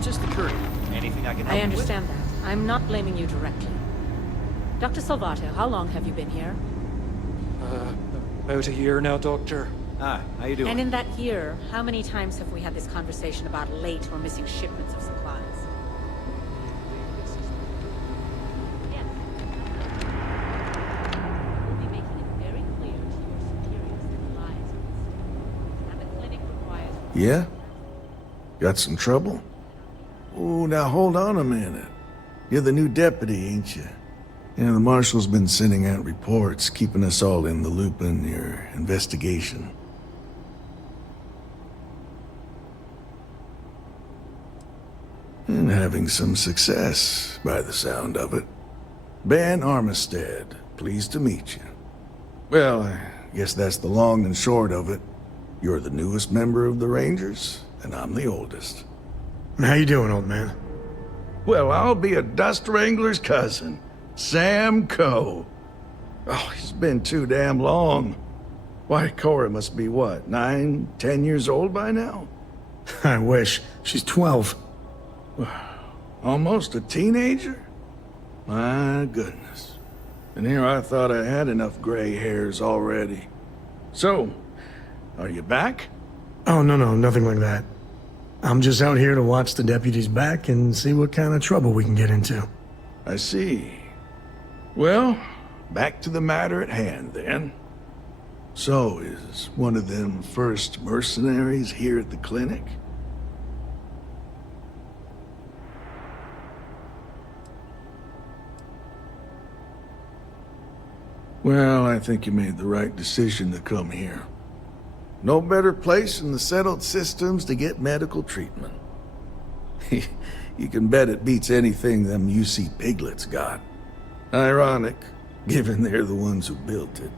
just occurred. Anything I can help I you understand that. I'm not blaming you directly. Dr. Salvato, how long have you been here? About a year now, Doctor. with? Hi, how you doing? And in that year, how many times have we had this conversation about late or missing shipments of supplies? Yes. We'll be making it very clear to your superiors that lives are at stake, and the clinic requires... Yeah? Got some trouble? Oh, now hold on a minute. You're the new deputy, ain't you? Yeah, the marshal's been sending out reports, keeping us all in the loop in your investigation. And having some success, by the sound of it. Ben Armistead, pleased to meet you. Well, I guess that's the long and short of it. You're the newest member of the Rangers, and I'm the oldest. How you doing, old man? Well, I'll be a dust wrangler's cousin, Sam Coe. Oh, he's been too damn long. Why, Cora must be what, 9, 10 years old by now? I wish. She's 12. Almost a teenager? My goodness. And here I thought I had enough gray hairs already. So, are you back? Oh, no, nothing like that. I'm just out here to watch the deputies back and see what kind of trouble we can get into. I see. Well, back to the matter at hand, then. So, is one of them first mercenaries here at the clinic? Well, I think you made the right decision to come here. No better place in the settled systems to get medical treatment. You can bet it beats anything them UC piglets got. Ironic, given they're the ones who built it.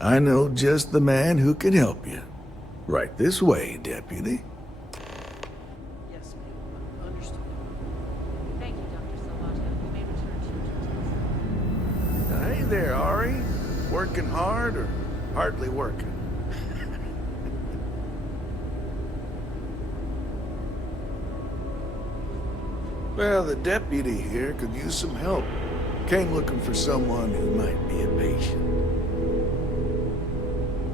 I know just the man who can help you. Right this way, Deputy. Yes, ma'am. Understood. Thank you, Dr. Salvato. You may return to your duties. Hey there, Ari. Working hard or hardly working? Well, the deputy here could use some help. Came looking for someone who might be a patient.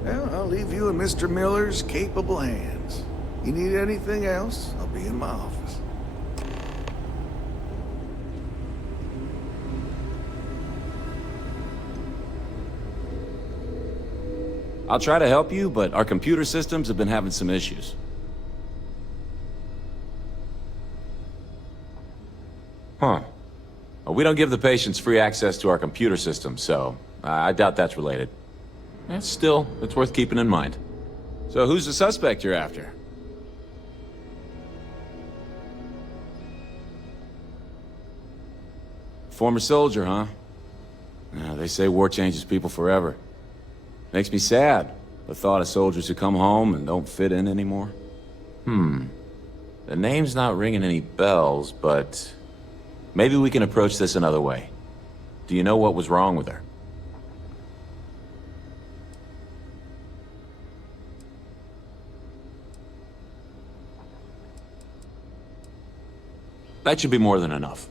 Well, I'll leave you in Mr. Miller's capable hands. You need anything else, I'll be in my office. I'll try to help you, but our computer systems have been having some issues. Huh. Well, we don't give the patients free access to our computer system, so I doubt that's related. Still, it's worth keeping in mind. So who's the suspect you're after? Former soldier, huh? They say war changes people forever. Makes me sad, the thought of soldiers who come home and don't fit in anymore. The name's not ringing any bells, but maybe we can approach this another way. Do you know what was wrong with her? That should be more than enough.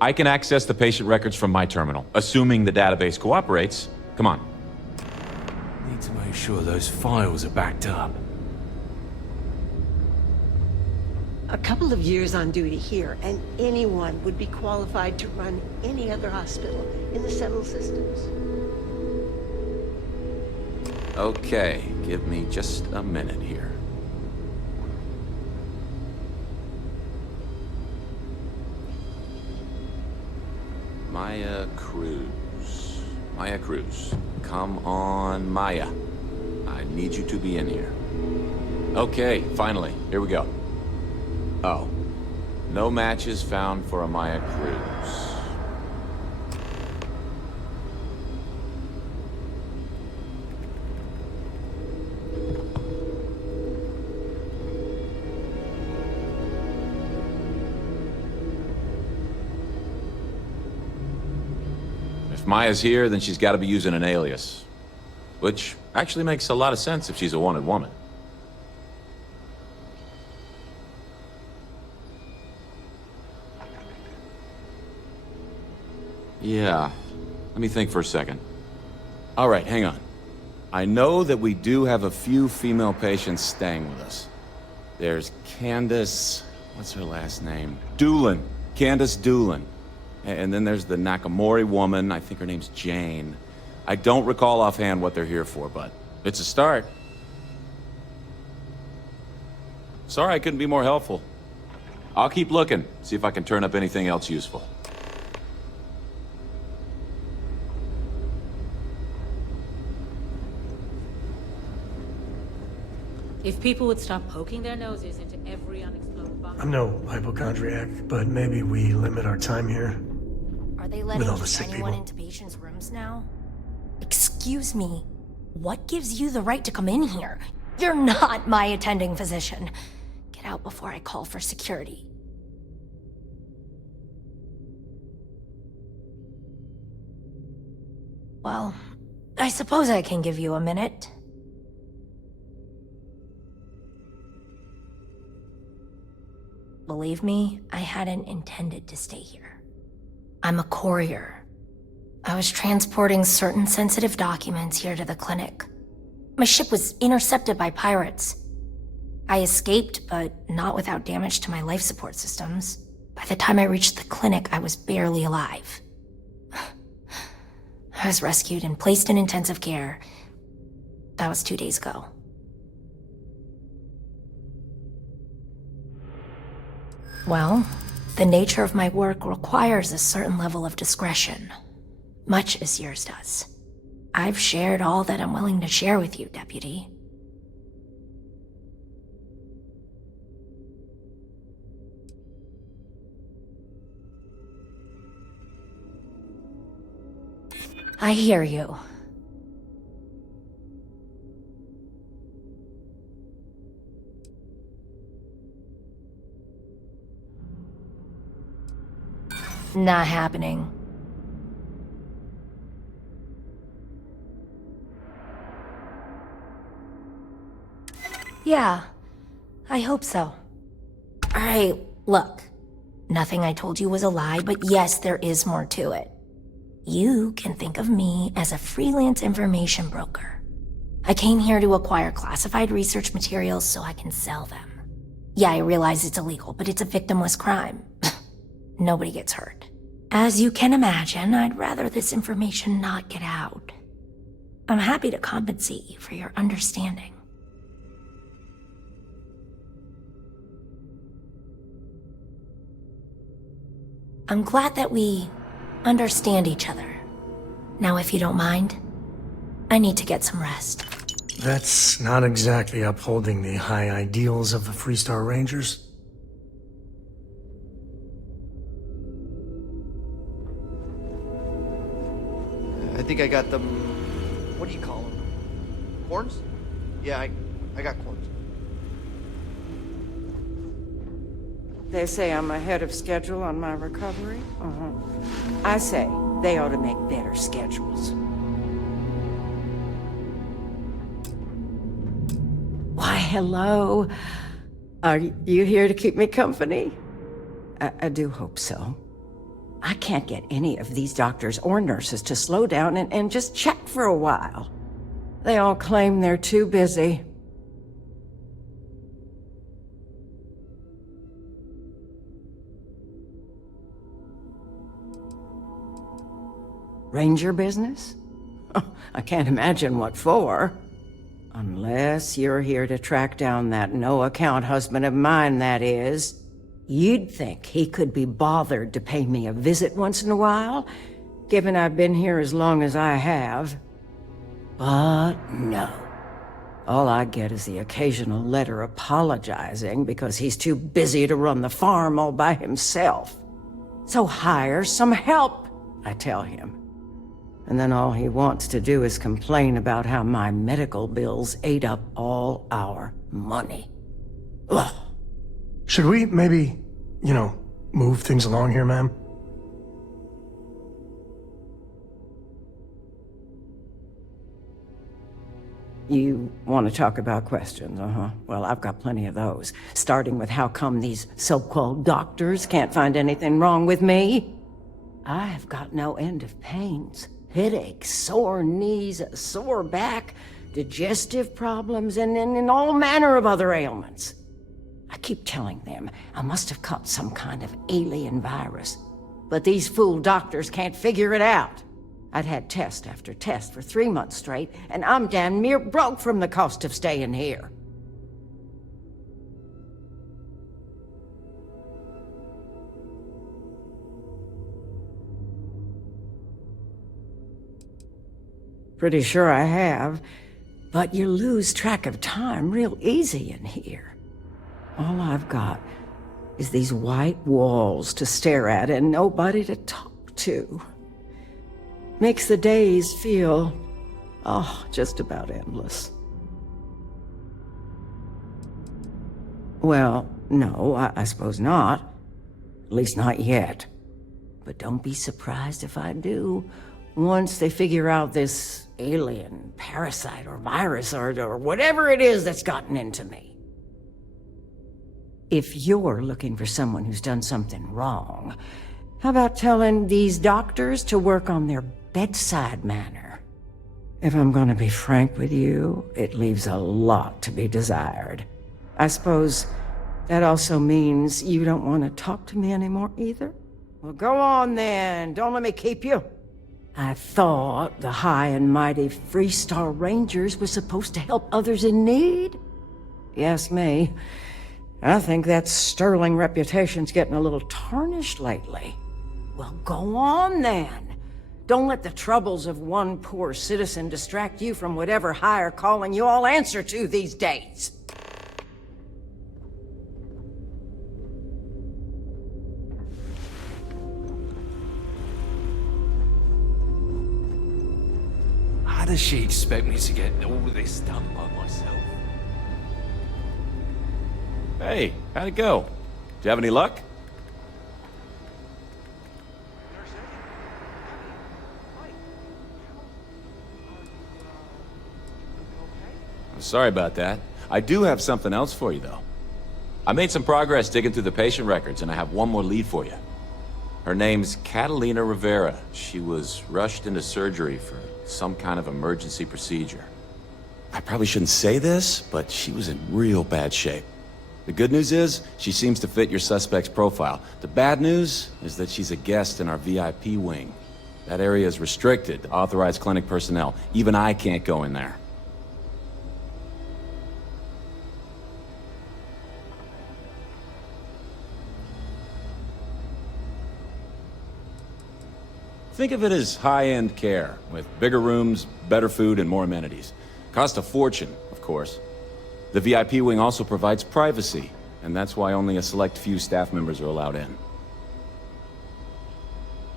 I can access the patient records from my terminal, assuming the database cooperates. Come on. Need to make sure those files are backed up. A couple of years on duty here, and anyone would be qualified to run any other hospital in the settled systems. Okay, give me just a minute here. Maya Cruz. Maya Cruz. Come on, Maya. I need you to be in here. Okay, finally. Here we go. Oh. No matches found for a Maya Cruz. If Maya's here, then she's got to be using an alias. Which actually makes a lot of sense if she's a wanted woman. Yeah. Let me think for a second. All right, hang on. I know that we do have a few female patients staying with us. There's Candace... what's her last name? Doolin. Candace Doolin. And then there's the Nakamori woman. I think her name's Jane. I don't recall offhand what they're here for, but it's a start. Sorry I couldn't be more helpful. I'll keep looking, see if I can turn up anything else useful. If people would stop poking their noses into every unexploded bomb. I'm no hypochondriac, but maybe we limit our time here. Are they letting With all the just sick anyone people. into patients' rooms now? Excuse me. What gives you the right to come in here? You're not my attending physician. Get out before I call for security. Well, I suppose I can give you a minute. Believe me, I hadn't intended to stay here. I'm a courier. I was transporting certain sensitive documents here to the clinic. My ship was intercepted by pirates. I escaped, but not without damage to my life support systems. By the time I reached the clinic, I was barely alive. I was rescued and placed in intensive care. That was 2 days ago. Well, the nature of my work requires a certain level of discretion, much as yours does. I've shared all that I'm willing to share with you, Deputy. I hear you. Not happening. Yeah, I hope so. Alright, look. Nothing I told you was a lie, but yes, there is more to it. You can think of me as a freelance information broker. I came here to acquire classified research materials so I can sell them. Yeah, I realize it's illegal, but it's a victimless crime. Nobody gets hurt. As you can imagine, I'd rather this information not get out. I'm happy to compensate you for your understanding. I'm glad that we understand each other. Now, if you don't mind, I need to get some rest. That's not exactly upholding the high ideals of the Freestar Rangers. I think I got them. What do you call them? Corns? Yeah, I got corns. They say I'm ahead of schedule on my recovery. I say they ought to make better schedules. Why, hello. Are you here to keep me company? I do hope so. I can't get any of these doctors or nurses to slow down and just chat for a while. They all claim they're too busy. Ranger business? Oh, I can't imagine what for. Unless you're here to track down that no-account husband of mine, that is. You'd think he could be bothered to pay me a visit once in a while, given I've been here as long as I have. But no. All I get is the occasional letter apologizing because he's too busy to run the farm all by himself. So hire some help, I tell him. And then all he wants to do is complain about how my medical bills ate up all our money. Ugh. Should we maybe, move things along here, ma'am? You want to talk about questions, Well, I've got plenty of those. Starting with how come these so-called doctors can't find anything wrong with me? I have got no end of pains. Headaches, sore knees, a sore back, digestive problems, and all manner of other ailments. I keep telling them I must have caught some kind of alien virus, but these fool doctors can't figure it out. I'd had test after test for 3 months straight, and I'm damn near broke from the cost of staying here. Pretty sure I have, but you lose track of time real easy in here. All I've got is these white walls to stare at and nobody to talk to. Makes the days feel, just about endless. Well, no, I suppose not. At least not yet. But don't be surprised if I do, once they figure out this alien, parasite, or virus, or whatever it is that's gotten into me. If you're looking for someone who's done something wrong, how about telling these doctors to work on their bedside manner? If I'm gonna be frank with you, it leaves a lot to be desired. I suppose that also means you don't want to talk to me anymore either? Well, go on then. Don't let me keep you. I thought the high and mighty Freestar Rangers were supposed to help others in need. You ask me, I think that sterling reputation's getting a little tarnished lately. Well, go on then. Don't let the troubles of one poor citizen distract you from whatever higher calling you all answer to these days. How does she expect me to get all this done by myself? Hey, how'd it go? Did you have any luck? I'm sorry about that. I do have something else for you, though. I made some progress digging through the patient records, and I have one more lead for you. Her name's Catalina Rivera. She was rushed into surgery for some kind of emergency procedure. I probably shouldn't say this, but she was in real bad shape. The good news is, she seems to fit your suspect's profile. The bad news is that she's a guest in our VIP wing. That area is restricted to authorized clinic personnel. Even I can't go in there. Think of it as high-end care, with bigger rooms, better food, and more amenities. Cost a fortune, of course. The VIP wing also provides privacy, and that's why only a select few staff members are allowed in.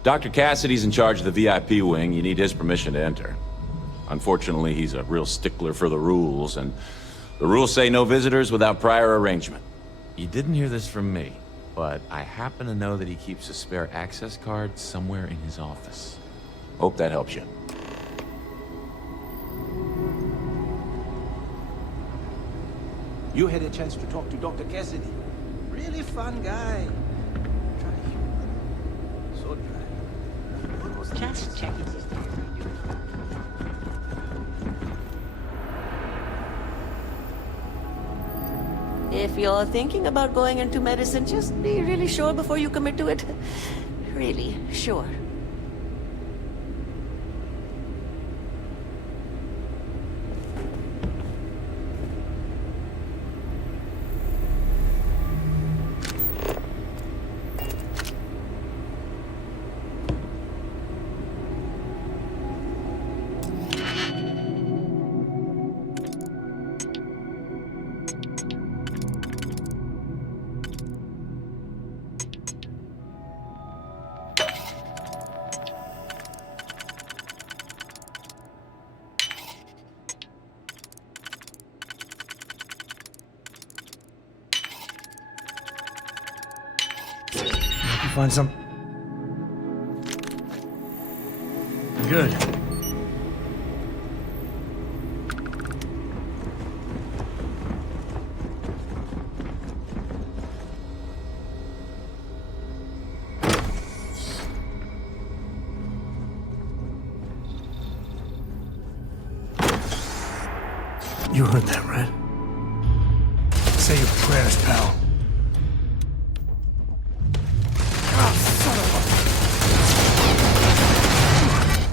Dr. Cassidy's in charge of the VIP wing. You need his permission to enter. Unfortunately, he's a real stickler for the rules, and the rules say no visitors without prior arrangement. You didn't hear this from me, but I happen to know that he keeps a spare access card somewhere in his office. Hope that helps you. You had a chance to talk to Dr. Cassidy. Really fun guy. Try humor. So dry. Just checking his If you're thinking about going into medicine, just be really sure before you commit to it. Really sure. Find some. Good. You heard that, right? Say your prayers, pal.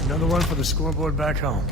Another one for the scoreboard back home.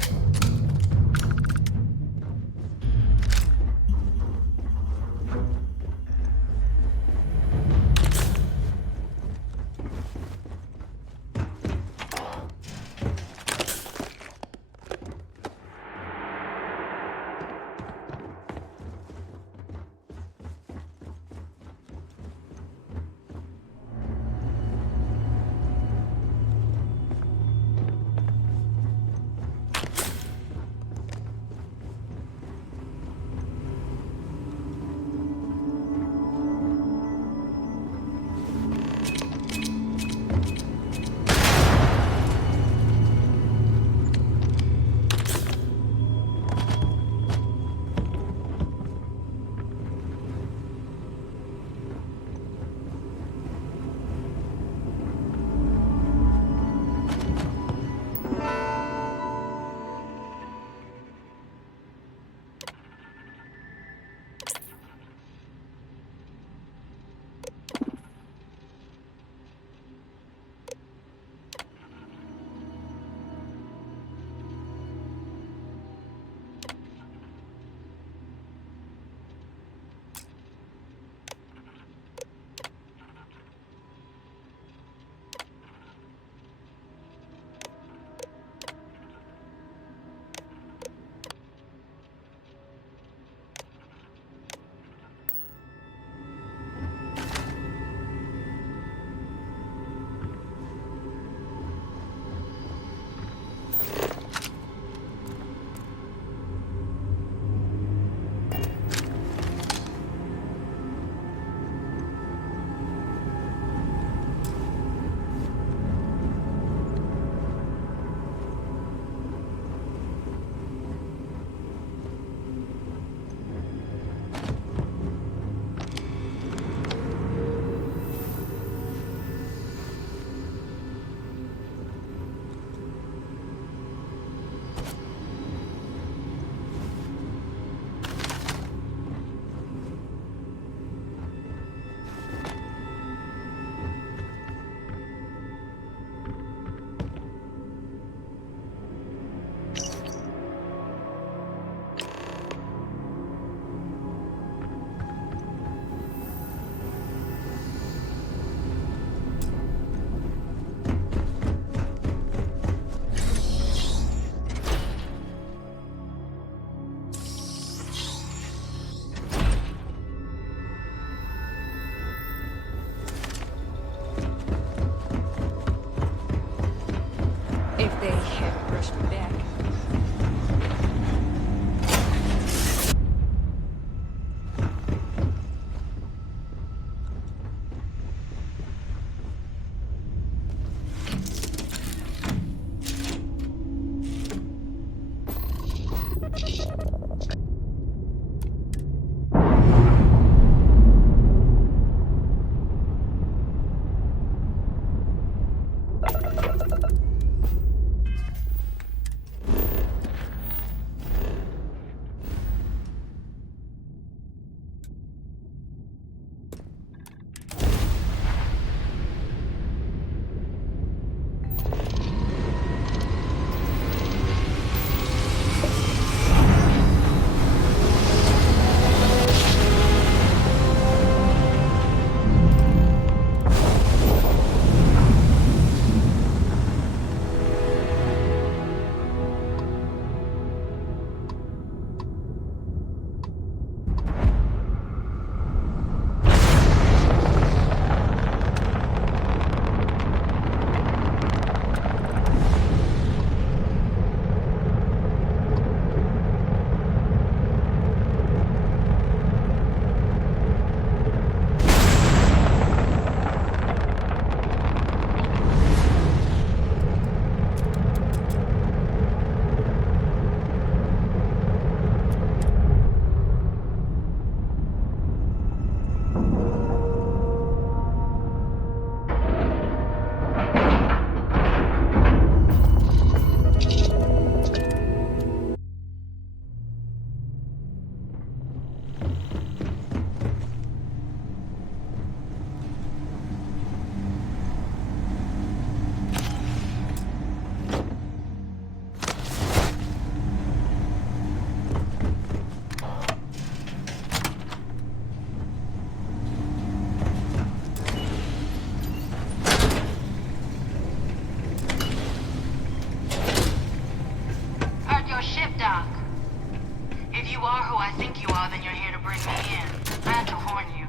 you are who I think you are, then you're here to bring me in. I have to warn you,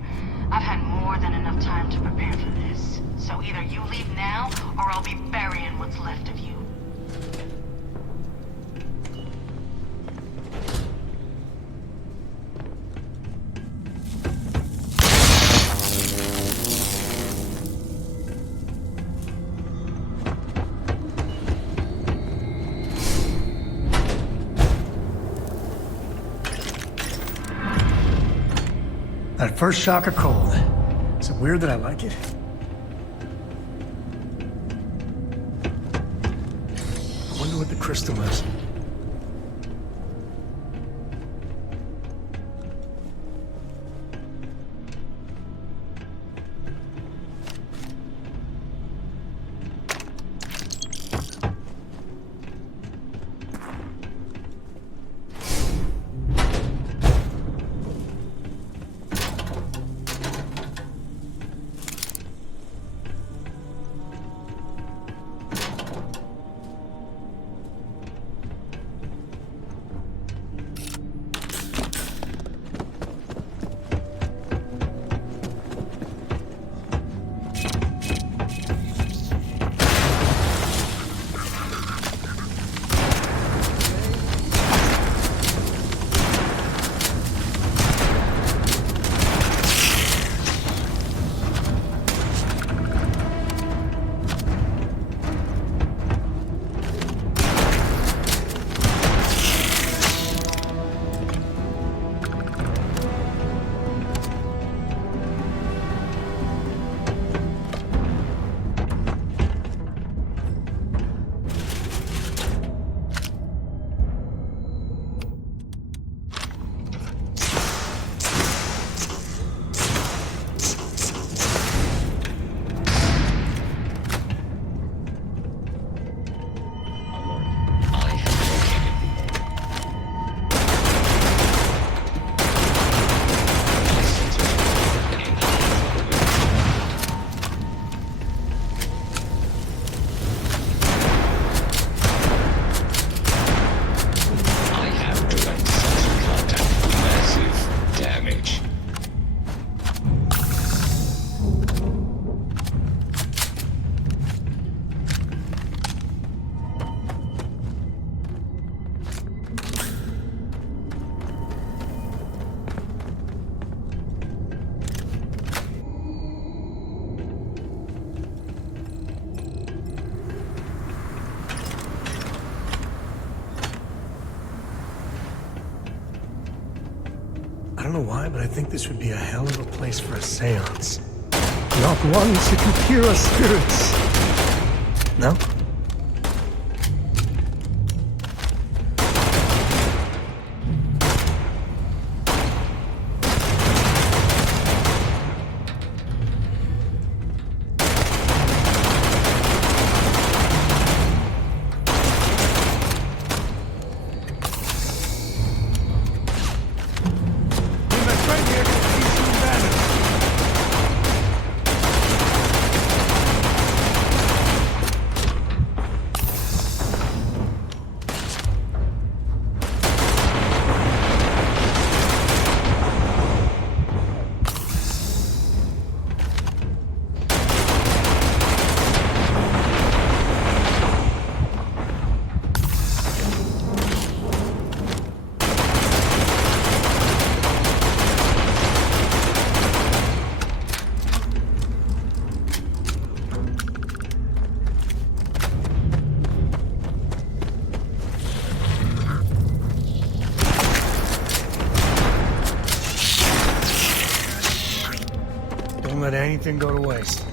I've had more than enough time to prepare for this. So either you leave now, or I'll be burying what's left of you. That first shock of cold. Is it weird that I like it? I wonder what the crystal is. I don't know why, but I think this would be a hell of a place for a seance. Not once if you hear us spirits. No? Don't let anything go to waste.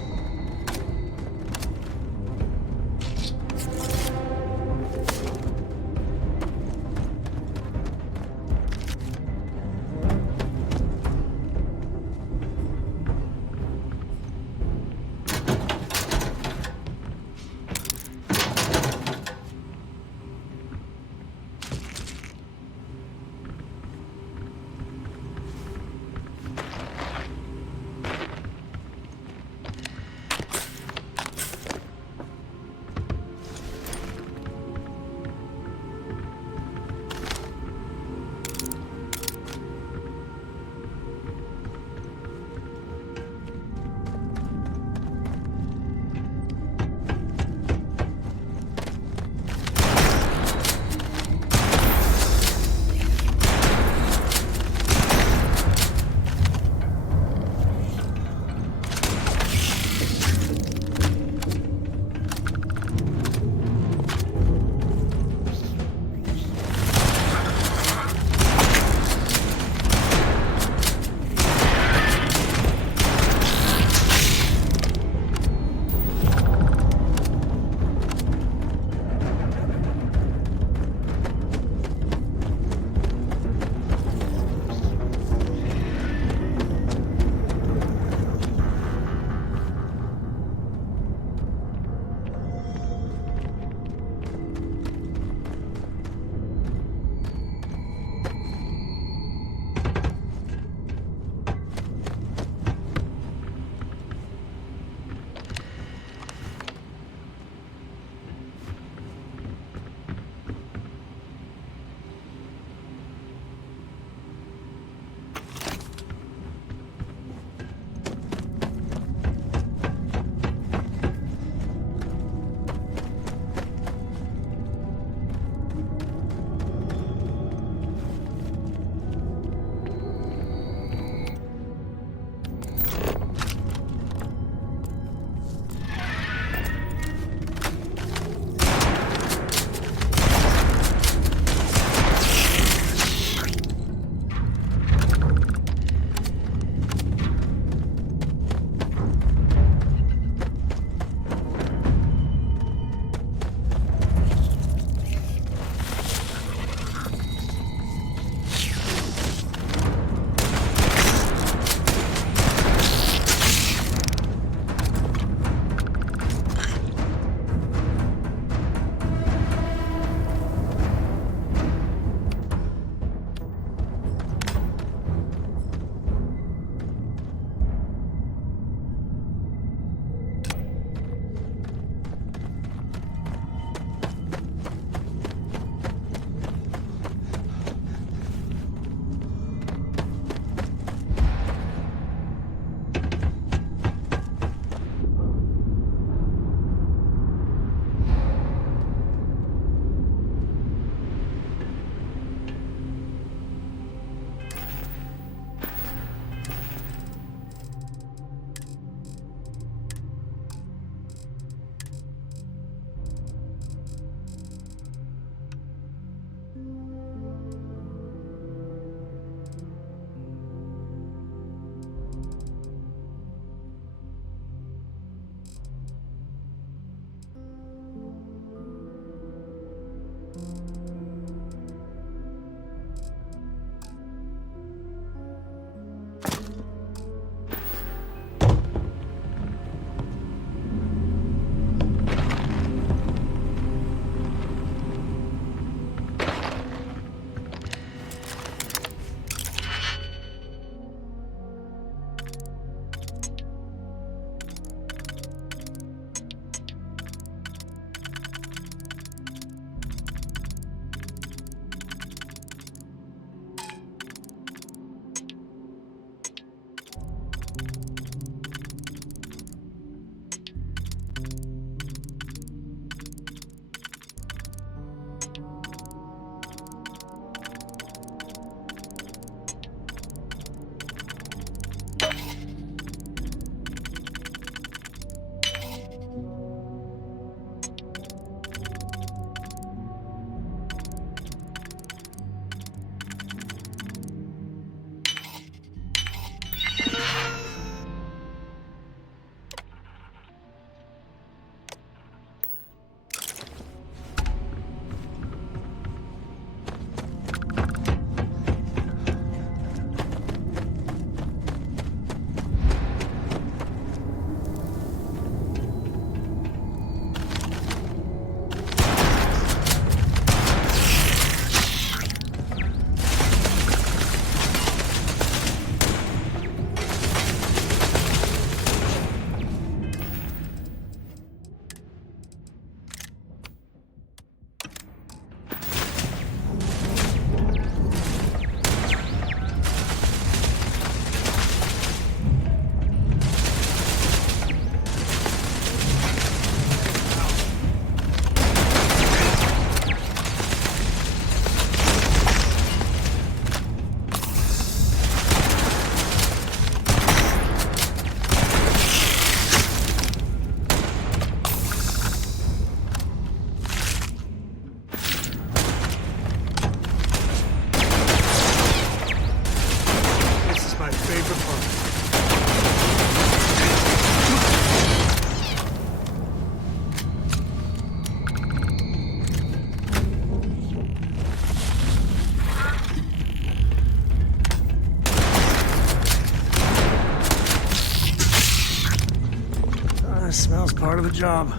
part of the job.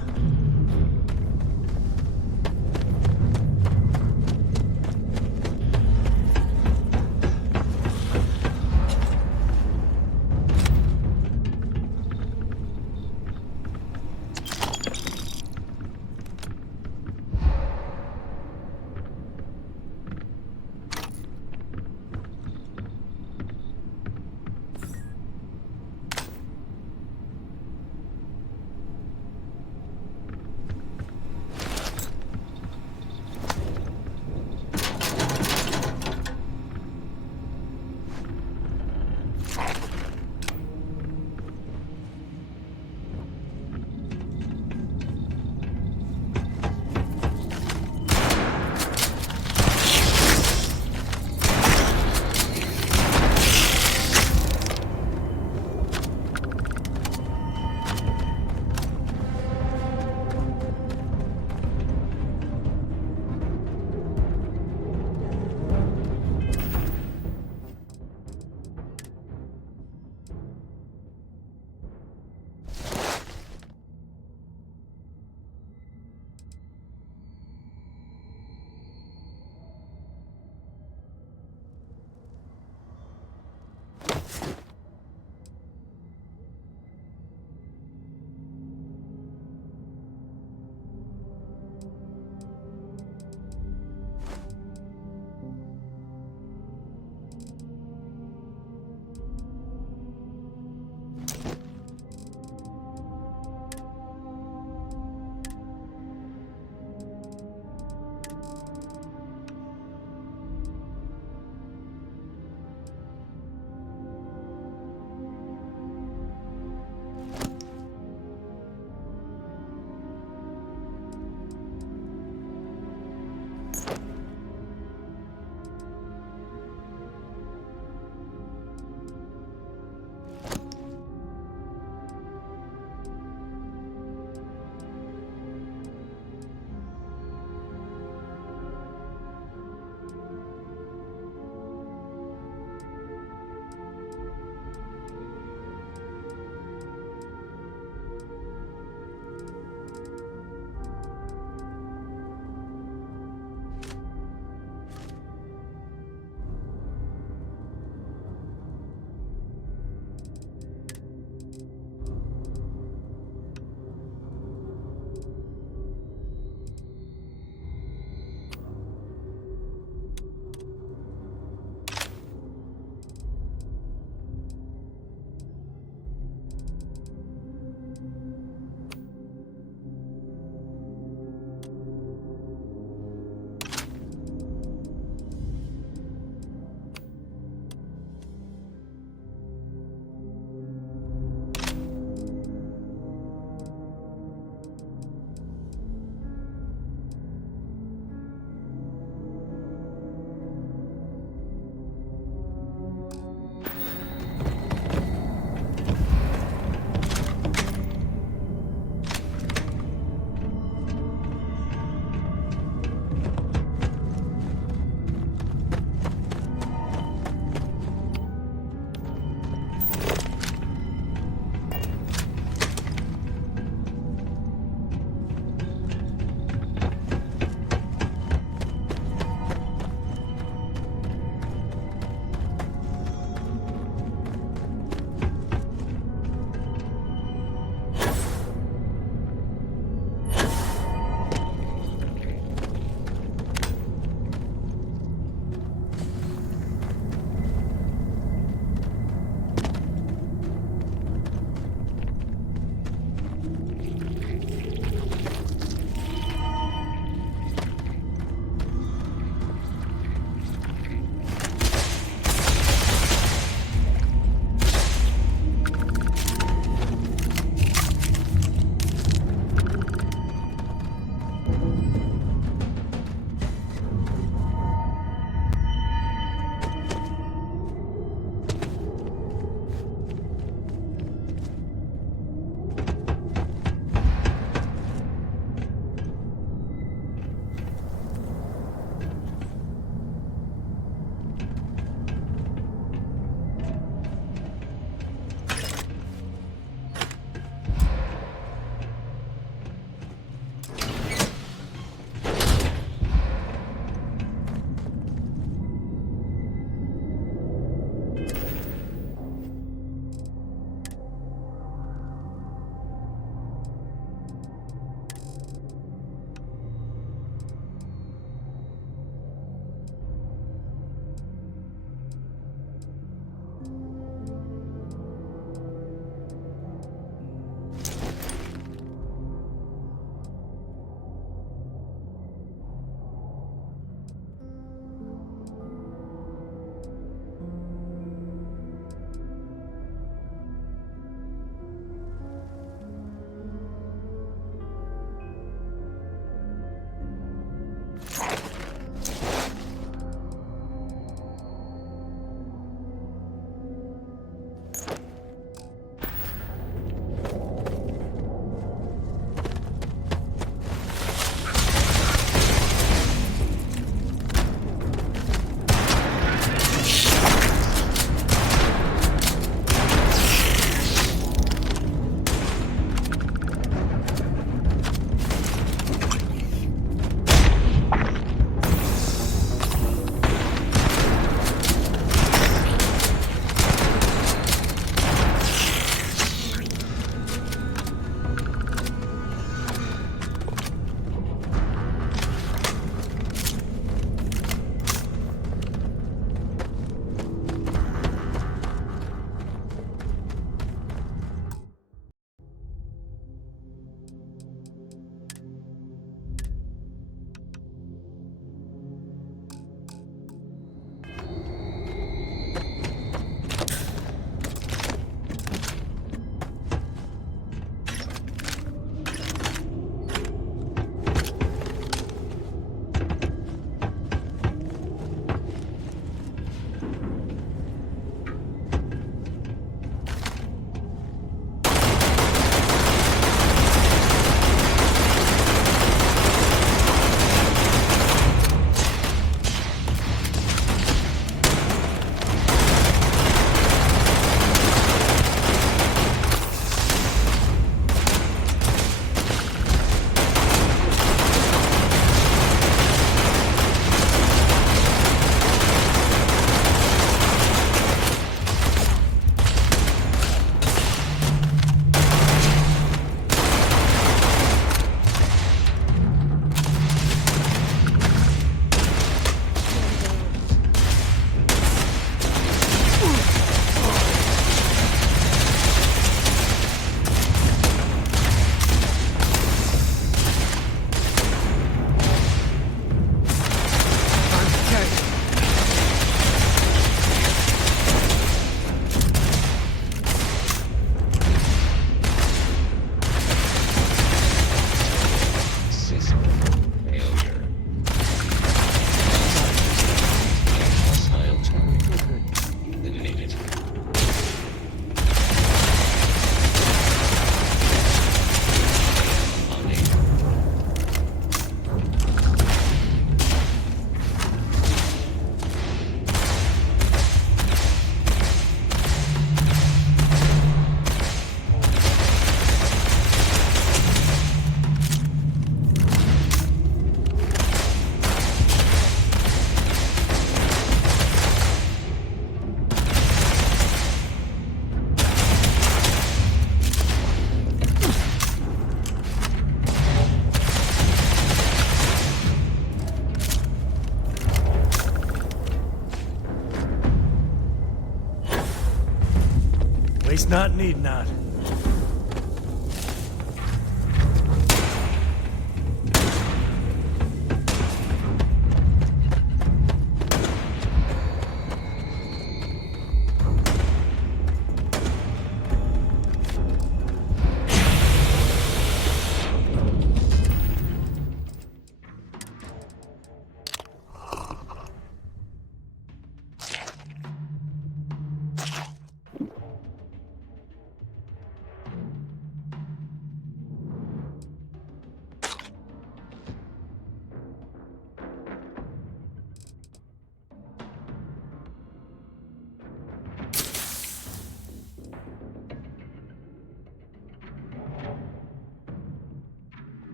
least not need not.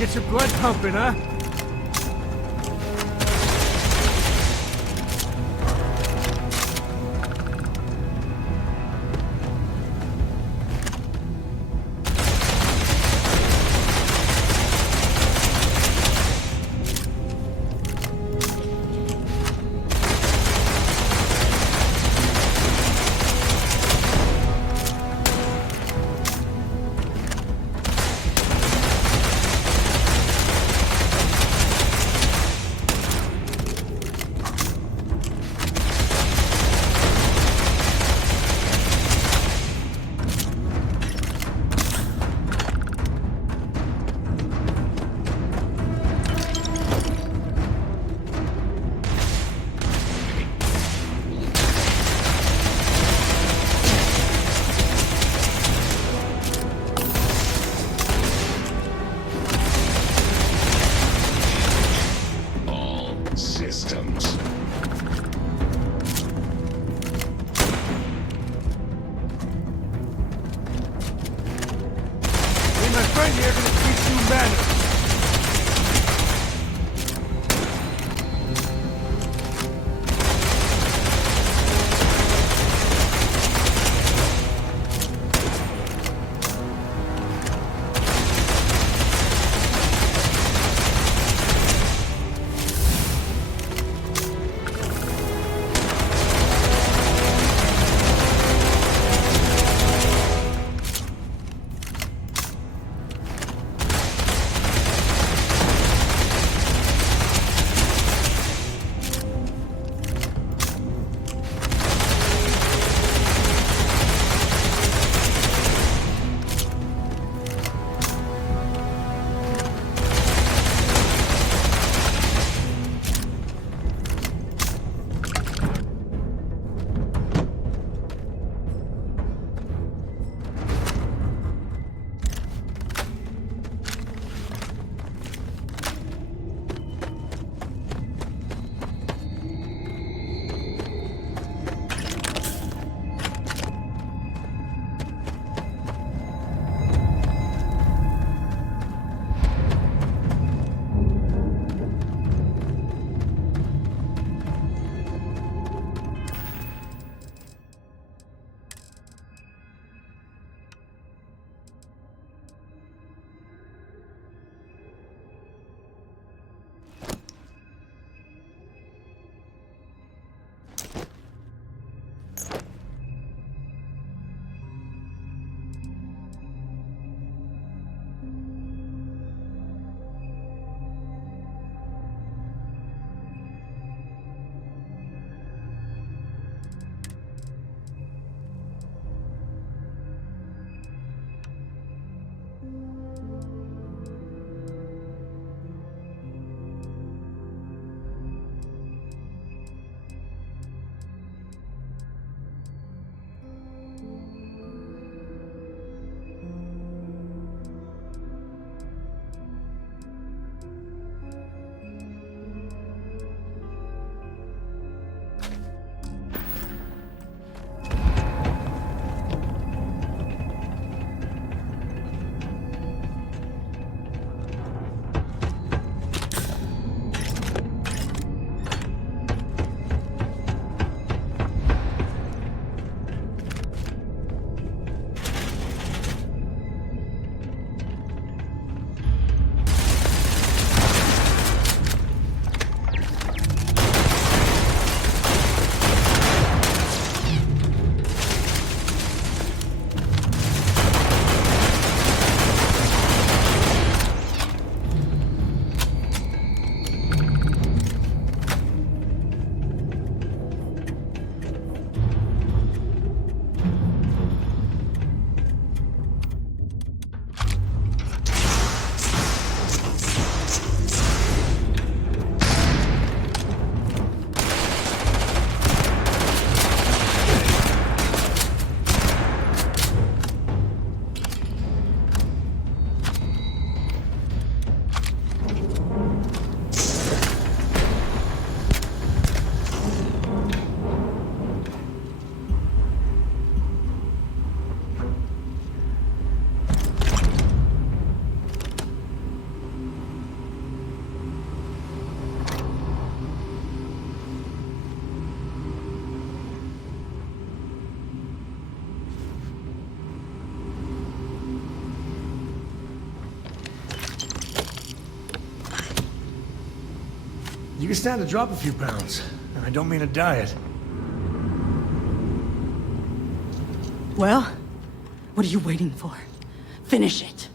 Get your blood pumping, huh? can stand to drop a few pounds, and I don't mean a diet. Well, what are you waiting for? Finish it.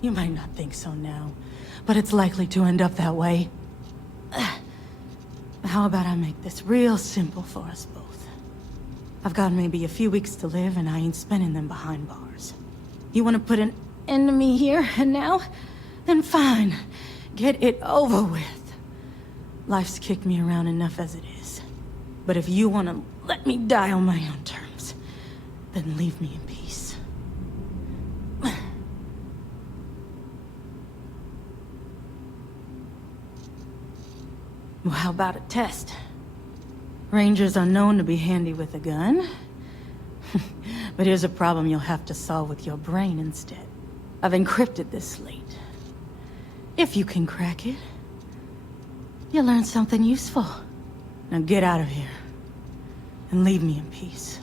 You might not think so now, but it's likely to end up that way. How about I make this real simple for us both? I've got maybe a few weeks to live, and I ain't spending them behind bars. You want to put an end to me here and now? Then fine. Get it over with. Life's kicked me around enough as it is. But if you want to let me die on my own terms, then leave me in peace. Well, how about a test? Rangers are known to be handy with a gun. But here's a problem you'll have to solve with your brain instead. I've encrypted this slate. If you can crack it, you'll learn something useful. Now get out of here, and leave me in peace.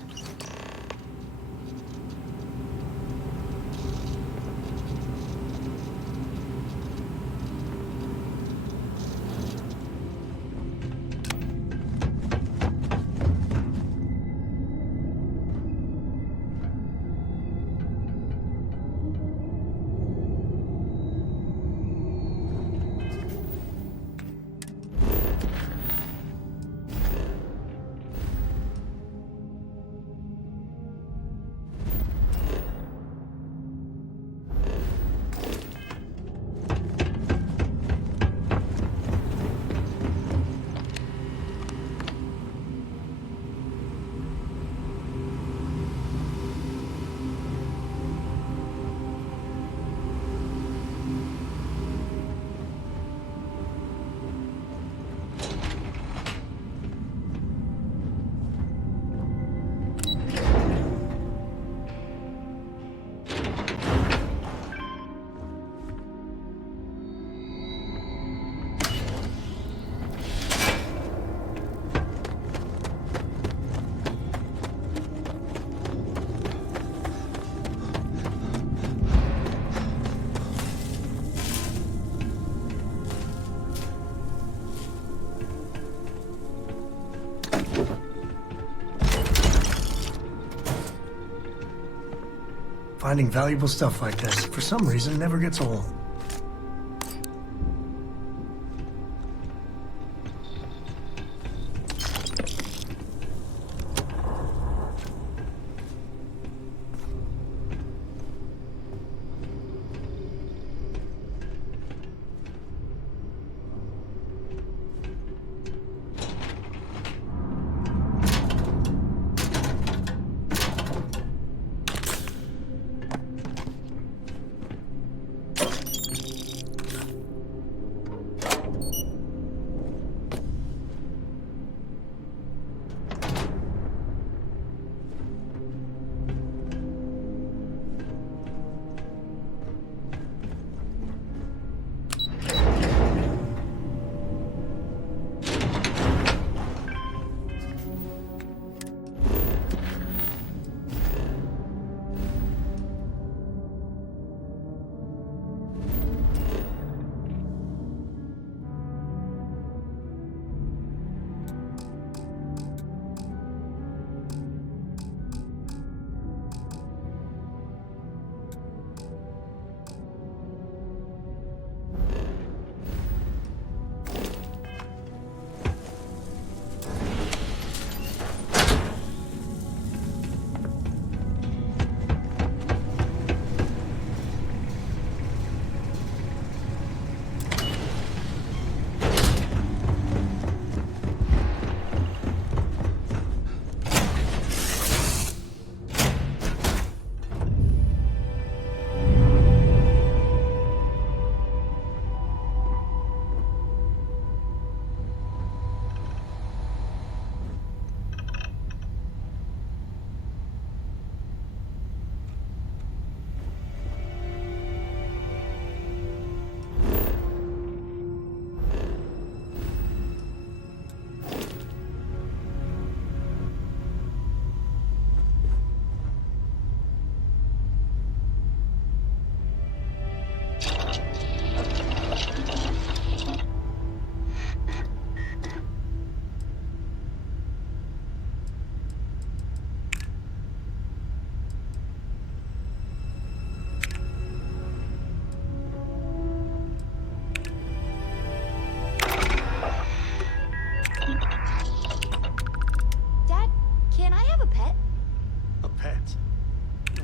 Finding valuable stuff like this, for some reason, never gets old.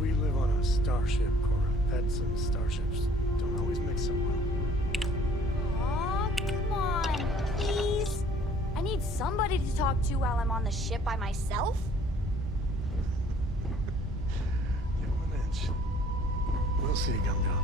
We live on a starship, Cora. Pets and starships don't always mix so well. Aw, come on, please. I need somebody to talk to while I'm on the ship by myself. Give him an inch. We'll see, Gum Gum.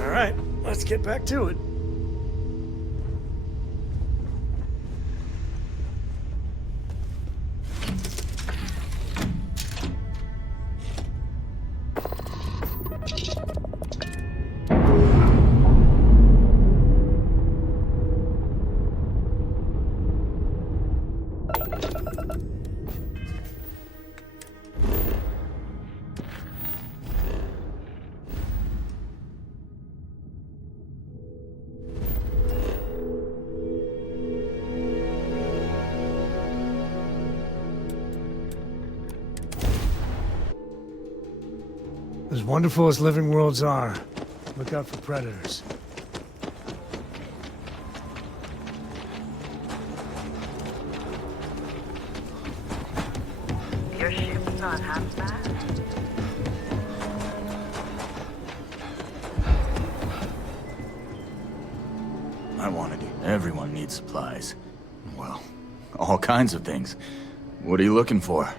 All right, let's get back to it. As wonderful as living worlds are, look out for predators. Your ship's not half bad. I wanted it. Everyone needs supplies. Well, all kinds of things. What are you looking for?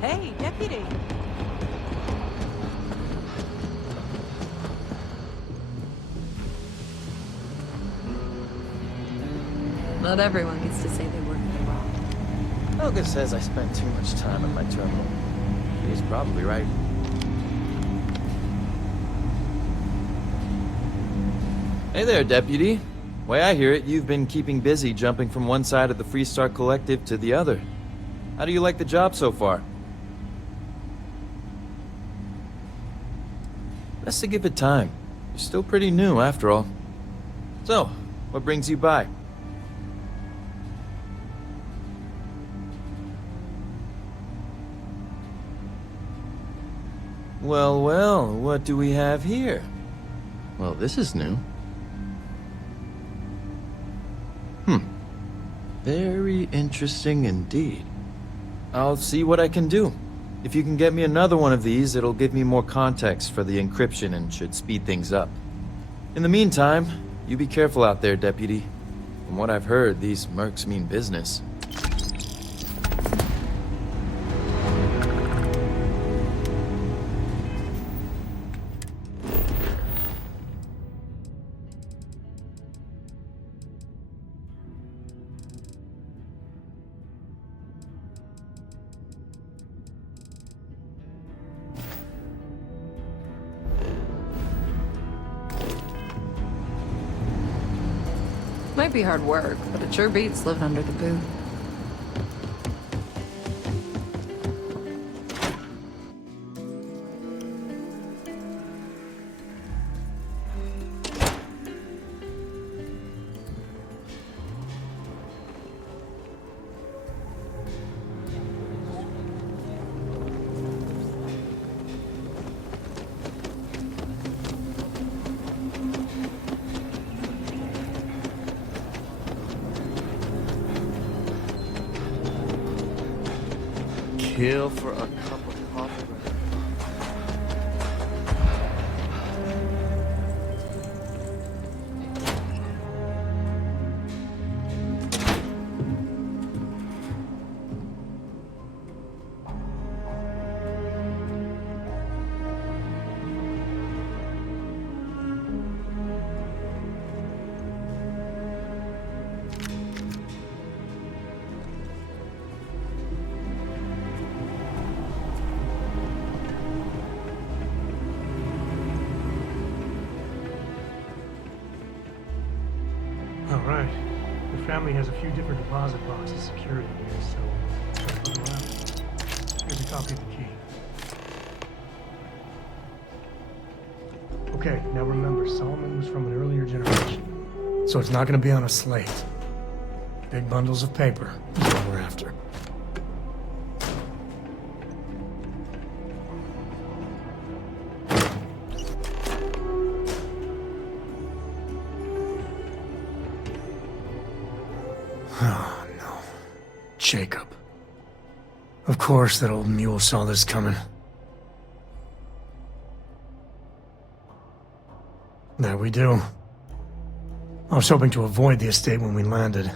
Hey, deputy. Not everyone gets to say they work in the wrong. Helga says I spend too much time at my terminal. She's probably right. Hey there, Deputy. Way I hear it, you've been keeping busy jumping from one side of the Freestar Collective to the other. How do you like the job so far? Best to give it time. You're still pretty new, after all. So, what brings you by? Well, well, what do we have here? Well, this is new. Very interesting indeed. I'll see what I can do. If you can get me another one of these, it'll give me more context for the encryption and should speed things up. In the meantime, you be careful out there, Deputy. From what I've heard, these mercs mean business. Might be hard work, but it sure beats living under the boot. Kill for a cup of coffee. Alright. The family has a few different deposit boxes secured in here, so let's look around. Here's a copy of the key. Okay, now remember, Solomon was from an earlier generation, so it's not going to be on a slate. Big bundles of paper is what we're after. Oh, no. Jacob. Of course that old mule saw this coming. There we do. I was hoping to avoid the estate when we landed.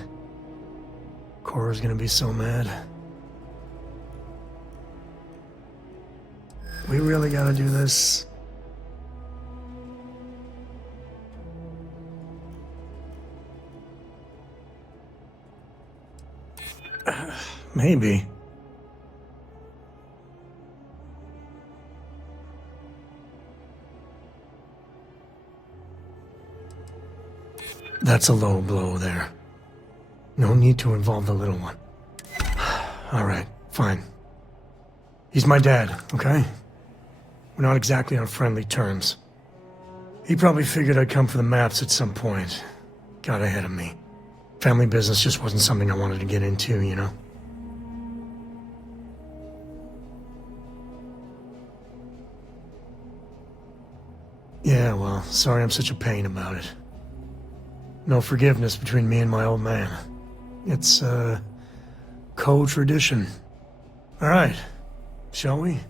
Cora's gonna be so mad. We really gotta do this. Maybe. That's a low blow there. No need to involve the little one. All right, fine. He's my dad, okay? We're not exactly on friendly terms. He probably figured I'd come for the maps at some point. Got ahead of me. Family business just wasn't something I wanted to get into, you know? Yeah, well, sorry I'm such a pain about it. No forgiveness between me and my old man. It's, co-tradition. All right, shall we?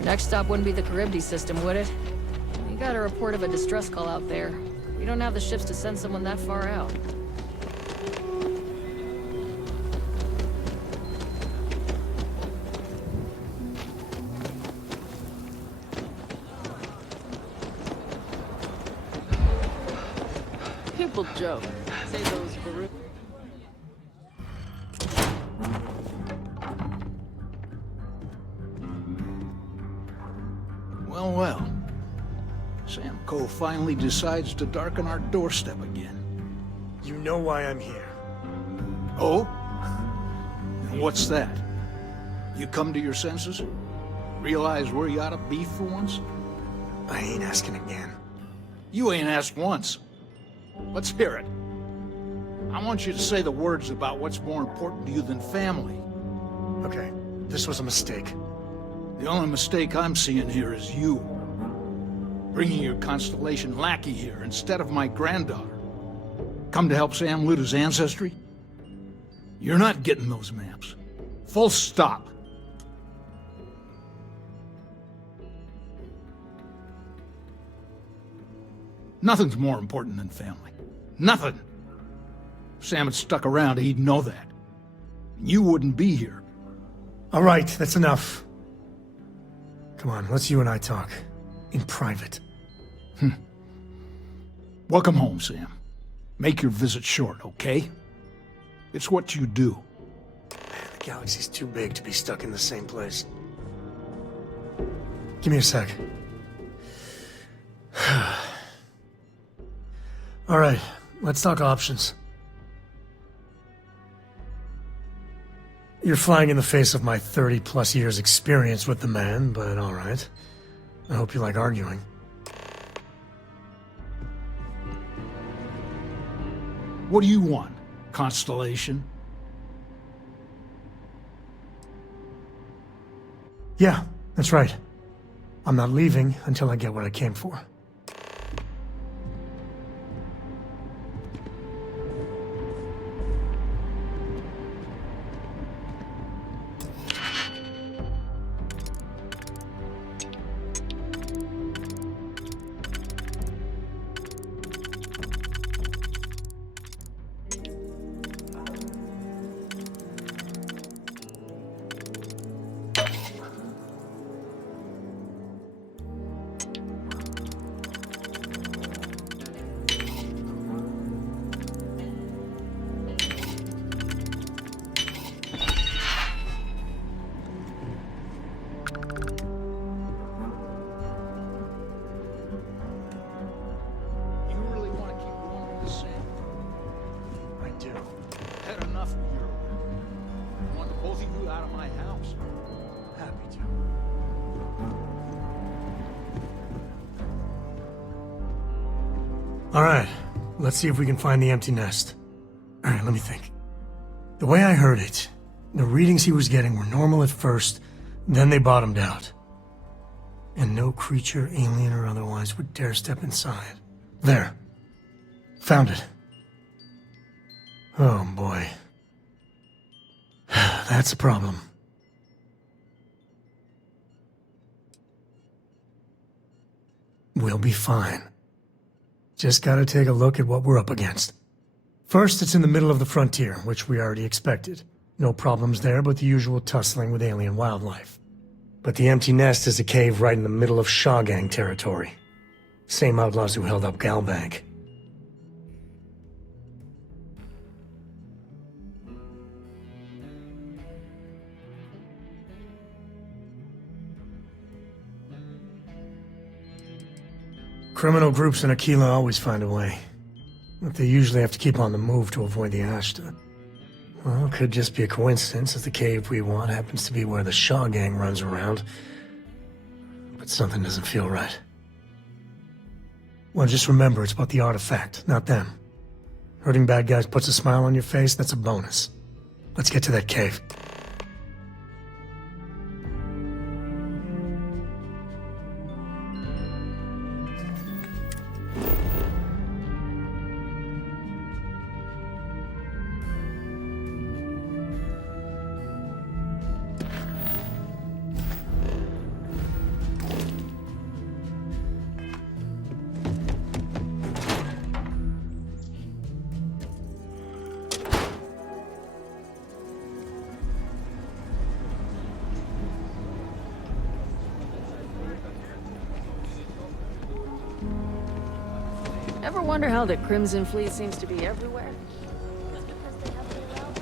Your next stop wouldn't be the Charybdis system, would it? You got a report of a distress call out there. We don't have the ships to send someone that far out. People joke. Say those for Well, well. Sam Coe finally decides to darken our doorstep again. You know why I'm here. Oh? And what's that? You come to your senses? Realize where you ought to be for once? I ain't asking again. You ain't asked once. Let's hear it. I want you to say the words about what's more important to you than family. Okay, this was a mistake. The only mistake I'm seeing here is you. Bringing your Constellation lackey here instead of my granddaughter. Come to help Sam loot his ancestry? You're not getting those maps. Full stop. Nothing's more important than family. Nothing. If Sam had stuck around, he'd know that. You wouldn't be here. All right, that's enough. Come on, let's you and I talk. In private. Welcome home, Sam. Make your visit short, okay? It's what you do. The galaxy's too big to be stuck in the same place. Give me a sec. All right, let's talk options. You're flying in the face of my 30-plus years experience with the man, but all right. I hope you like arguing. What do you want, Constellation? Yeah, that's right. I'm not leaving until I get what I came for. All right, let's see if we can find the empty nest. All right, let me think. The way I heard it, the readings he was getting were normal at first, then they bottomed out. And no creature, alien or otherwise, would dare step inside. There. Found it. Oh boy. That's a problem. We'll be fine. Just gotta take a look at what we're up against. First, it's in the middle of the frontier, which we already expected. No problems there but the usual tussling with alien wildlife. But the empty nest is a cave right in the middle of Shawgang territory. Same outlaws who held up Galbank. Criminal groups in Aquila always find a way. But they usually have to keep on the move to avoid the Ashta. Well, it could just be a coincidence that the cave we want happens to be where the Shawgang runs around. But something doesn't feel right. Well, just remember, it's about the artifact, not them. Hurting bad guys puts a smile on your face, that's a bonus. Let's get to that cave. Ever wonder how the Crimson Fleet seems to be everywhere? It's because they have it around.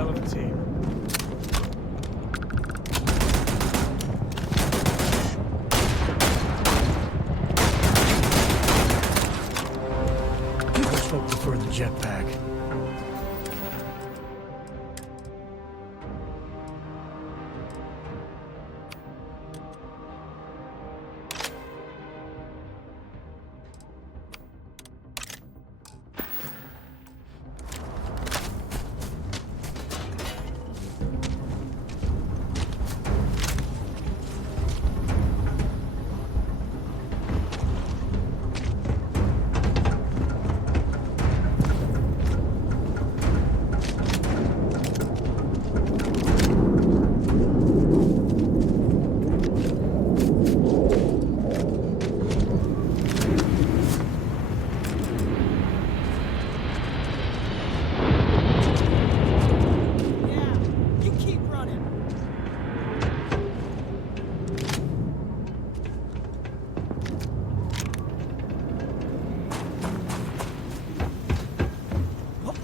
hell of a team. Let's hope for the jetpack.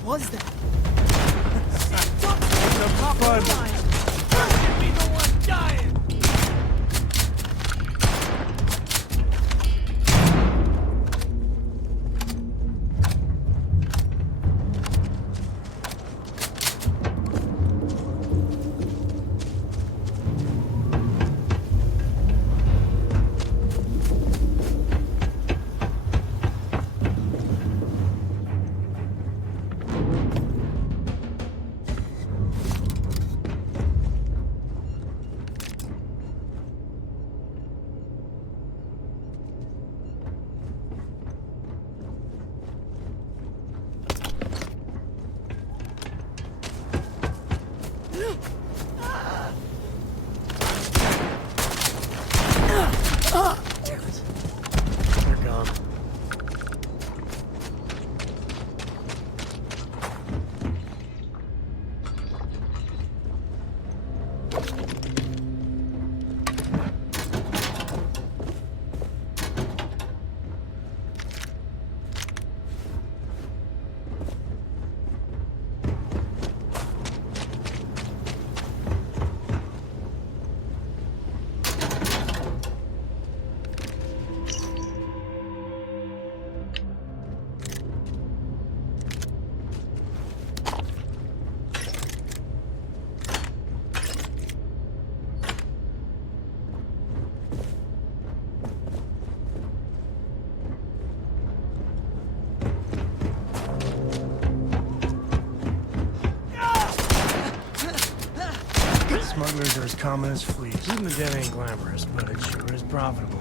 Was that? Be the one dying. Damn it. They're gone. Smugglers are as common as fleas. Even the dead ain't glamorous, but it sure is profitable.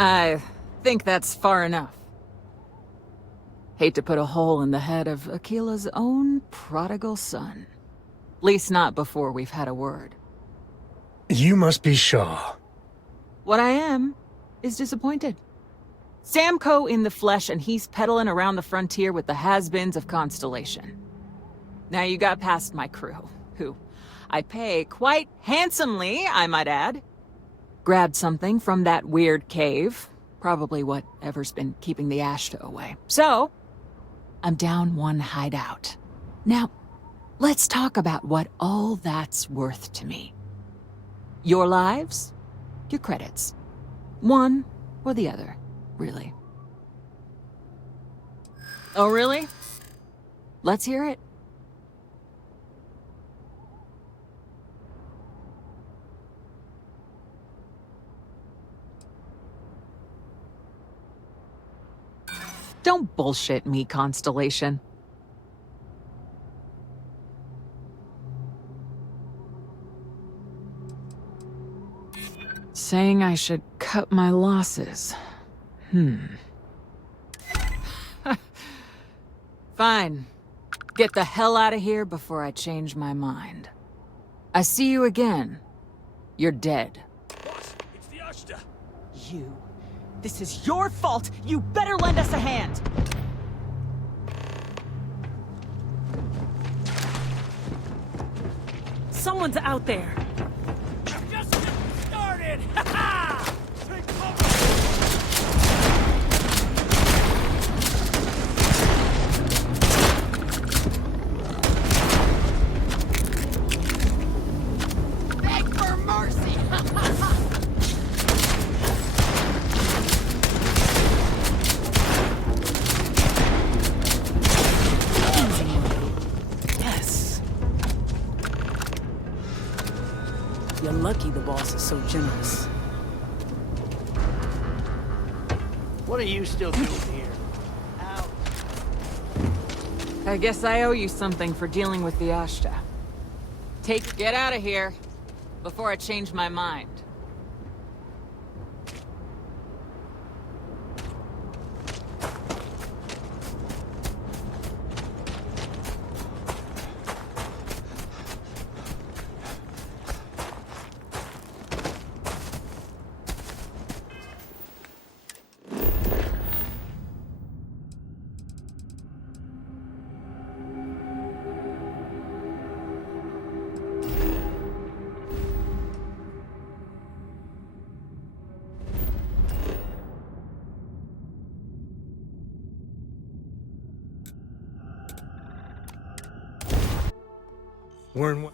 I think that's far enough. Hate to put a hole in the head of Akila's own prodigal son. Least not before we've had a word. You must be Shaw. What I am is disappointed. Samco in the flesh, and he's peddling around the frontier with the has-beens of Constellation. Now you got past my crew, who I pay quite handsomely, I might add. Grabbed something from that weird cave. Probably whatever's been keeping the Ashta away. So, I'm down one hideout. Now, let's talk about what all that's worth to me. Your lives, your credits. One or the other, really. Oh, really? Let's hear it. Don't bullshit me, Constellation. Saying I should cut my losses. Fine. Get the hell out of here before I change my mind. I see you again. You're dead. Boss, it's the Ashta. You. This is your fault! You better lend us a hand! Someone's out there. Just started! Ha ha! Take cover! Beg for mercy! Yes. You're lucky the boss is so generous. What are you still doing here? I guess I owe you something for dealing with the Ashta. Get out of here before I change my mind. We're in what?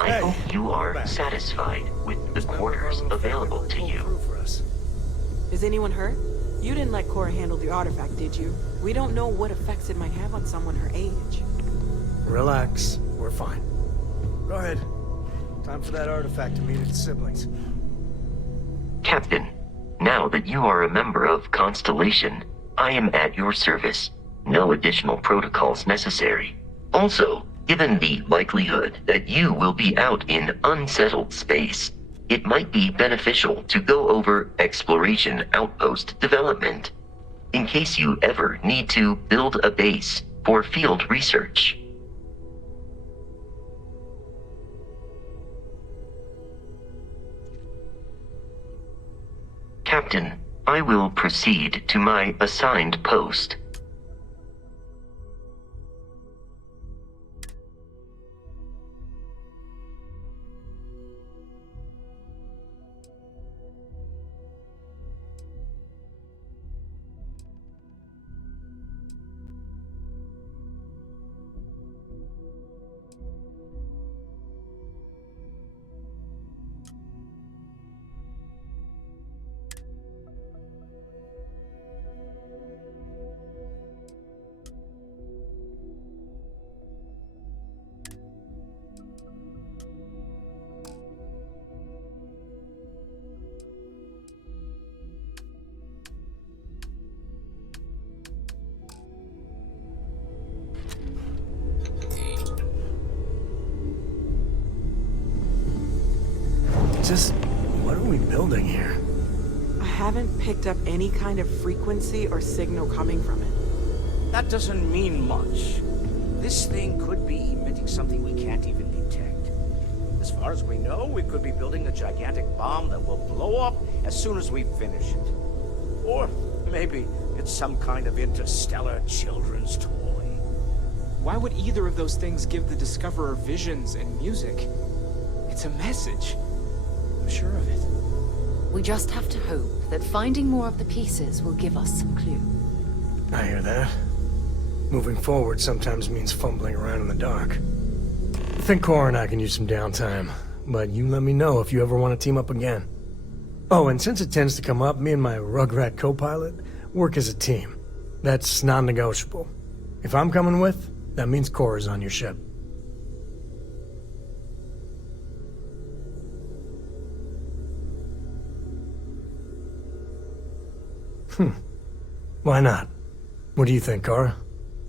I hope you are satisfied with the quarters available to you. Is anyone hurt? You didn't let Cora handle the artifact, did you? We don't know what effects it might have on someone her age. Relax. We're fine. Go ahead. Time for that artifact to meet its siblings. Captain, now that you are a member of Constellation, I am at your service. No additional protocols necessary. Also, given the likelihood that you will be out in unsettled space, it might be beneficial to go over exploration outpost development, in case you ever need to build a base for field research. Captain, I will proceed to my assigned post. Just what are we building here? I haven't picked up any kind of frequency or signal coming from it. That doesn't mean much. This thing could be emitting something we can't even detect. As far as we know, we could be building a gigantic bomb that will blow up as soon as we finish it. Or maybe it's some kind of interstellar children's toy. Why would either of those things give the Discoverer visions and music? It's a message. I'm sure of it. We just have to hope that finding more of the pieces will give us some clue. I hear that. Moving forward sometimes means fumbling around in the dark. I think Cora and I can use some downtime, but you let me know if you ever want to team up again. Oh, and since it tends to come up, me and my Rugrat co-pilot work as a team. That's non-negotiable. If I'm coming with, that means Cora's on your ship. Why not? What do you think, Cora?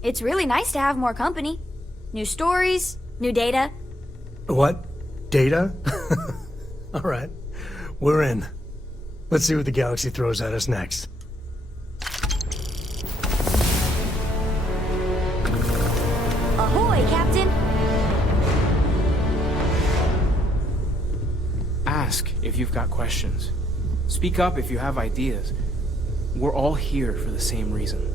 It's really nice to have more company. New stories, new data. What? Data? All right. We're in. Let's see what the galaxy throws at us next. Ahoy, Captain! Ask if you've got questions. Speak up if you have ideas. We're all here for the same reason.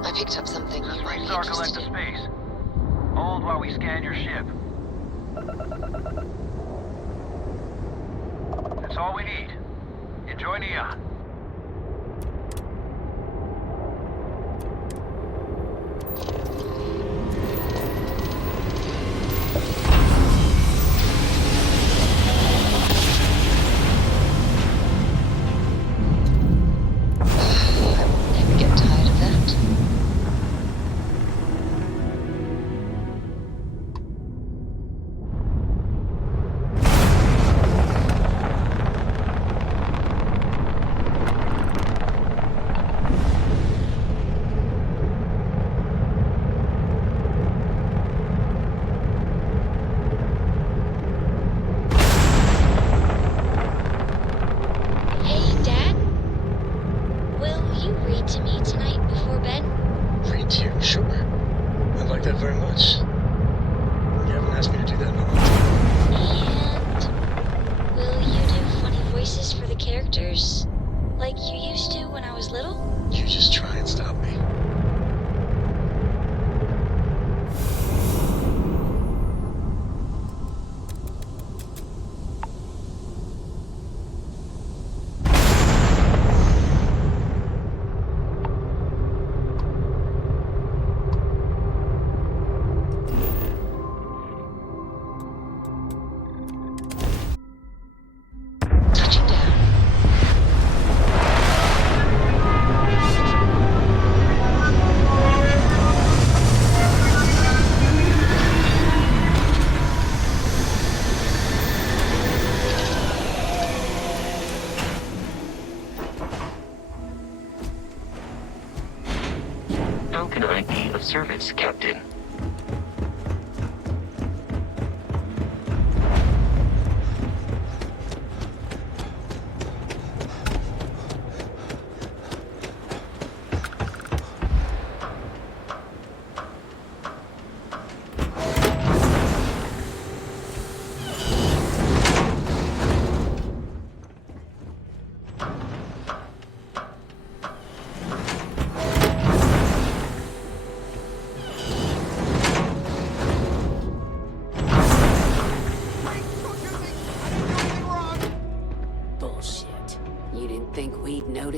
I picked up something you might be Star interested collector in. space. Hold while we scan your ship. That's all we need. Enjoy Neon.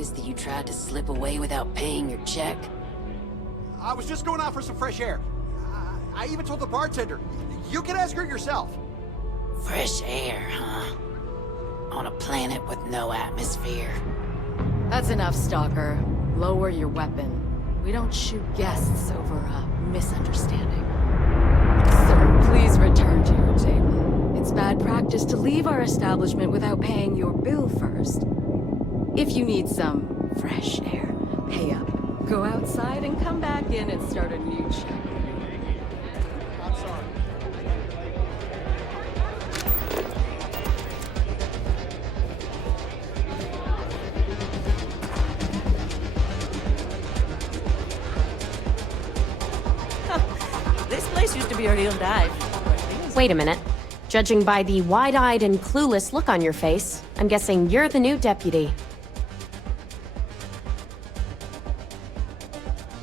notice that you tried to slip away without paying your check? I was just going out for some fresh air. I even told the bartender. You can ask her yourself. Fresh air, huh? On a planet with no atmosphere. That's enough, Stalker. Lower your weapon. We don't shoot guests over a misunderstanding. Sir, please return to your table. It's bad practice to leave our establishment without paying your bill first. If you need some fresh air, pay up. Go outside and come back in and start a new check. I'm sorry. This place used to be a real dive. Wait a minute. Judging by the wide-eyed and clueless look on your face, I'm guessing you're the new deputy.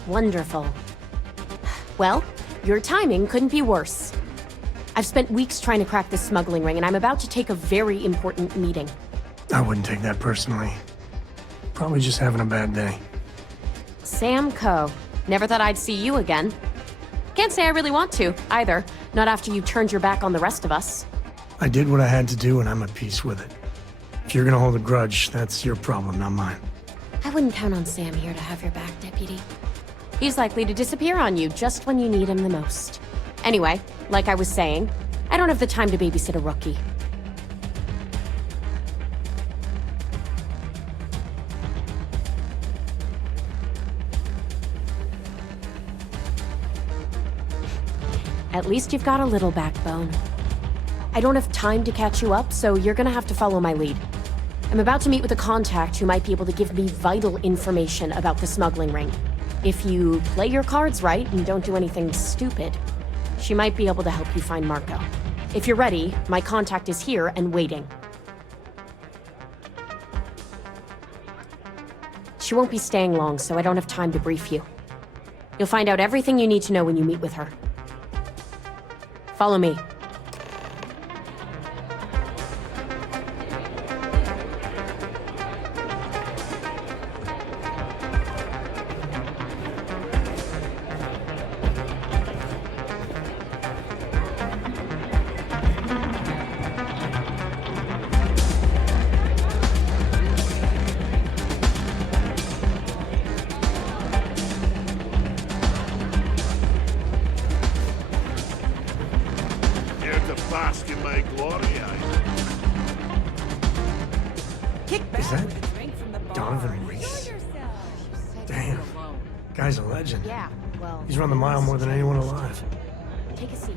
Wonderful. Well, your timing couldn't be worse. I've spent weeks trying to crack this smuggling ring, and I'm about to take a very important meeting. I wouldn't take that personally. Probably just having a bad day. Sam Coe. Never thought I'd see you again. Can't say I really want to, either. Not after you turned your back on the rest of us. I did what I had to do, and I'm at peace with it. If you're gonna hold a grudge, that's your problem, not mine. I wouldn't count on Sam here to have your back, Deputy. He's likely to disappear on you just when you need him the most. Anyway, like I was saying, I don't have the time to babysit a rookie. At least you've got a little backbone. I don't have time to catch you up, so you're gonna have to follow my lead. I'm about to meet with a contact who might be able to give me vital information about the smuggling ring. If you play your cards right and don't do anything stupid, she might be able to help you find Marco. If you're ready, my contact is here and waiting. She won't be staying long, so I don't have time to brief you. You'll find out everything you need to know when you meet with her. Follow me. Is that Donovan Reese? Damn. Guy's a legend. Yeah, well... He's run the mile more than anyone alive. Take a seat.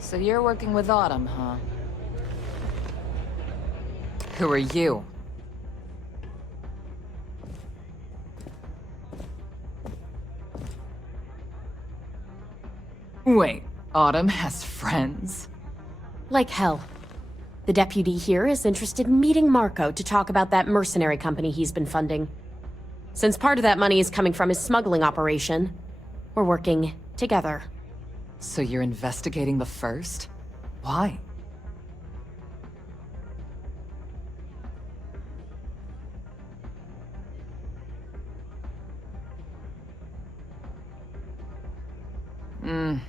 So you're working with Autumn, huh? Who are you? Wait, Autumn has friends? Like hell. The deputy here is interested in meeting Marco to talk about that mercenary company he's been funding. Since part of that money is coming from his smuggling operation, we're working together. So you're investigating the first? Why?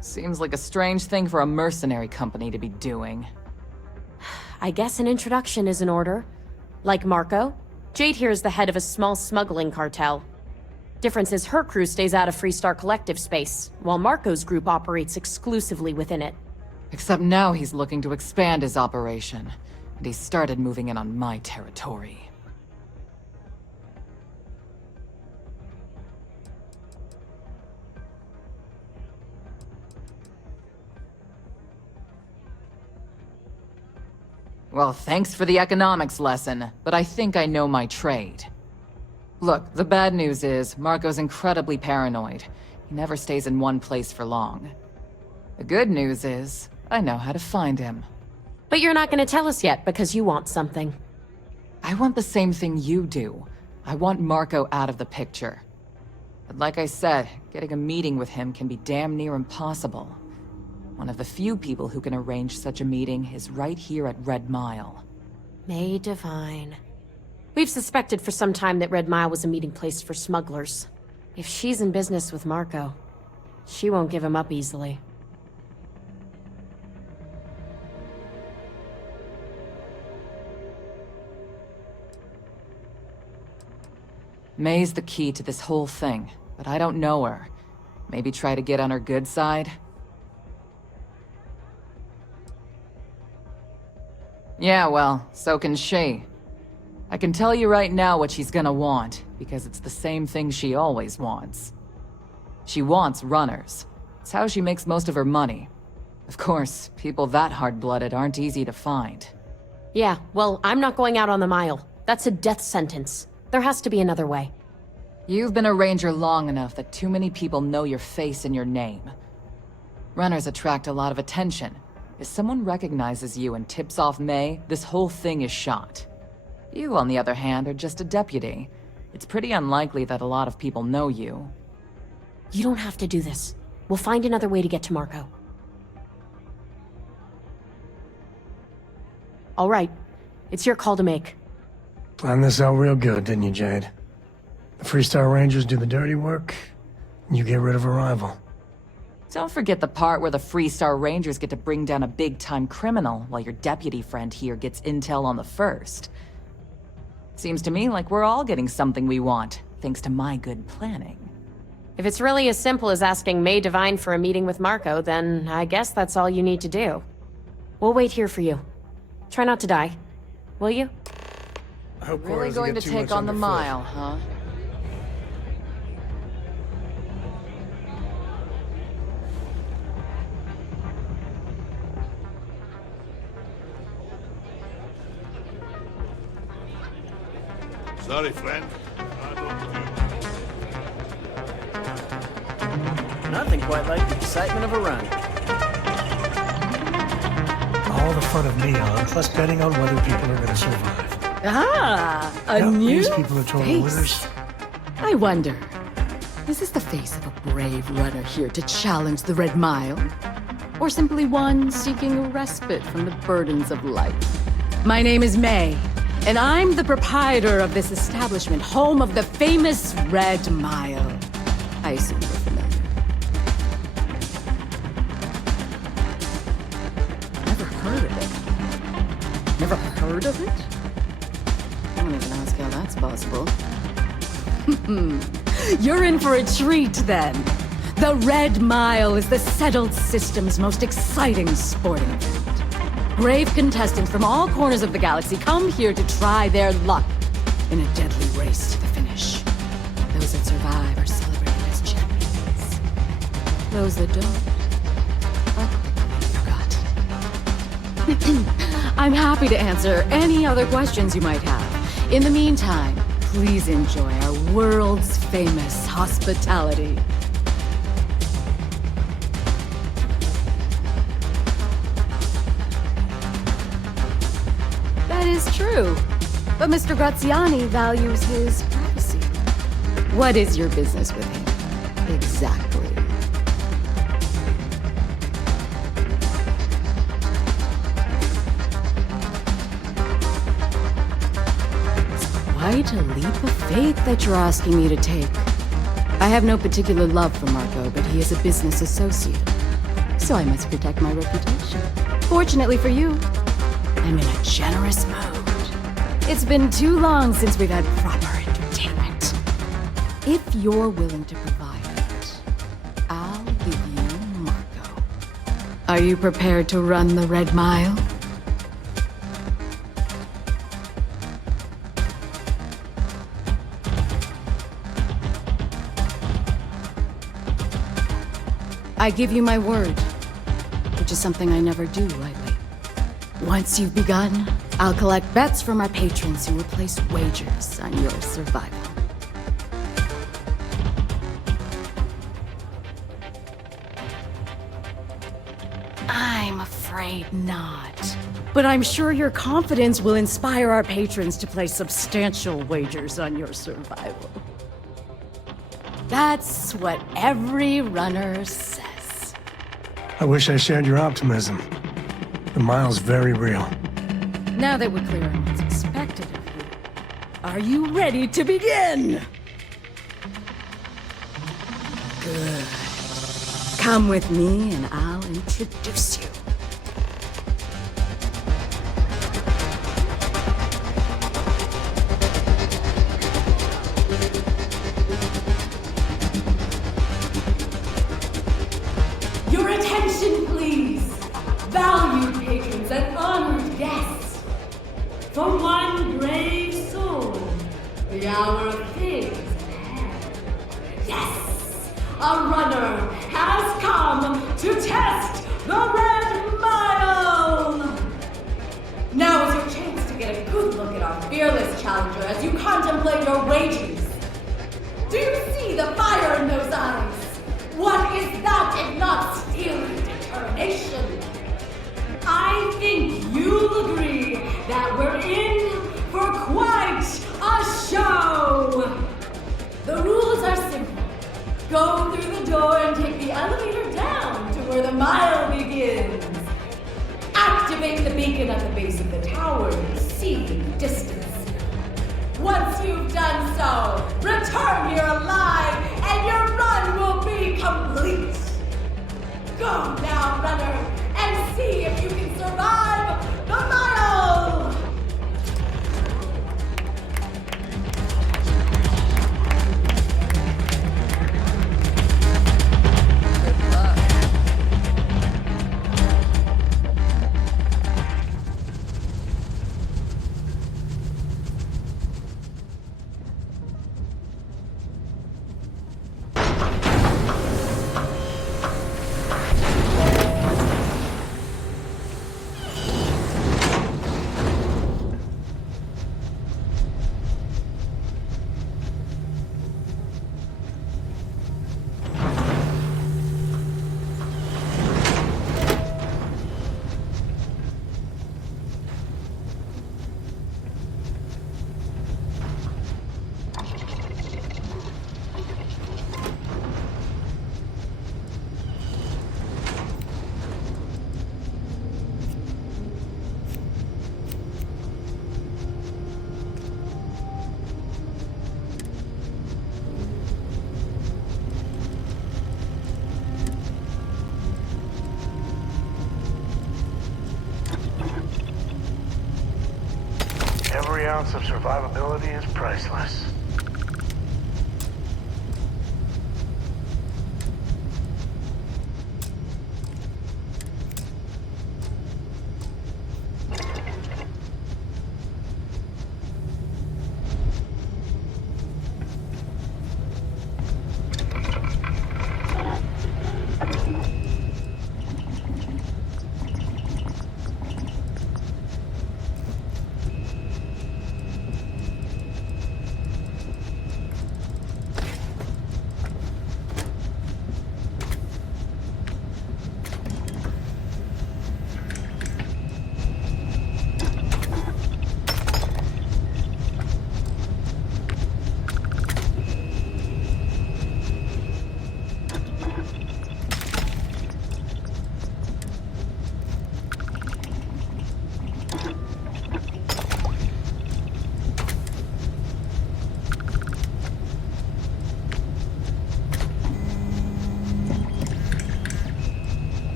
Seems like a strange thing for a mercenary company to be doing. I guess an introduction is in order. Like Marco, Jade here is the head of a small smuggling cartel. Difference is her crew stays out of Freestar Collective space, while Marco's group operates exclusively within it. Except now he's looking to expand his operation, and he started moving in on my territory. Well, thanks for the economics lesson, but I think I know my trade. Look, the bad news is, Marco's incredibly paranoid. He never stays in one place for long. The good news is, I know how to find him. But you're not gonna tell us yet because you want something. I want the same thing you do. I want Marco out of the picture. But like I said, getting a meeting with him can be damn near impossible. One of the few people who can arrange such a meeting is right here at Red Mile. May Divine. We've suspected for some time that Red Mile was a meeting place for smugglers. If she's in business with Marco, she won't give him up easily. May's the key to this whole thing, but I don't know her. Maybe try to get on her good side? Yeah, well, so can she. I can tell you right now what she's gonna want, because it's the same thing she always wants. She wants runners. It's how she makes most of her money. Of course, people that hard-blooded aren't easy to find. Yeah, well, I'm not going out on the mile. That's a death sentence. There has to be another way. You've been a ranger long enough that too many people know your face and your name. Runners attract a lot of attention. If someone recognizes you and tips off May, this whole thing is shot. You, on the other hand, are just a deputy. It's pretty unlikely that a lot of people know you. You don't have to do this. We'll find another way to get to Marco. All right. It's your call to make. Planned this out real good, didn't you, Jade? The Freestar Rangers do the dirty work, and you get rid of a rival. Don't forget the part where the Freestar Rangers get to bring down a big-time criminal, while your deputy friend here gets intel on the first. Seems to me like we're all getting something we want, thanks to my good planning. If it's really as simple as asking May Divine for a meeting with Marco, then I guess that's all you need to do. We'll wait here for you. Try not to die. Will you? I hope Really going to take on the mile, huh? Sorry, friend. Nothing quite like the excitement of a run. All the fun of neon, plus betting on whether people are going to survive. Ah, a Yep, new these people are total face. winners. I wonder, is this the face of a brave runner here to challenge the Red Mile? Or simply one seeking a respite from the burdens of life? My name is May, and I'm the proprietor of this establishment, home of the famous Red Mile. I assume you're familiar. Never heard of it. Never heard of it? I don't even ask how that's possible. You're in for a treat, then. The Red Mile is the settled system's most exciting sporting event. Brave contestants from all corners of the galaxy come here to try their luck in a deadly race to the finish. Those that survive are celebrated as champions. Those that don't, forgot. I'm happy to answer any other questions you might have. In the meantime, please enjoy our world's famous hospitality. That is true, but Mr. Graziani values his privacy. What is your business with him? Exactly. Quite a leap of faith that you're asking me to take. I have no particular love for Marco, but he is a business associate, so I must protect my reputation. Fortunately for you, I'm in a generous mood. It's been too long since we've had proper entertainment. If you're willing to provide it, I'll give you Marco. Are you prepared to run the Red Mile? I give you my word, which is something I never do lightly. Once you've begun, I'll collect bets from our patrons who will place wagers on your survival. I'm afraid not. But I'm sure your confidence will inspire our patrons to place substantial wagers on your survival. That's what every runner says. I wish I shared your optimism. The mile's very real. Now that we're clear on what's expected of you, are you ready to begin? Good. Come with me and I'll introduce you. Your attention, please, valued patrons and honored guests. For one brave soul, the hour of pigs at hand. Yes, a runner has come to test the Red Mile! Now is your chance to get a good look at our fearless challenger as you contemplate your wagers. Do you see the fire in those eyes? What is that if not steely determination? I think you'll agree that we're in for quite a show! The rules are simple. Go through the door and take the elevator down to where the mile begins. Activate the beacon at the base of the tower to see in the distance. Once you've done so, return here alive and your run will be complete. Go now, runner, and see if you can survive the mile! Every ounce of survivability is priceless.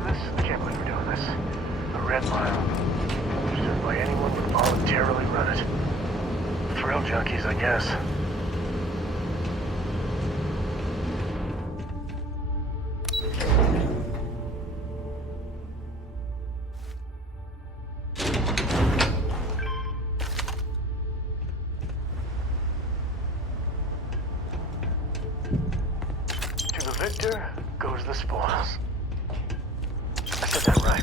doing this? I can't believe we're doing this. A red mile. Understood by anyone would voluntarily run it. Thrill junkies, I guess. To the victor goes the spoils. I said that right?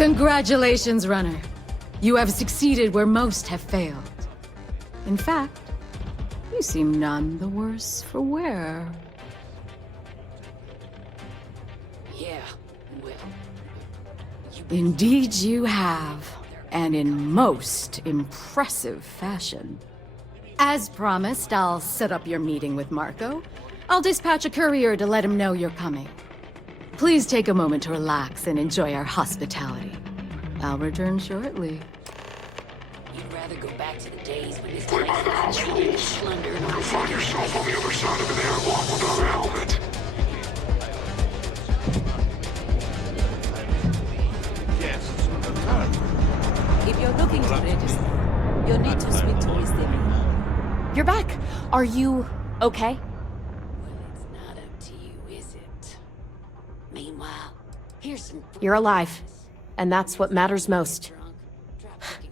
Congratulations, runner. You have succeeded where most have failed. In fact, you seem none the worse for wear. Yeah, well... Indeed you have, and in most impressive fashion. As promised, I'll set up your meeting with Marco. I'll dispatch a courier to let him know you're coming. Please take a moment to relax and enjoy our hospitality. I'll return shortly. You'd rather go back to the days when this Play by the house rules. You'll find yourself on the other side of an airlock without a helmet. If you're looking to register, you'll need to speak to Miss Demi. You're back. Are you okay? Not up to you, is it? Meanwhile, here's some... You're alive, and that's what matters most.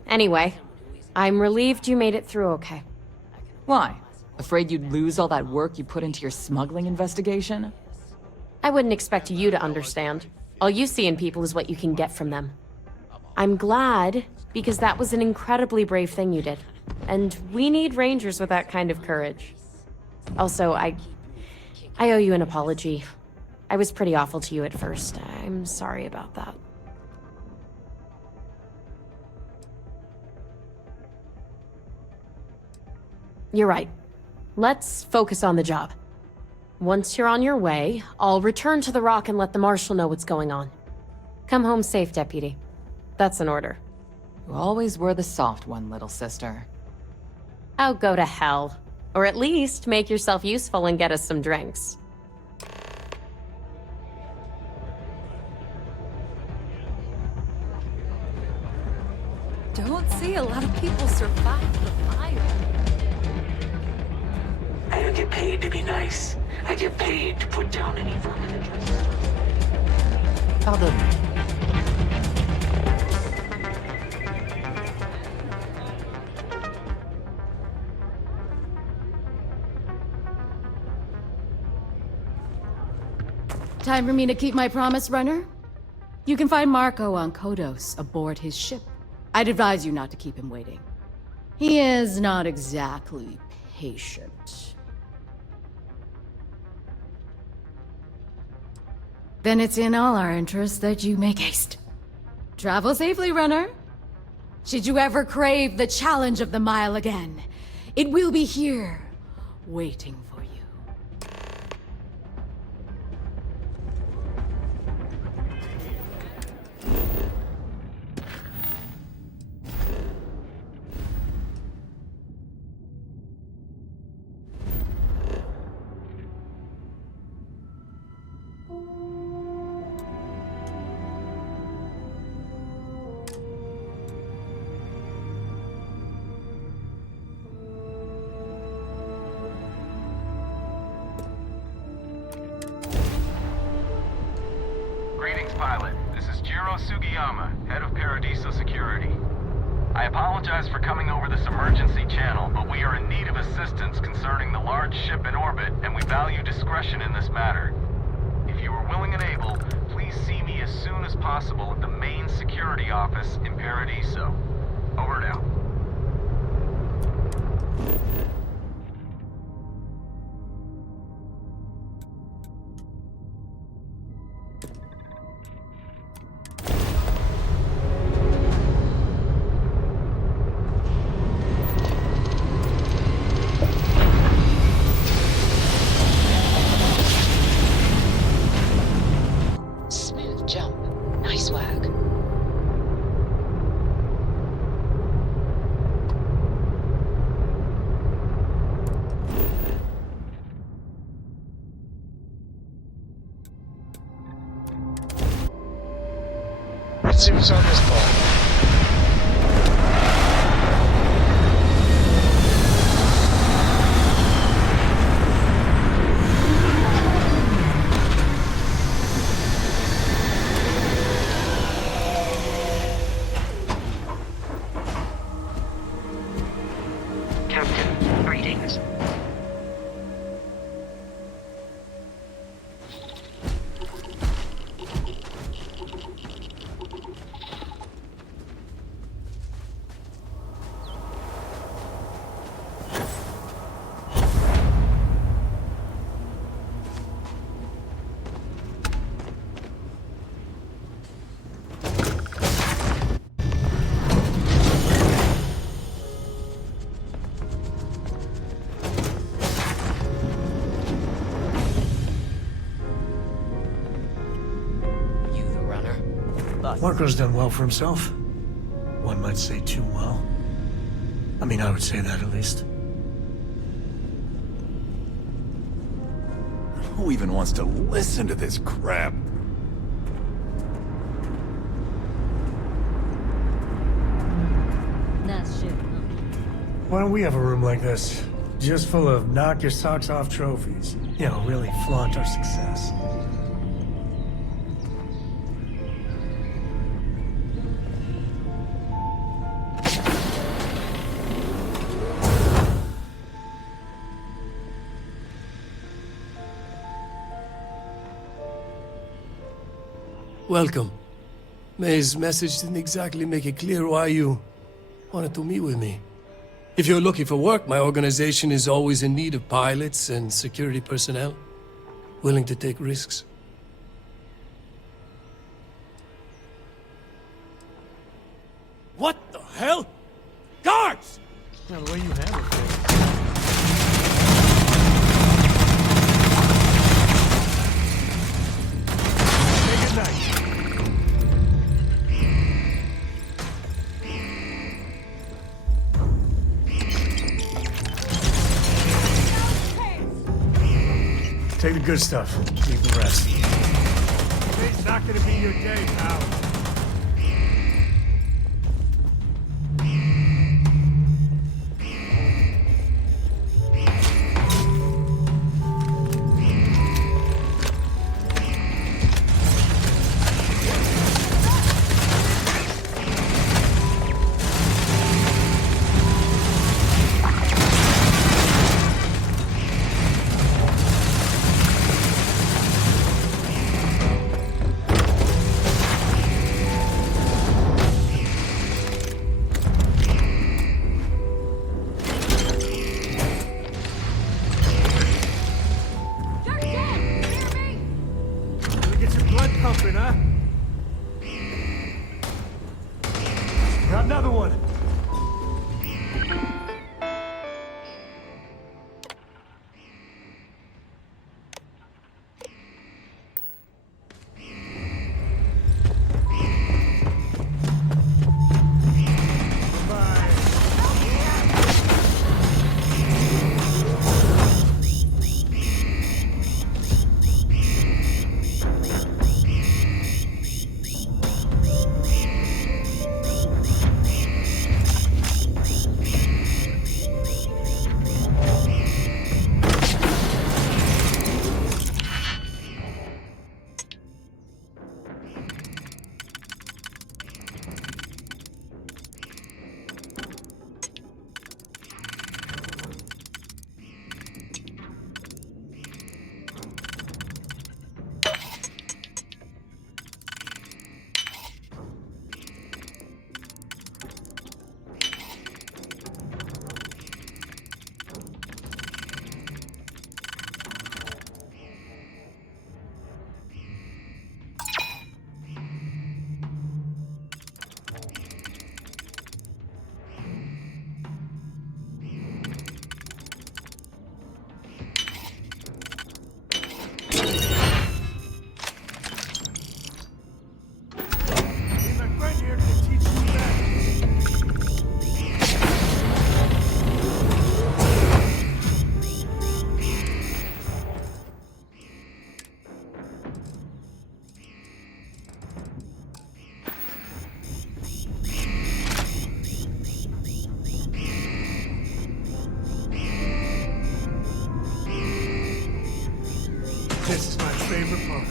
Anyway, I'm relieved you made it through okay. Why? Afraid you'd lose all that work you put into your smuggling investigation? I wouldn't expect you to understand. All you see in people is what you can get from them. I'm glad, because that was an incredibly brave thing you did. And we need rangers with that kind of courage. Also, I owe you an apology. I was pretty awful to you at first. I'm sorry about that. You're right. Let's focus on the job. Once you're on your way, I'll return to the Rock and let the Marshal know what's going on. Come home safe, Deputy. That's an order. You always were the soft one, little sister. Oh, go to hell. Or at least make yourself useful and get us some drinks. Don't see a lot of people survive the fire. I don't get paid to be nice. I get paid to put down any vermin interests. Pardon. Time for me to keep my promise, runner? You can find Marco on Kodos aboard his ship. I'd advise you not to keep him waiting. He is not exactly patient. Then it's in all our interests that you make haste. Travel safely, runner. Should you ever crave the challenge of the mile again, it will be here, waiting for you. Pilot, this is Jiro Sugiyama, head of Paradiso Security. I apologize for coming over this emergency channel, but we are in need of assistance concerning the large ship in orbit, and we value discretion in this matter. If you are willing and able, please see me as soon as possible at the main security office in Paradiso. Over and out. Let's see what's on this ball. Captain, greetings. Marco's done well for himself. One might say too well. I mean, I would say that at least. Who even wants to listen to this crap? That's shit. Why don't we have a room like this? Just full of knock your socks off trophies. You know, really flaunt our success. Welcome. May's message didn't exactly make it clear why you wanted to meet with me. If you're looking for work, my organization is always in need of pilots and security personnel, willing to take risks. What the hell? Guards! Yeah, the way you handle things. Say goodnight. Take the good stuff, leave the rest. Today's not gonna be your day, pal. Got another one. This is my favorite part.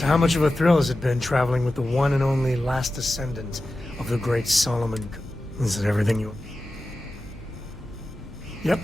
So how much of a thrill has it been traveling with the one and only last descendant of the great Solomon? Is it everything you... Yep.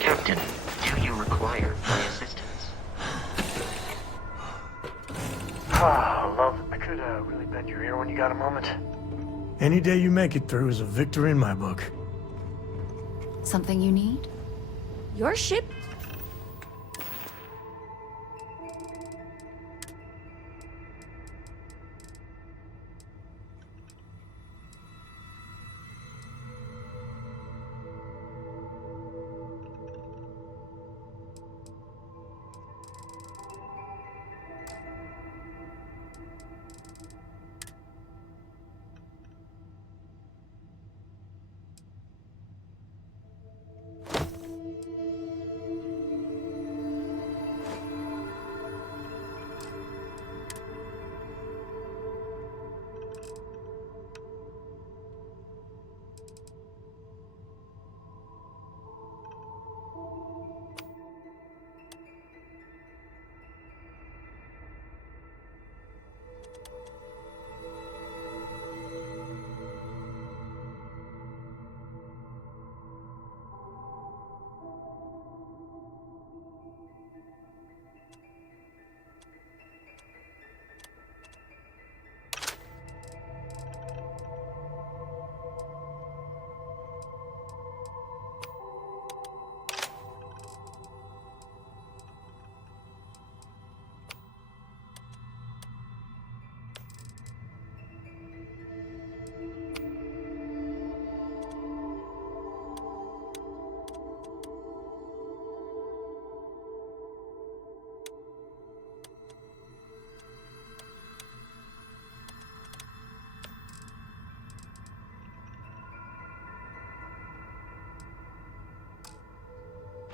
Captain, do you require my assistance? Love, I could really bend your ear when you got a moment. Any day you make it through is a victory in my book. Something you need? Your ship?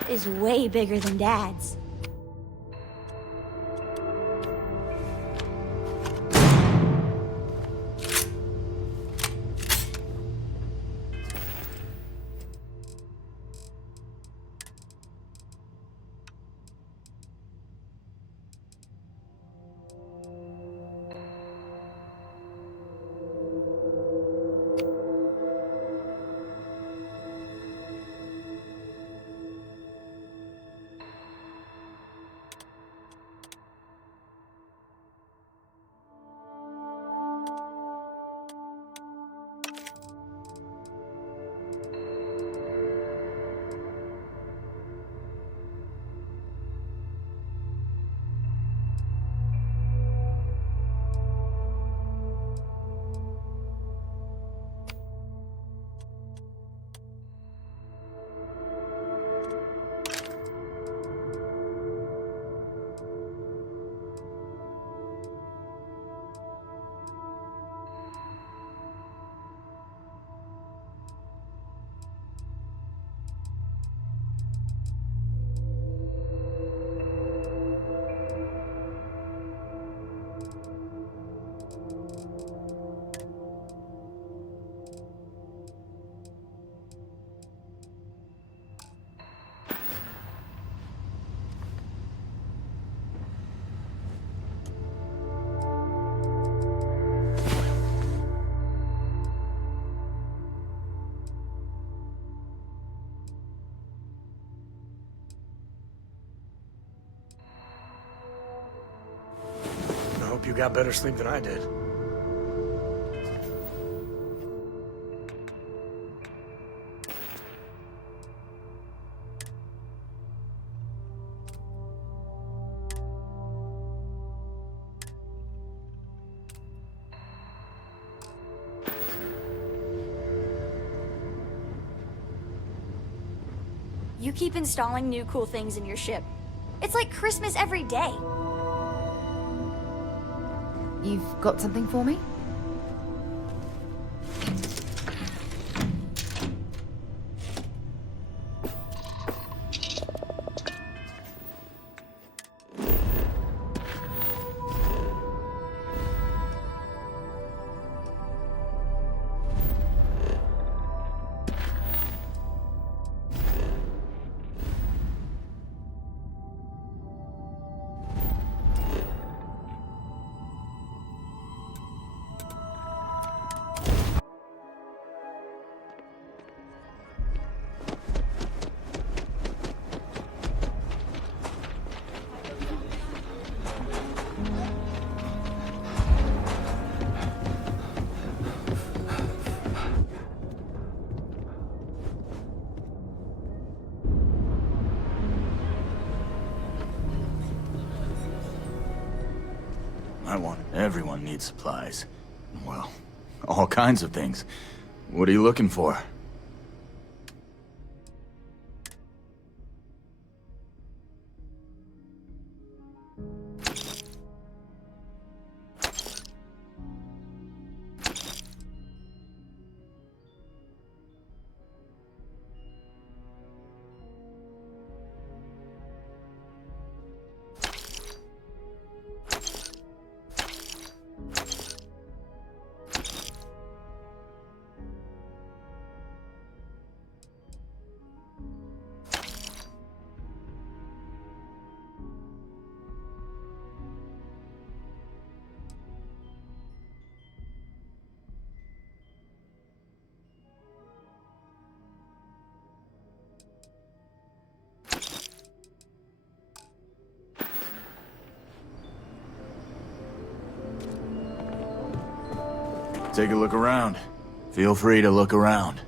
Is way bigger than Dad's. you got better sleep than I did. You keep installing new cool things in your ship. It's like Christmas every day. You've got something for me? Everyone needs supplies. Well, all kinds of things. What are you looking for? Take a look around. Feel free to look around.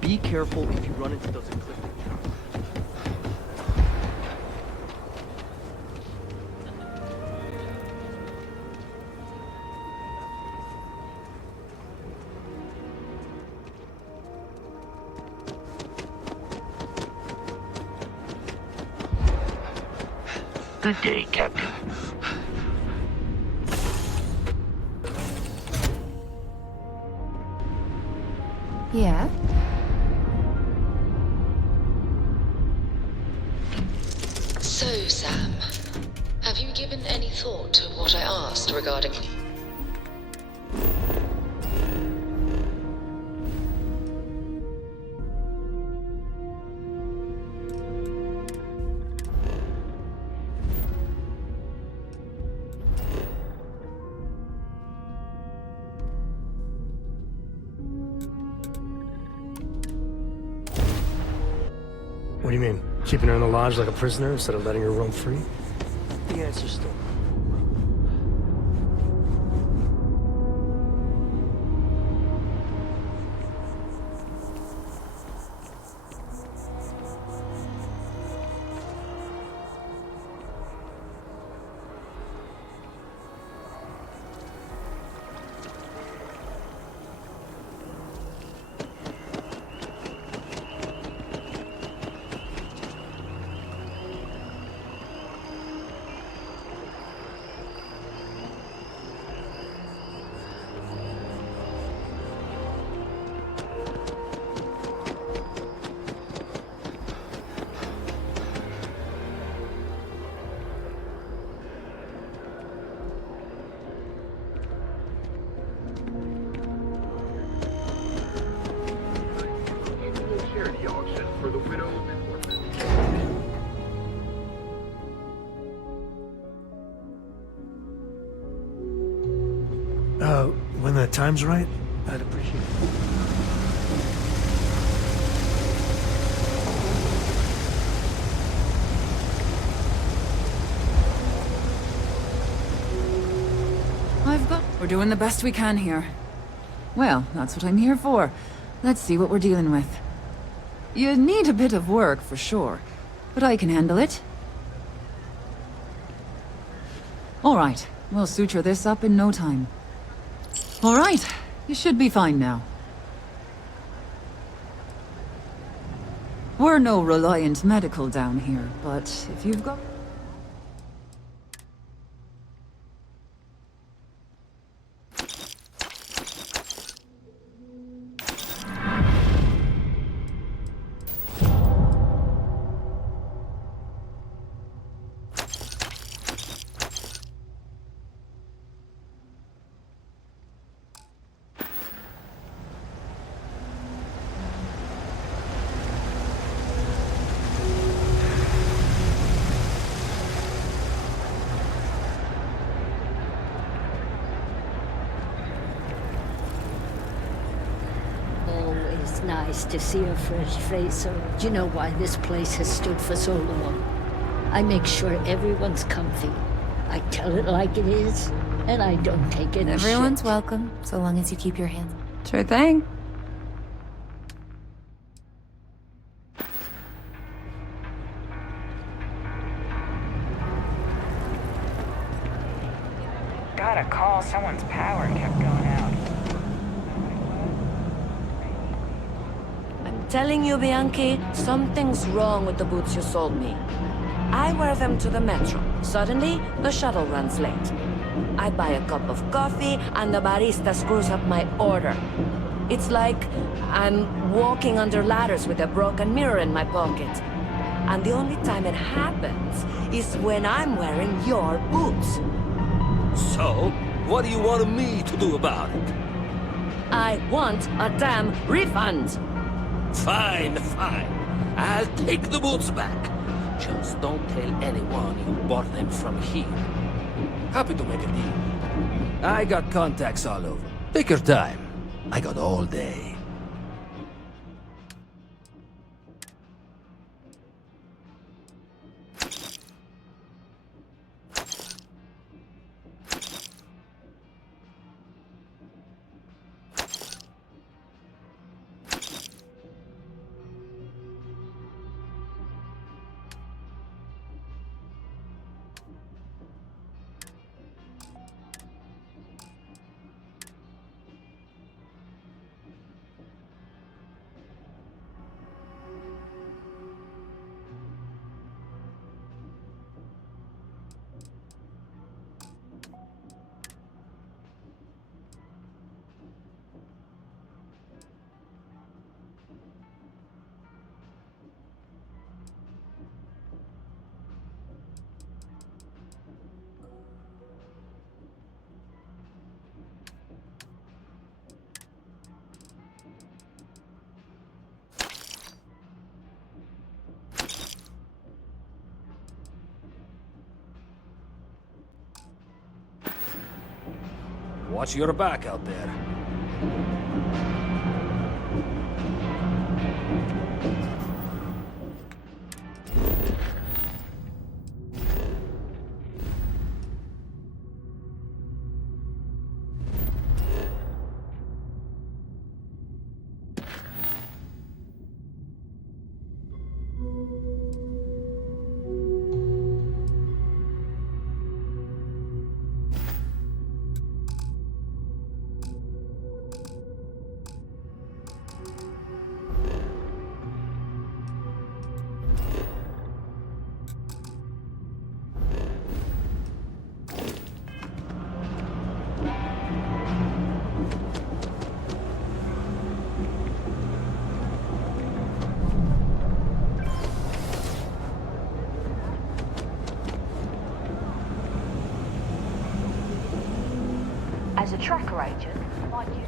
Be careful if you run into those ecliptic towers. Good day, Captain. Yeah? So, Sam, have you given any thought to what I asked regarding... What do you mean? Keeping her in the lodge like a prisoner instead of letting her roam free? The answer's still no. Charity auction for the widows and orphans. When the time's right, I'd appreciate it. We're doing the best we can here. Well, that's what I'm here for. Let's see what we're dealing with. You need a bit of work, for sure, but I can handle it. Alright, we'll suture this up in no time. Alright, you should be fine now. We're no Reliant Medical down here, but if you've got... Always nice to see a fresh face, or do you know why this place has stood for so long? I make sure everyone's comfy. I tell it like it is, and I don't take any Everyone's shit. welcome, so long as you keep your hands. Sure thing. Got a call, someone's power kept going out. I'm telling you, Bianchi, something's wrong with the boots you sold me. I wear them to the metro. Suddenly, the shuttle runs late. I buy a cup of coffee, and the barista screws up my order. It's like I'm walking under ladders with a broken mirror in my pocket. And the only time it happens is when I'm wearing your boots. So, what do you want me to do about it? I want a damn refund! Fine, fine. I'll take the boots back. Just don't tell anyone you bought them from here. Happy to make a deal. I got contacts all over. Take your time. I got all day. Watch your back out there. As a tracker agent, might you...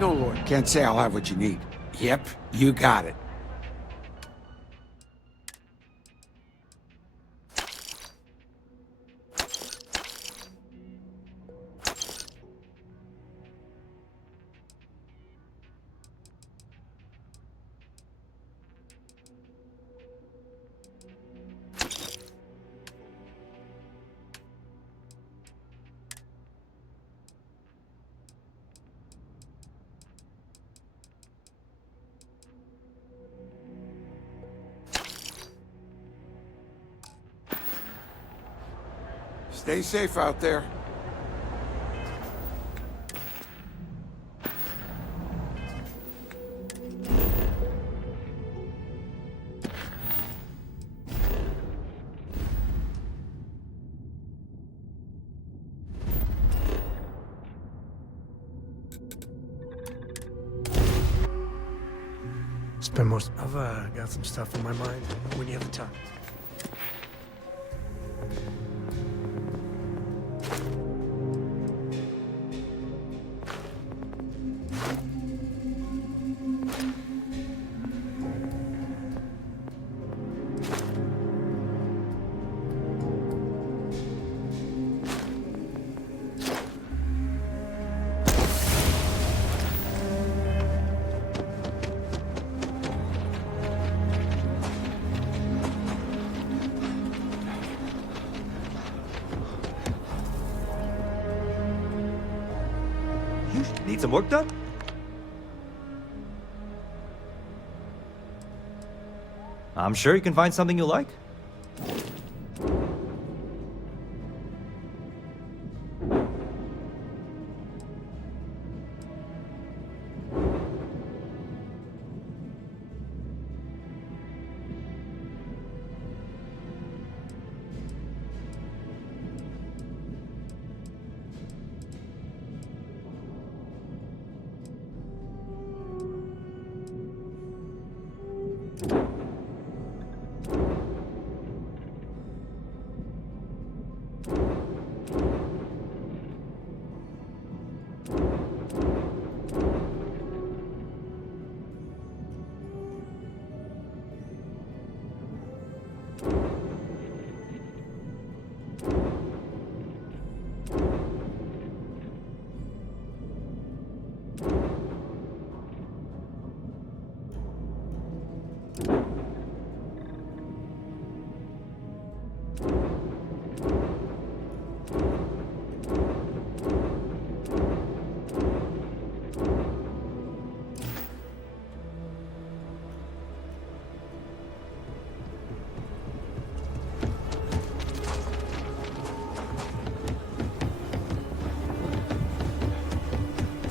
No, Lord. Can't say I'll have what you need. Yep, you got it. Stay safe out there. I've got some stuff in my mind when you have the time. Need some work done? I'm sure you can find something you like.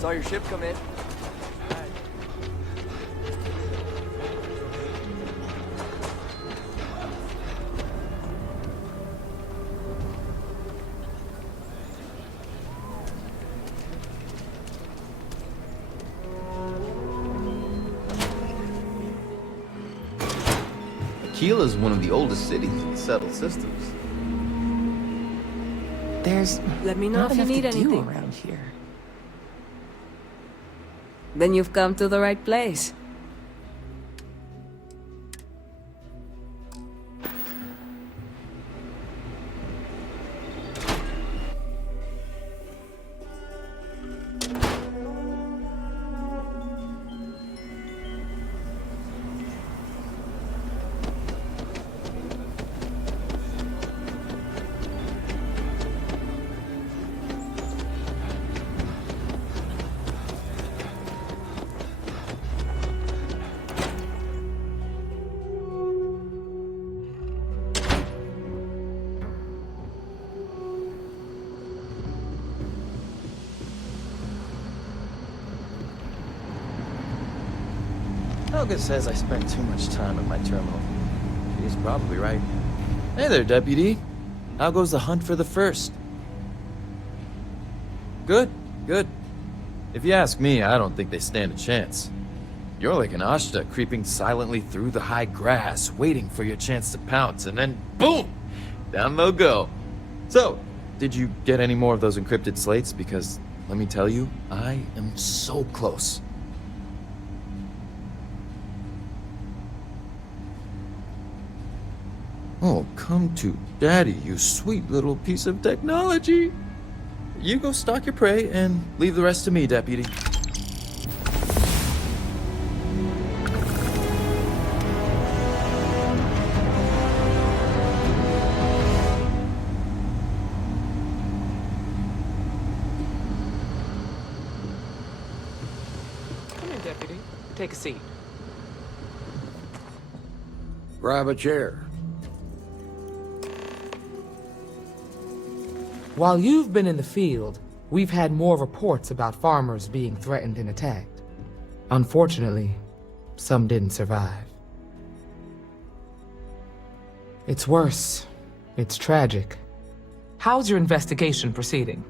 Saw your ship come in. Aquila is one of the oldest cities in settled systems. There's Let me know not if you enough need to do anything. around here. Then you've come to the right place. Helga says I spend too much time at my terminal. She's probably right. Hey there, Deputy. How goes the hunt for the first? Good, good. If you ask me, I don't think they stand a chance. You're like an Ashta creeping silently through the high grass, waiting for your chance to pounce, and then boom! Down they'll go. So, did you get any more of those encrypted slates? Because, let me tell you, I am so close. Oh, come to Daddy, you sweet little piece of technology. You go stalk your prey and leave the rest to me, Deputy. Come in, Deputy. Take a seat. Grab a chair. While you've been in the field, we've had more reports about farmers being threatened and attacked. Unfortunately, some didn't survive. It's worse. It's tragic. How's your investigation proceeding?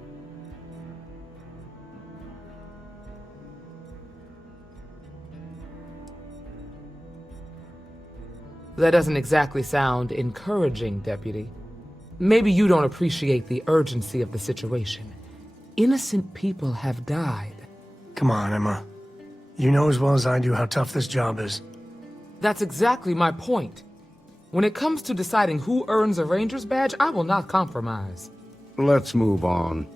That doesn't exactly sound encouraging, Deputy. Maybe you don't appreciate the urgency of the situation. Innocent people have died. Come on, Emma. You know as well as I do how tough this job is. That's exactly my point. When it comes to deciding who earns a Ranger's badge, I will not compromise. Let's move on.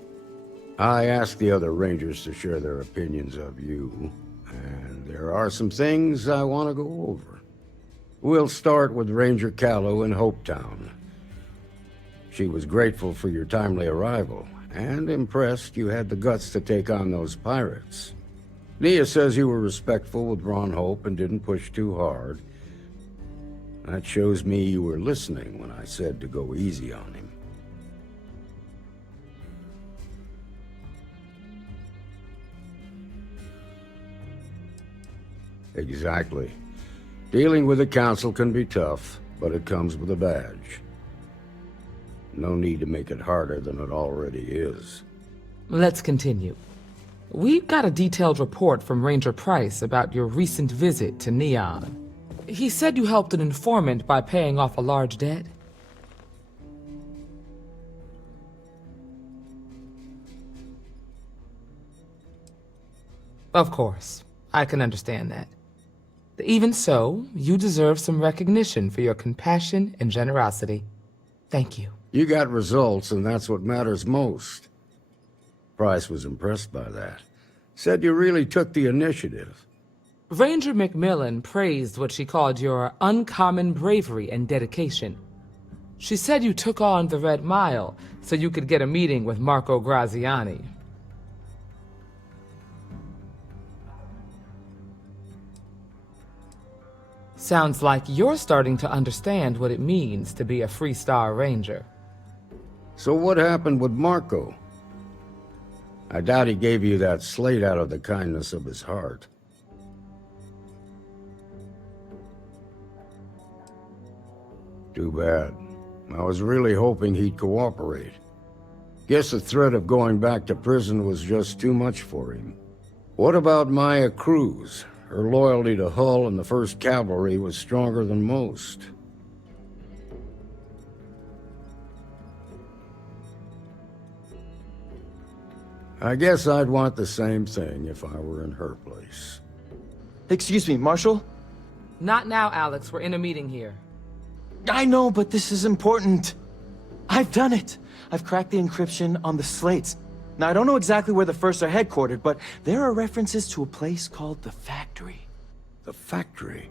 I asked the other Rangers to share their opinions of you, and there are some things I want to go over. We'll start with Ranger Callow in Hopetown. She was grateful for your timely arrival, and impressed you had the guts to take on those pirates. Nia says you were respectful with Ron Hope and didn't push too hard. That shows me you were listening when I said to go easy on him. Exactly. Dealing with the Council can be tough, but it comes with a badge. No need to make it harder than it already is. Let's continue. We've got a detailed report from Ranger Price about your recent visit to Neon. He said you helped an informant by paying off a large debt. Of course, I can understand that. Even so, you deserve some recognition for your compassion and generosity. Thank you. You got results, and that's what matters most. Price was impressed by that. Said you really took the initiative. Ranger McMillan praised what she called your uncommon bravery and dedication. She said you took on the Red Mile so you could get a meeting with Marco Graziani. Sounds like you're starting to understand what it means to be a Freestar Ranger. So what happened with Marco? I doubt he gave you that slate out of the kindness of his heart. Too bad. I was really hoping he'd cooperate. Guess the threat of going back to prison was just too much for him. What about Maya Cruz? Her loyalty to Hull and the 1st Cavalry was stronger than most. I guess I'd want the same thing if I were in her place. Excuse me, Marshal? Not now, Alex. We're in a meeting here. I know, but this is important. I've done it. I've cracked the encryption on the slates. Now, I don't know exactly where the First are headquartered, but there are references to a place called the Factory. The Factory?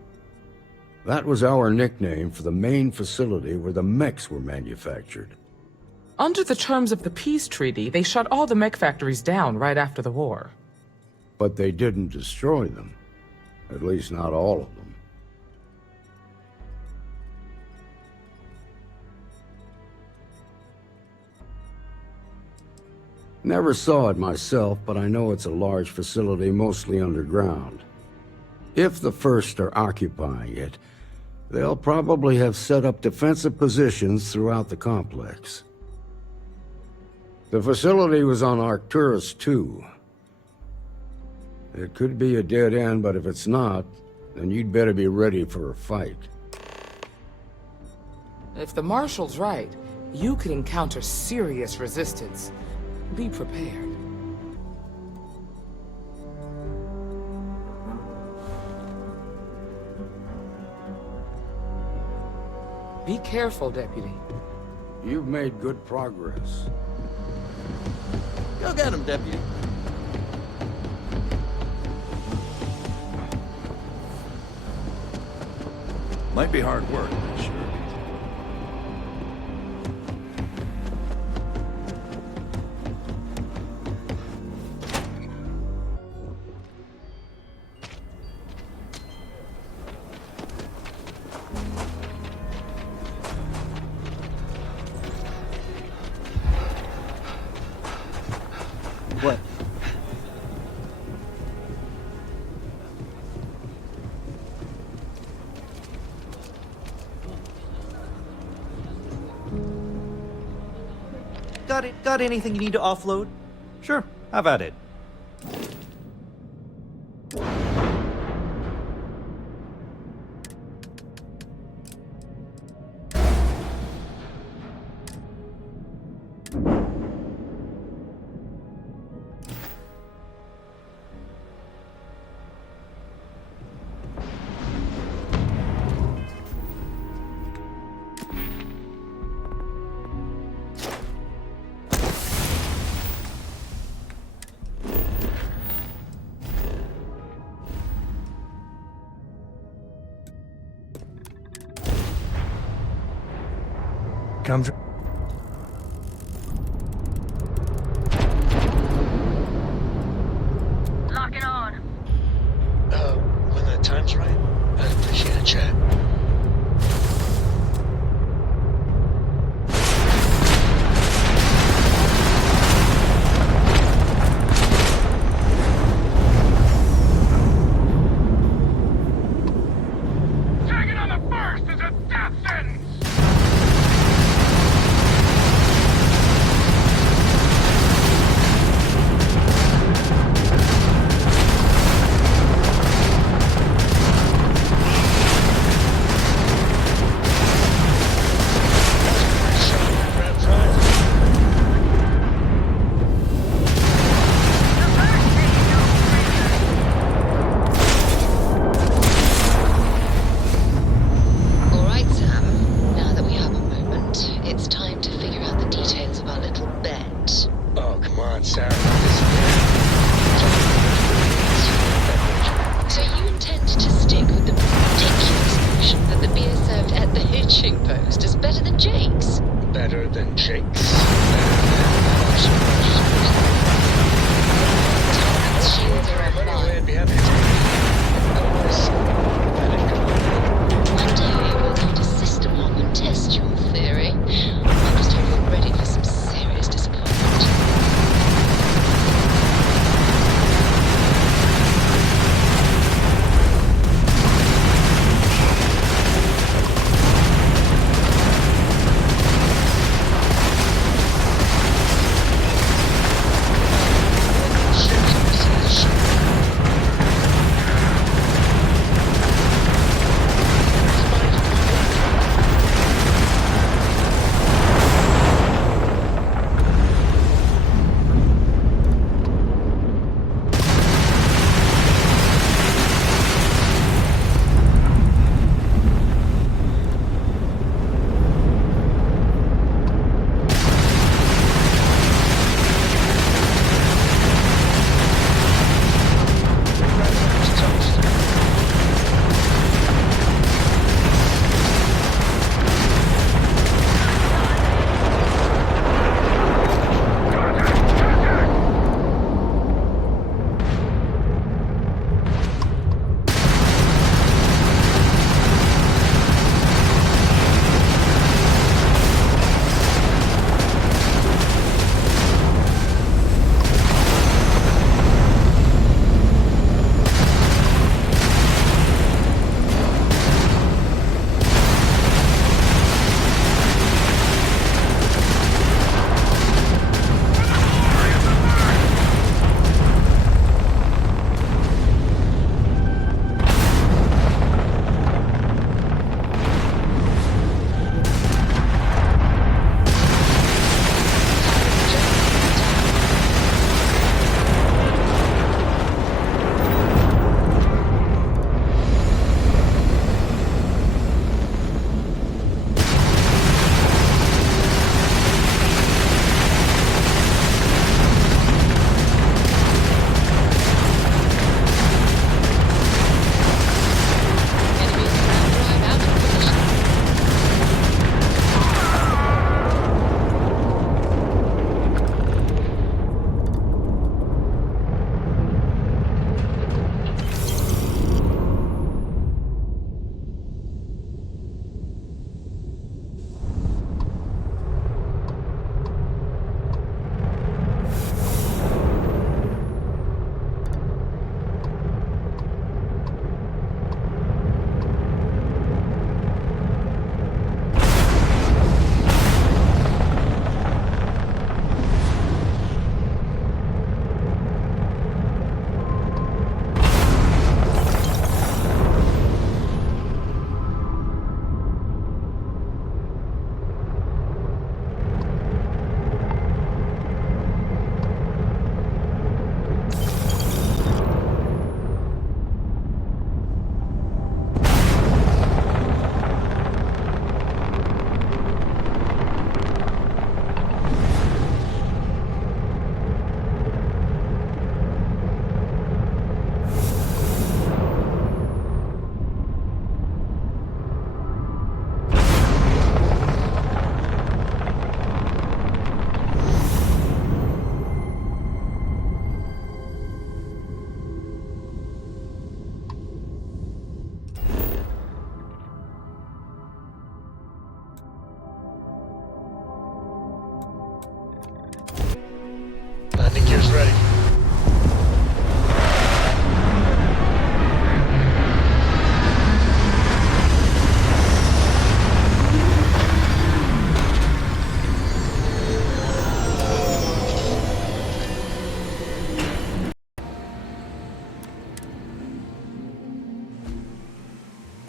That was our nickname for the main facility where the mechs were manufactured. Under the terms of the peace treaty, they shut all the mech factories down right after the war. But they didn't destroy them. At least not all of them. Never saw it myself, but I know it's a large facility mostly underground. If the First are occupying it, they'll probably have set up defensive positions throughout the complex. The facility was on Arcturus 2. It could be a dead end, but if it's not, then you'd better be ready for a fight. If the Marshal's right, you could encounter serious resistance. Be prepared. Be careful, Deputy. You've made good progress. Go get him, Deputy. Might be hard work, but sure. What? Got anything you need to offload? Sure, have at it. Come. Lock it on. When the time's right, I'd appreciate a chat. Taking on the First is a death sentence!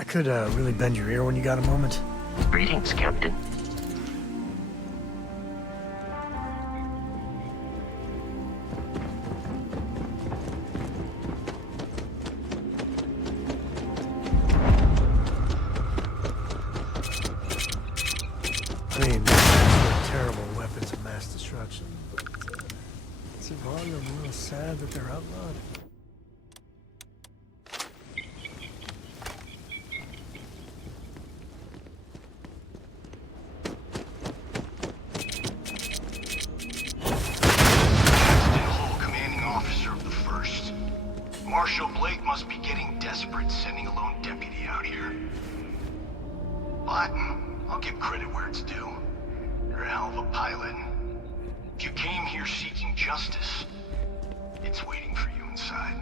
could really bend your ear when you got a moment. Greetings, Captain. I mean, they're terrible weapons of mass destruction. It's a little sad that they're outlawed. Marshal Blake must be getting desperate sending a lone deputy out here. But I'll give credit where it's due. You're a hell of a pilot. If you came here seeking justice, it's waiting for you inside.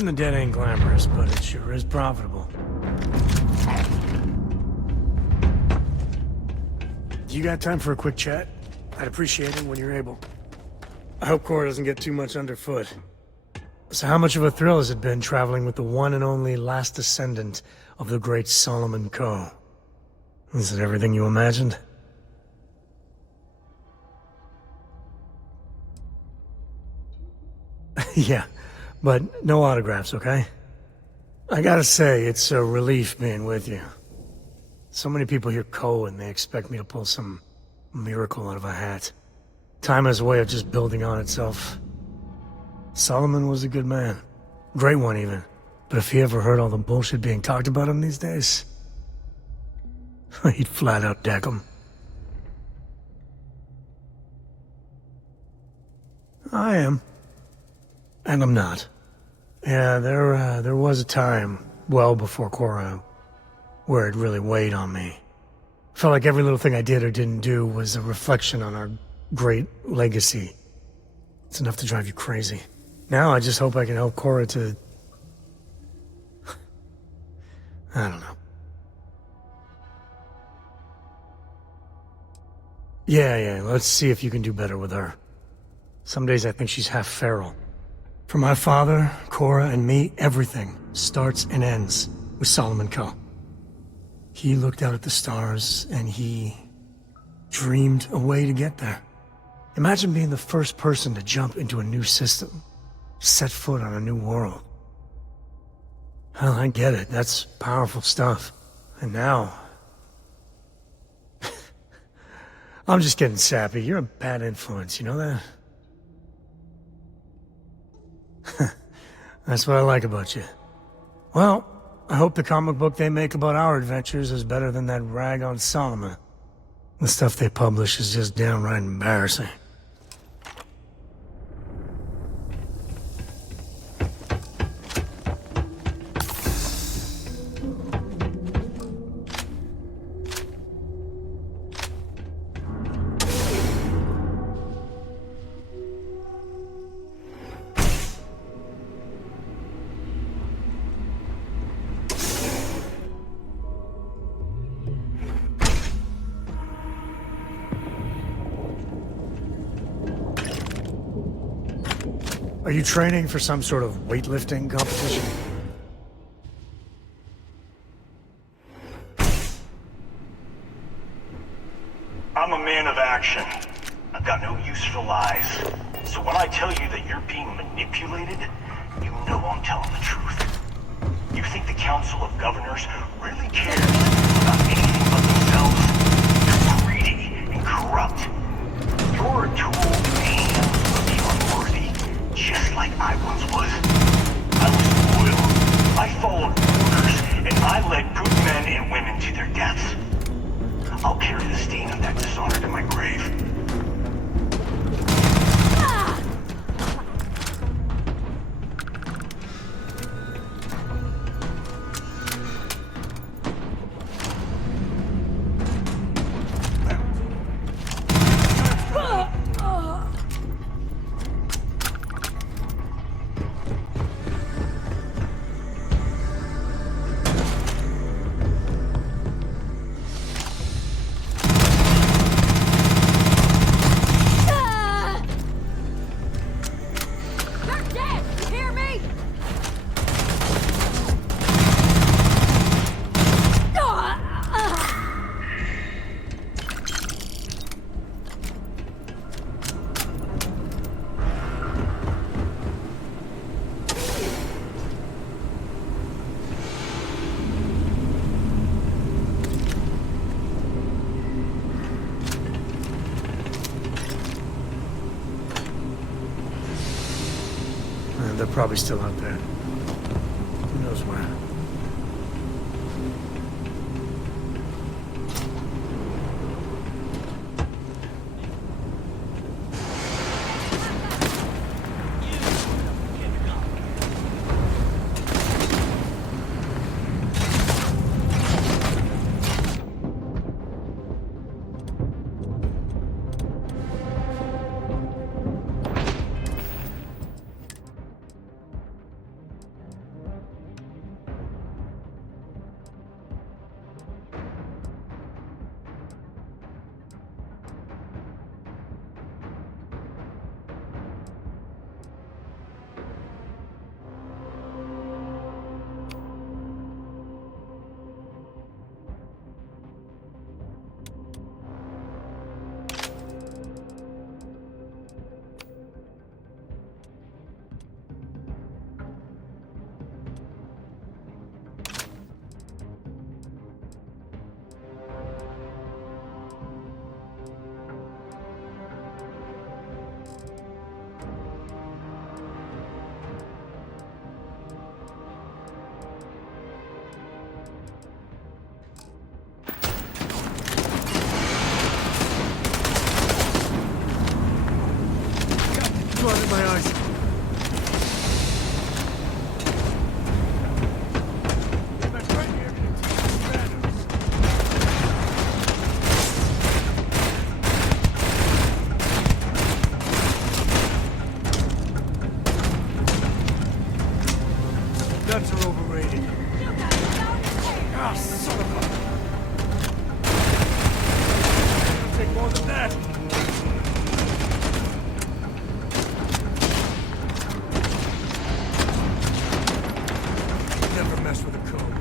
Shooting the dead ain't glamorous, but it sure is profitable. You got time for a quick chat? I'd appreciate it when you're able. I hope Cora doesn't get too much underfoot. So how much of a thrill has it been traveling with the one and only last descendant of the great Solomon Coe? Is it everything you imagined? Yeah, but no autographs, okay? I gotta say, it's a relief being with you. So many people hear Coe and they expect me to pull some miracle out of a hat. Time has a way of just building on itself. Solomon was a good man. Great one, even. But if he ever heard all the bullshit being talked about him these days, he'd flat out deck him. I am. And I'm not. Yeah, there was a time, well before Cora, where it really weighed on me. Felt like every little thing I did or didn't do was a reflection on our great legacy. It's enough to drive you crazy. Now I just hope I can help Cora to... I don't know. Yeah, let's see if you can do better with her. Some days I think she's half feral. For my father, Cora, and me, everything starts and ends with Solomon Coe. He looked out at the stars, and he dreamed a way to get there. Imagine being the first person to jump into a new system, set foot on a new world. Hell, I get it. That's powerful stuff. And now... I'm just getting sappy. You're a bad influence, you know that? That's what I like about you. Well, I hope the comic book they make about our adventures is better than that rag on Solomon. The stuff they publish is just downright embarrassing. Are you training for some sort of weightlifting competition? Council of Governors really care about anything but themselves. They're greedy and corrupt. You're a tool in the hands of the unworthy, just like I once was. I was loyal. I followed orders, and I led good men and women to their deaths. I'll carry the stain of that dishonor to my grave. They're probably still out there. Who knows where? Blood in my eyes. Guns are overrated. Ah, son of a... It'll take more than that. Never mess with a code.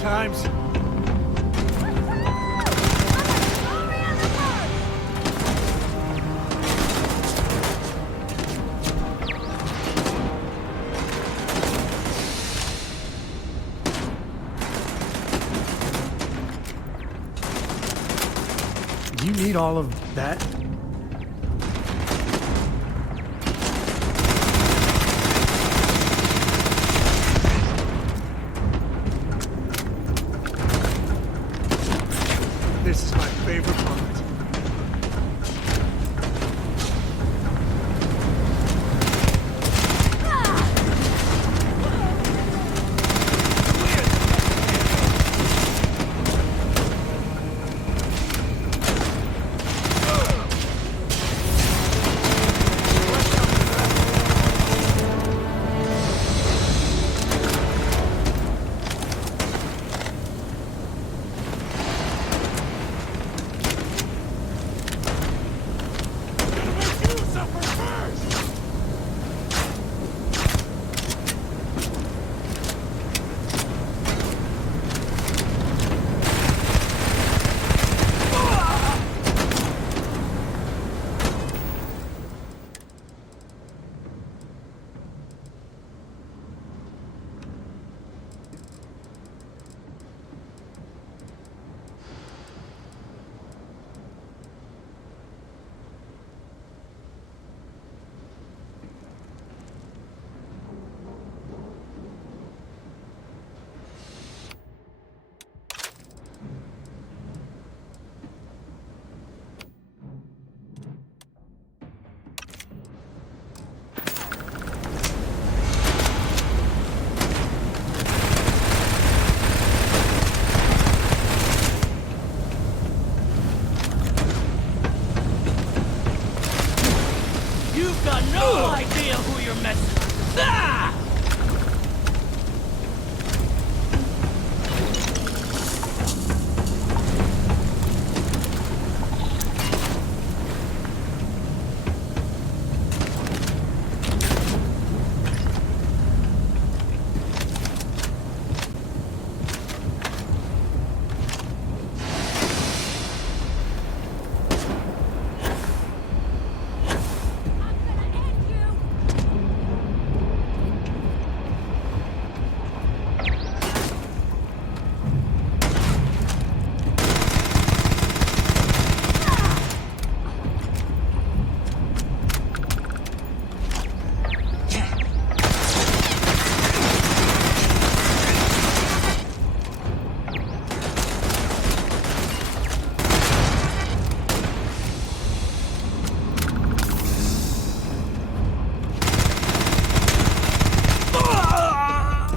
Times. Do you need all of that? This is my favorite part. no idea who you're messing with. Ah!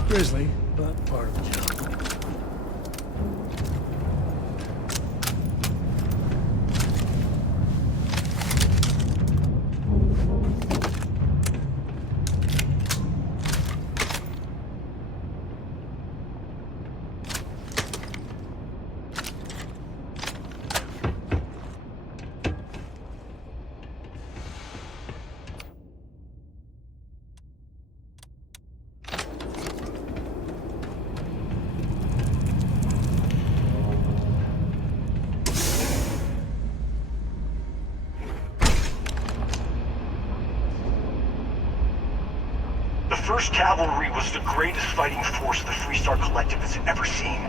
Grizzly, but part of the job. The 1st Cavalry was the greatest fighting force the Freestar Collective has ever seen.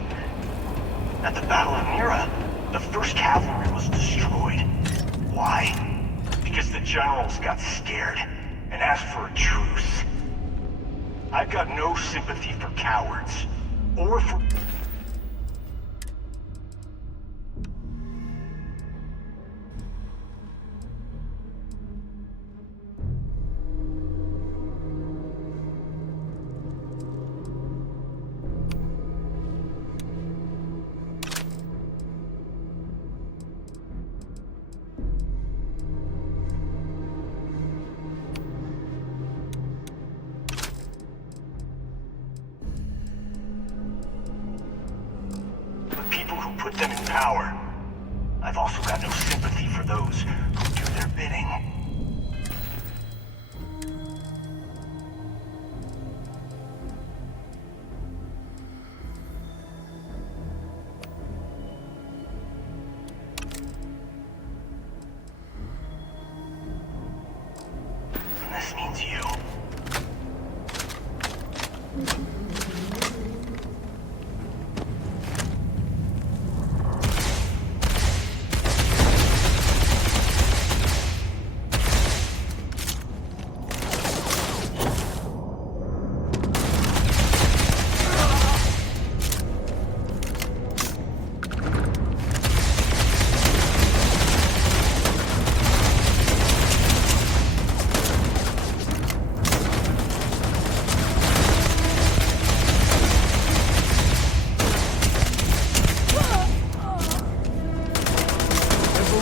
At the Battle of Mira, the 1st Cavalry was destroyed. Why? Because the generals got scared and asked for a truce. I've got no sympathy for cowards, or for... put them in power. I've also got no sympathy for those who do their bidding. And this means you.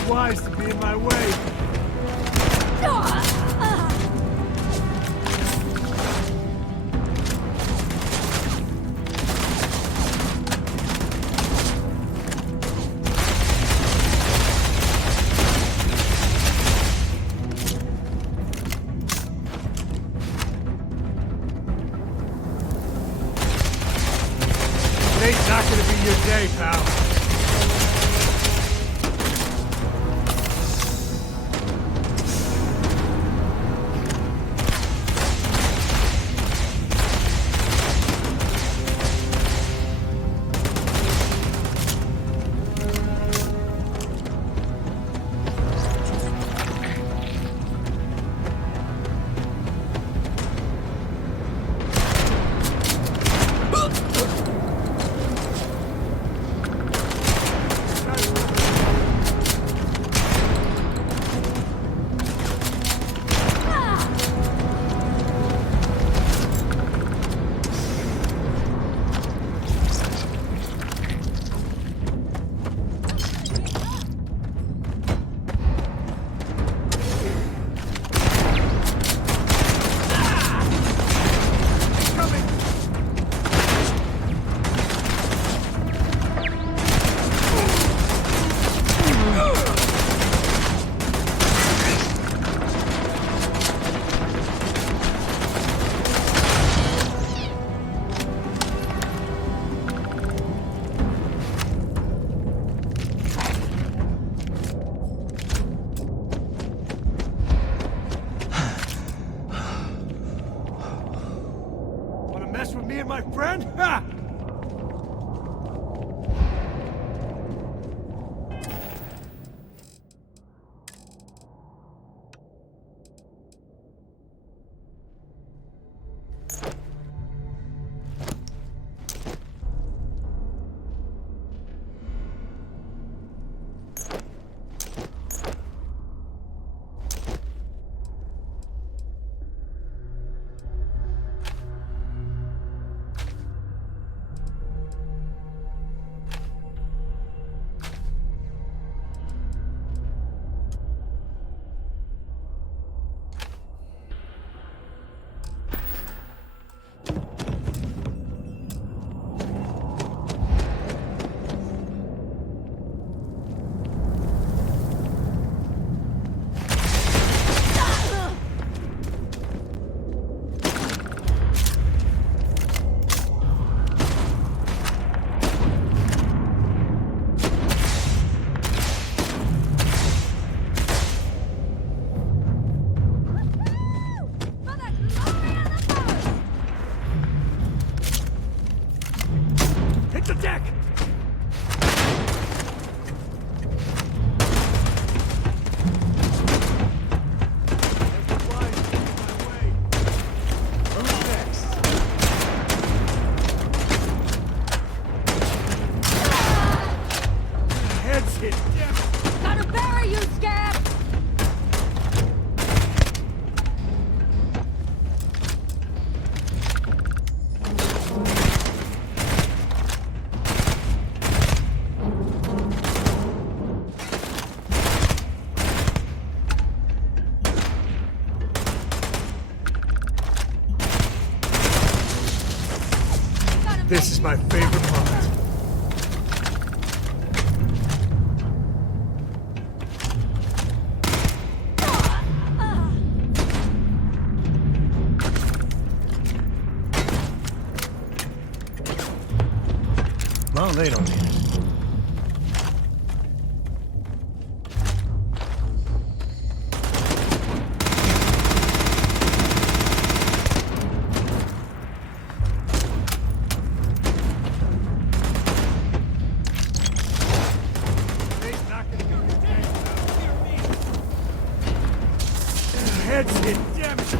Wise to be in my way. Today's not gonna be your day, pal. me and my friend? Ha! Gotta bury you, scab! This is my favorite part. Well, they don't need it. Head's hit, damn it!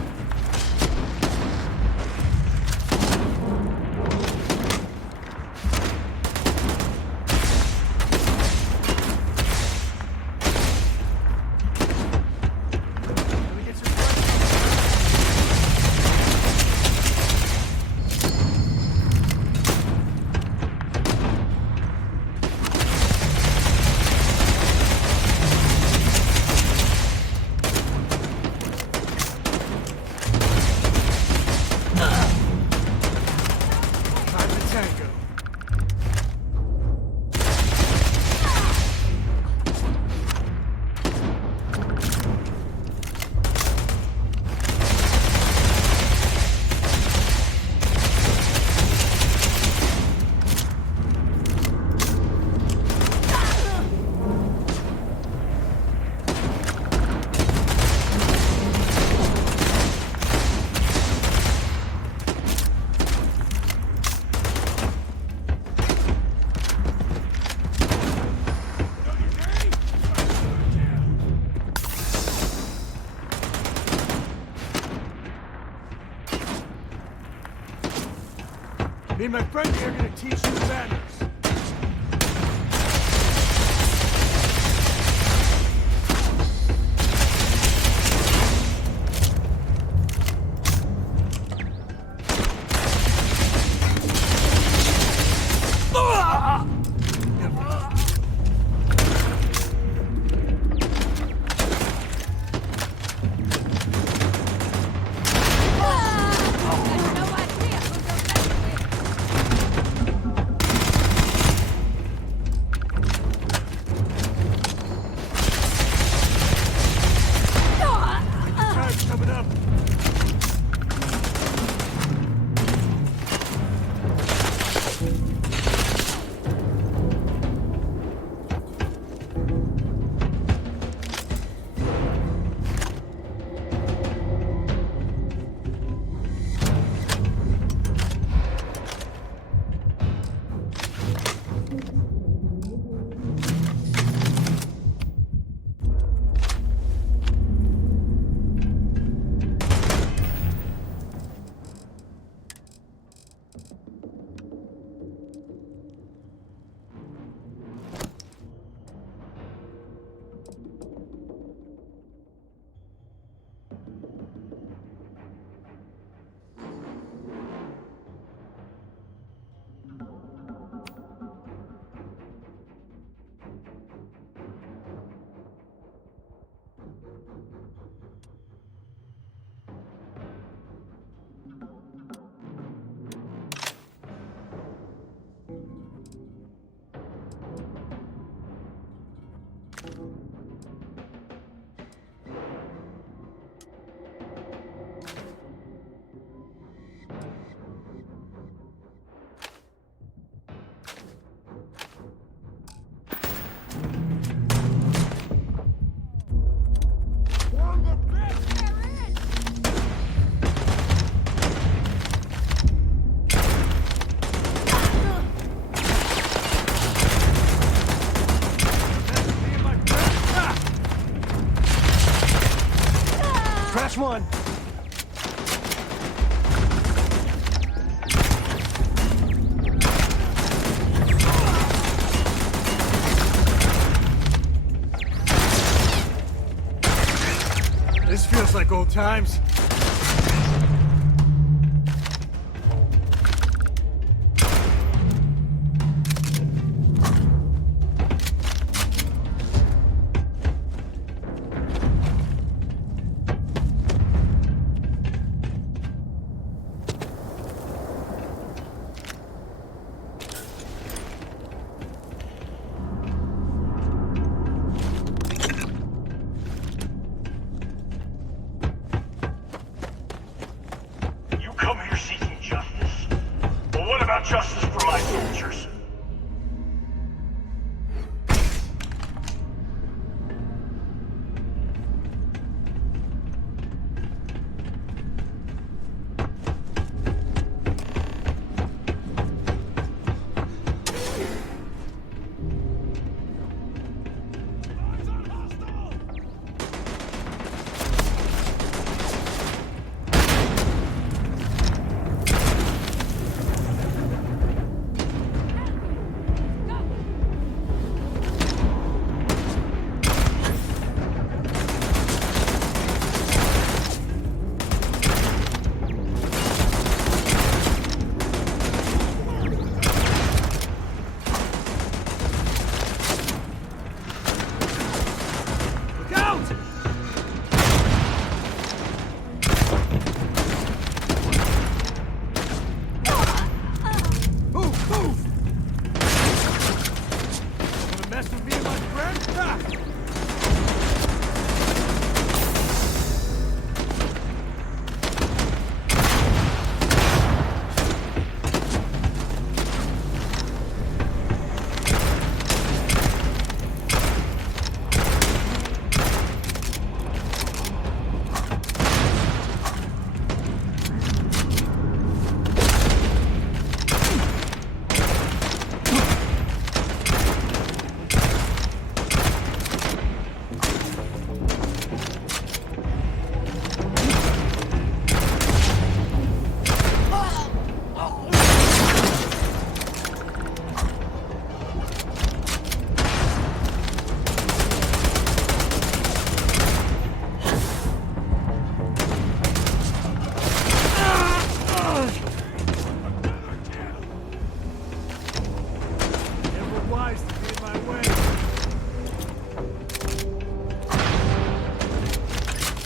Me and my friend here are gonna teach you manners. Catch one! This feels like old times. You come here seeking justice. Well, what about justice for my soldiers?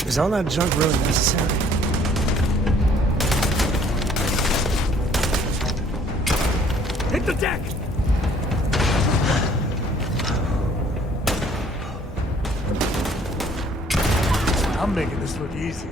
Is all that junk really necessary? Hit the deck! I'm making this look easy.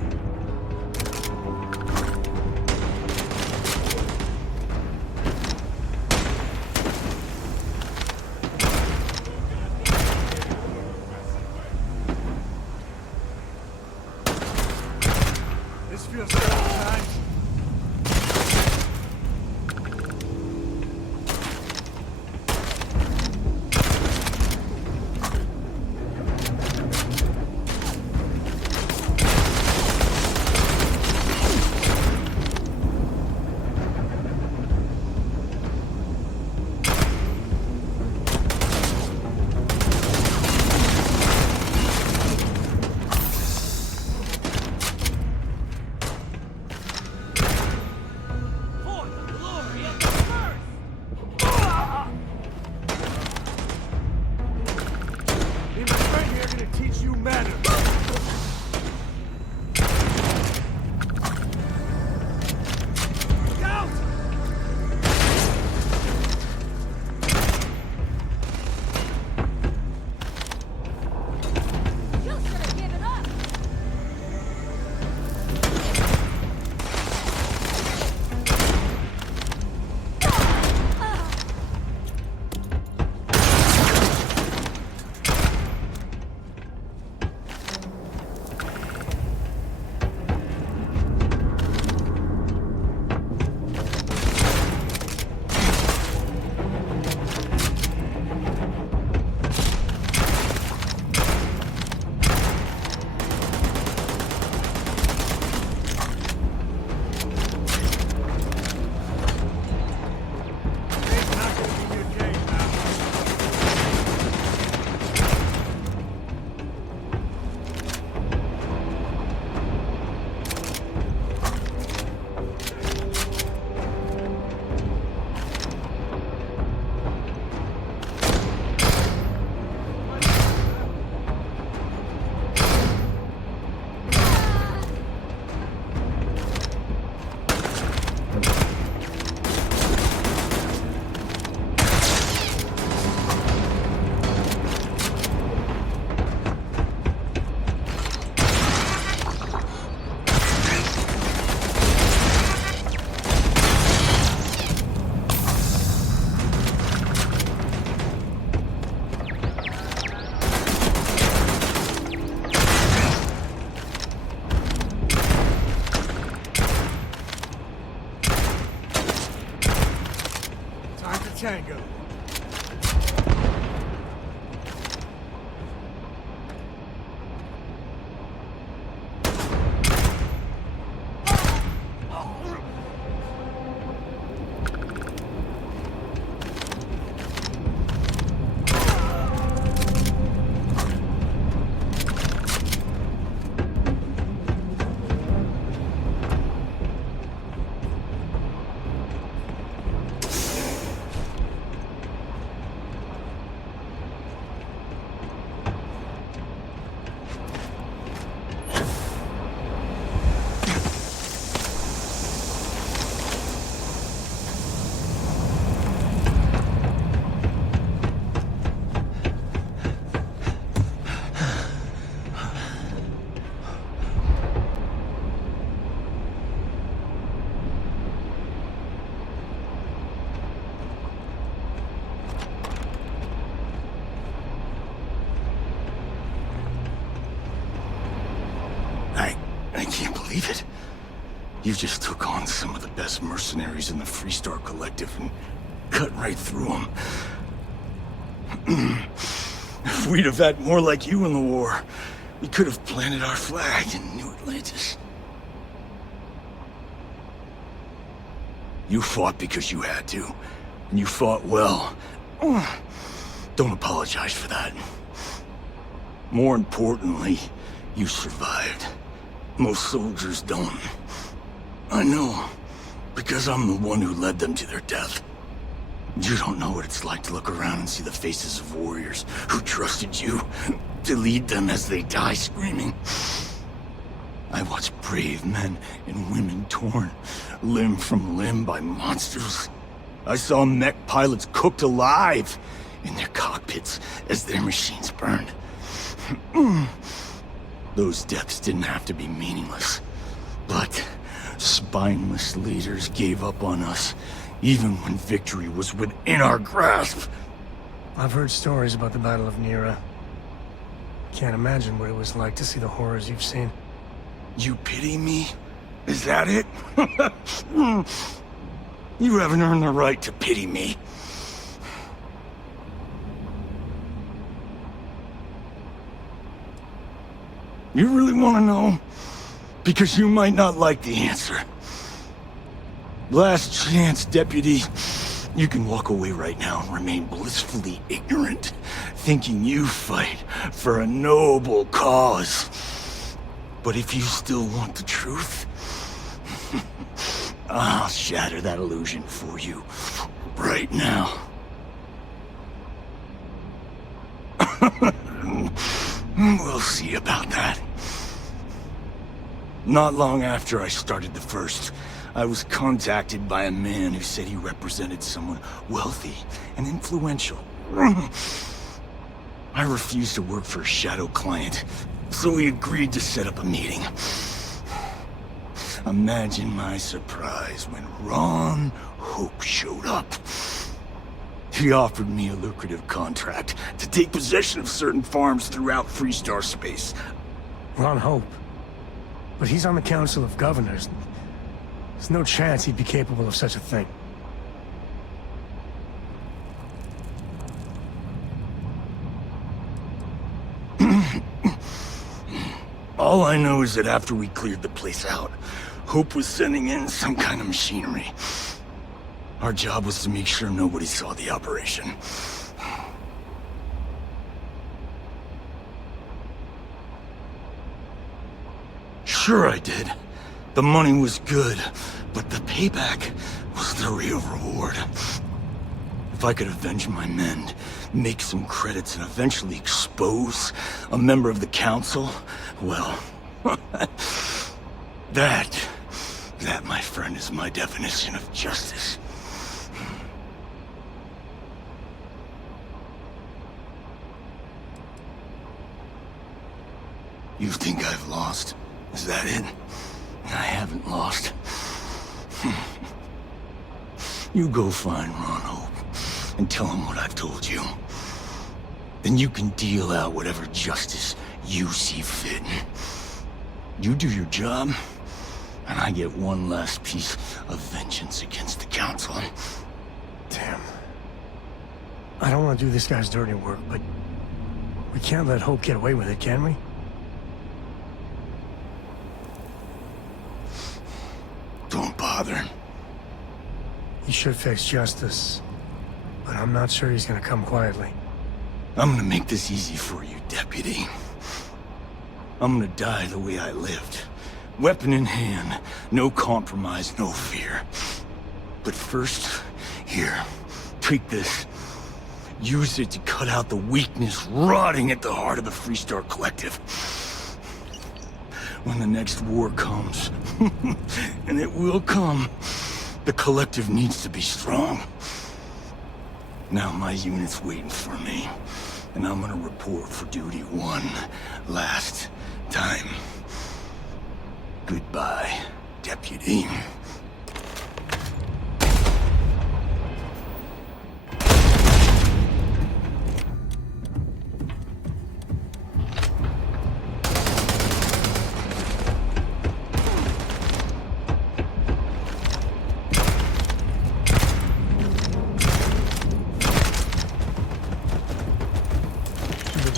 This feels like old times. tango. I can't believe it. You just took on some of the best mercenaries in the Freestar Collective and cut right through them. If we'd have had more like you in the war, we could have planted our flag in New Atlantis. You fought because you had to, and you fought well. Don't apologize for that. More importantly, you survived. Most soldiers don't. I know, because I'm the one who led them to their death. You don't know what it's like to look around and see the faces of warriors who trusted you to lead them as they die screaming. I watched brave men and women torn limb from limb by monsters. I saw mech pilots cooked alive in their cockpits as their machines burned. Those deaths didn't have to be meaningless, but spineless leaders gave up on us, even when victory was within our grasp. I've heard stories about the Battle of Nera. Can't imagine what it was like to see the horrors you've seen. You pity me? Is that it? You haven't earned the right to pity me. You really want to know? Because you might not like the answer. Last chance, Deputy. You can walk away right now and remain blissfully ignorant, thinking you fight for a noble cause. But if you still want the truth, I'll shatter that illusion for you right now. We'll see about that. Not long after I started the First, I was contacted by a man who said he represented someone wealthy and influential. I refused to work for a shadow client, so he agreed to set up a meeting. Imagine my surprise when Ron Hope showed up. He offered me a lucrative contract to take possession of certain farms throughout Freestar space. Ron Hope? But he's on the Council of Governors. There's no chance he'd be capable of such a thing. All I know is that after we cleared the place out, Hope was sending in some kind of machinery. Our job was to make sure nobody saw the operation. Sure I did. The money was good, but the payback was the real reward. If I could avenge my men, make some credits, and eventually expose a member of the council, well, that, my friend, is my definition of justice. You think I've lost? Is that it? I haven't lost. You go find Ron Hope and tell him what I've told you. Then you can deal out whatever justice you see fit. You do your job, and I get one last piece of vengeance against the Council. Damn. I don't want to do this guy's dirty work, but we can't let Hope get away with it, can we? Don't bother. He should face justice, but I'm not sure he's gonna come quietly. I'm gonna make this easy for you, Deputy. I'm gonna die the way I lived. Weapon in hand, no compromise, no fear. But first, here, take this. Use it to cut out the weakness rotting at the heart of the Freestar Collective. When the next war comes, and it will come, the Collective needs to be strong. Now my unit's waiting for me, and I'm gonna report for duty one last time. Goodbye, Deputy.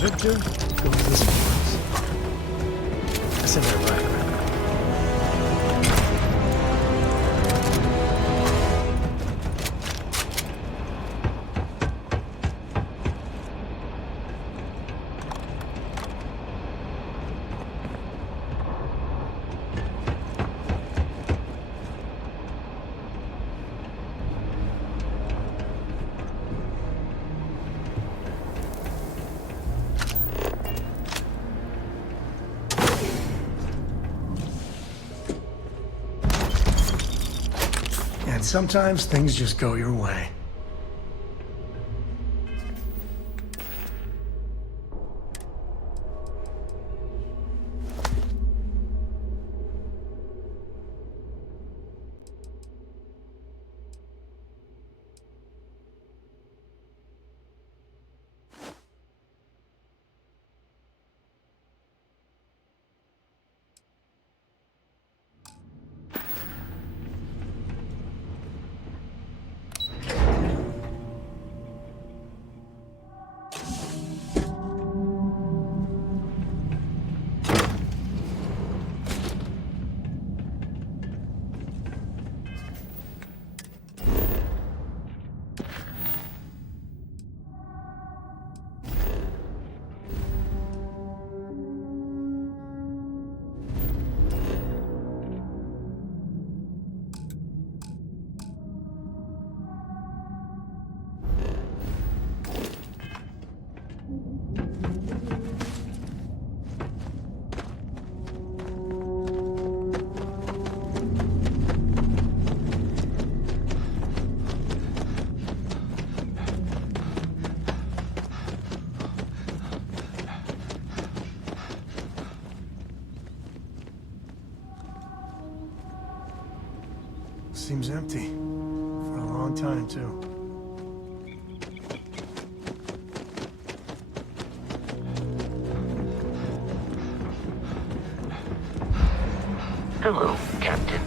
Victor goes this way. I said that right. And sometimes things just go your way. Seems empty. For a long time, too. Hello, Captain.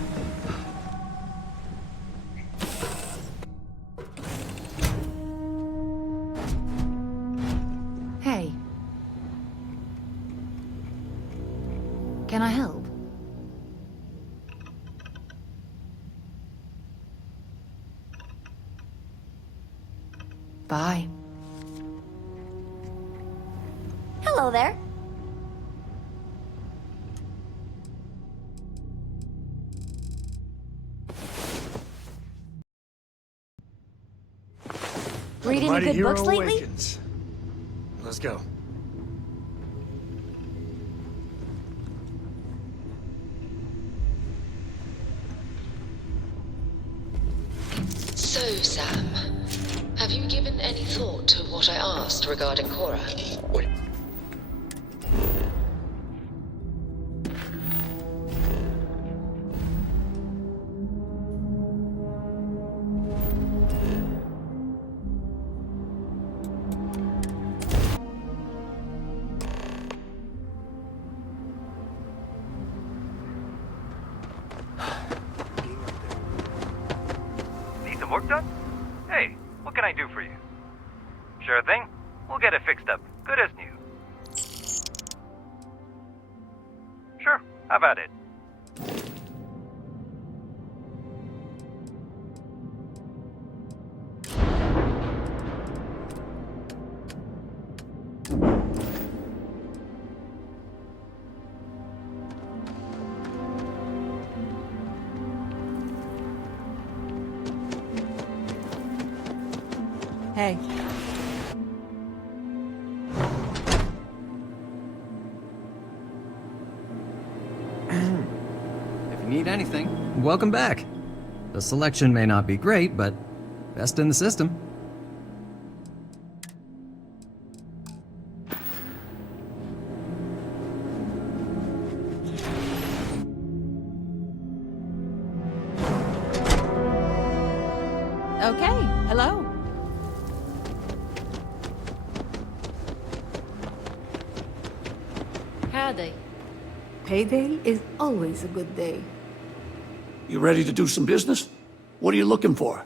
Hey. Can I help? Bye. Hello there. Read any Mighty good Hero books lately? Awakens. Let's go. So, Sam, have you given any thought to what I asked regarding Cora? Need some work done? Hey, what can I do for you? Sure thing. We'll get it fixed up. Good as new. Sure, have at it. Hey. If you need anything, welcome back. The selection may not be great, but best in the system. Okay, hello. Howdy. Payday is always a good day. You ready to do some business? What are you looking for?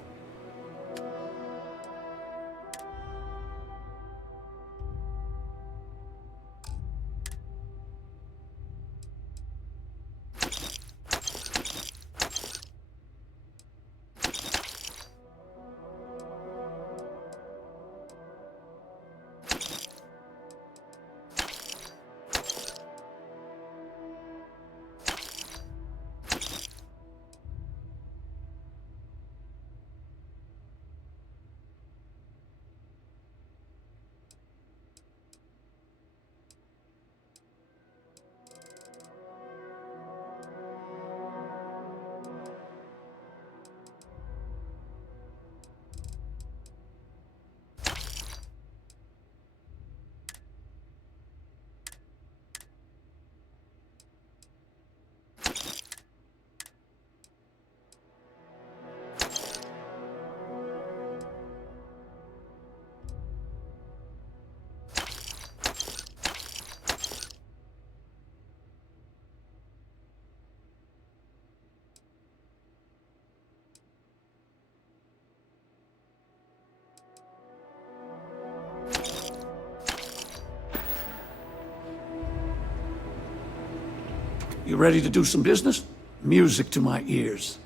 You ready to do some business? Music to my ears.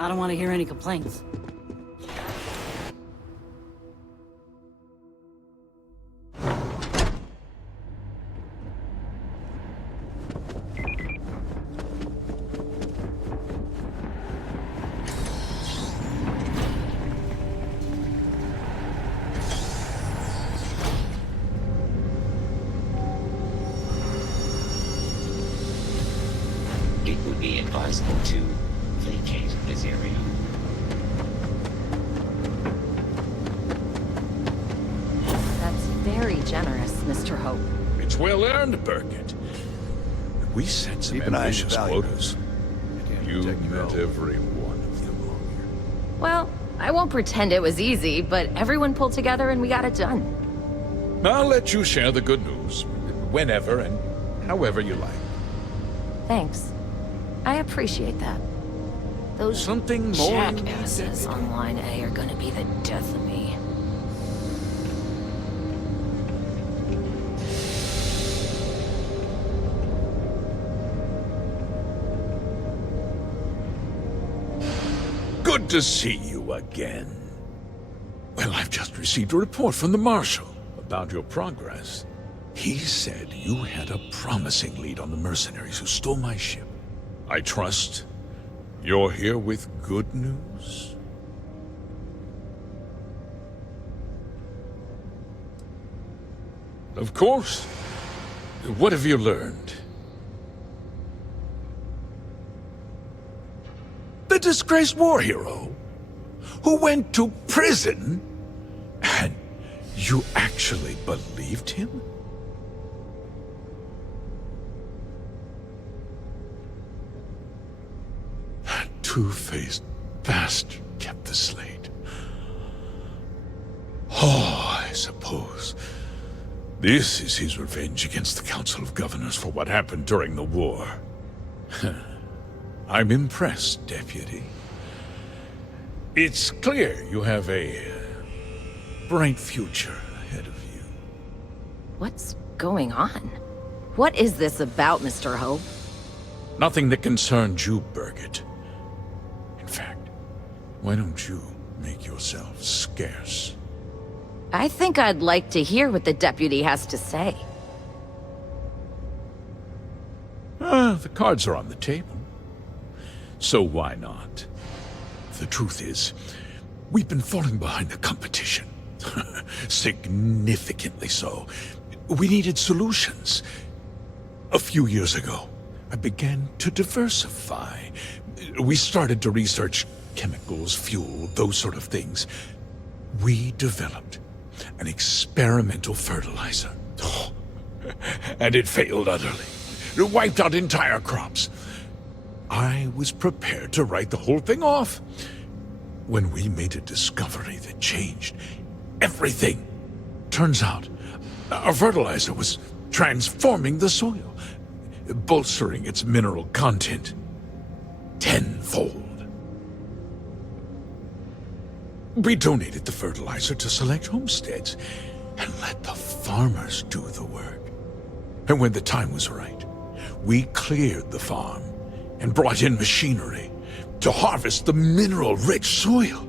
I don't want to hear any complaints. It would be advisable to vacate this area. That's very generous, Mr. Hope. well earned, BeQuiet. We set some ambitious quotas. You met every one of them. Well, I won't pretend it was easy, but everyone pulled together and we got it done. I'll let you share the good news, whenever and however you like. Thanks. I appreciate that. Those Something more jackasses on Line A are gonna be the death of me. Good to see you again. Well, I've just received a report from the Marshal about your progress. He said you had a promising lead on the mercenaries who stole my ship. I trust you're here with good news? Of course. What have you learned? The disgraced war hero who went to prison, and you actually believed him? That two-faced bastard kept the slate. Oh, I suppose this is his revenge against the Council of Governors for what happened during the war. I'm impressed, Deputy. It's clear you have a bright future ahead of you. What's going on? What is this about, Mr. Ho? Nothing that concerns you, BeQuiet. In fact, why don't you make yourself scarce? I think I'd like to hear what the deputy has to say. The cards are on the table. So why not? The truth is, we've been falling behind the competition. Significantly so. We needed solutions. A few years ago, I began to diversify. We started to research chemicals, fuel, those sort of things. We developed an experimental fertilizer. And it failed utterly. It wiped out entire crops. I was prepared to write the whole thing off when we made a discovery that changed everything. Turns out, our fertilizer was transforming the soil, bolstering its mineral content tenfold. We donated the fertilizer to select homesteads and let the farmers do the work. And when the time was right, we cleared the farm and brought in machinery to harvest the mineral-rich soil.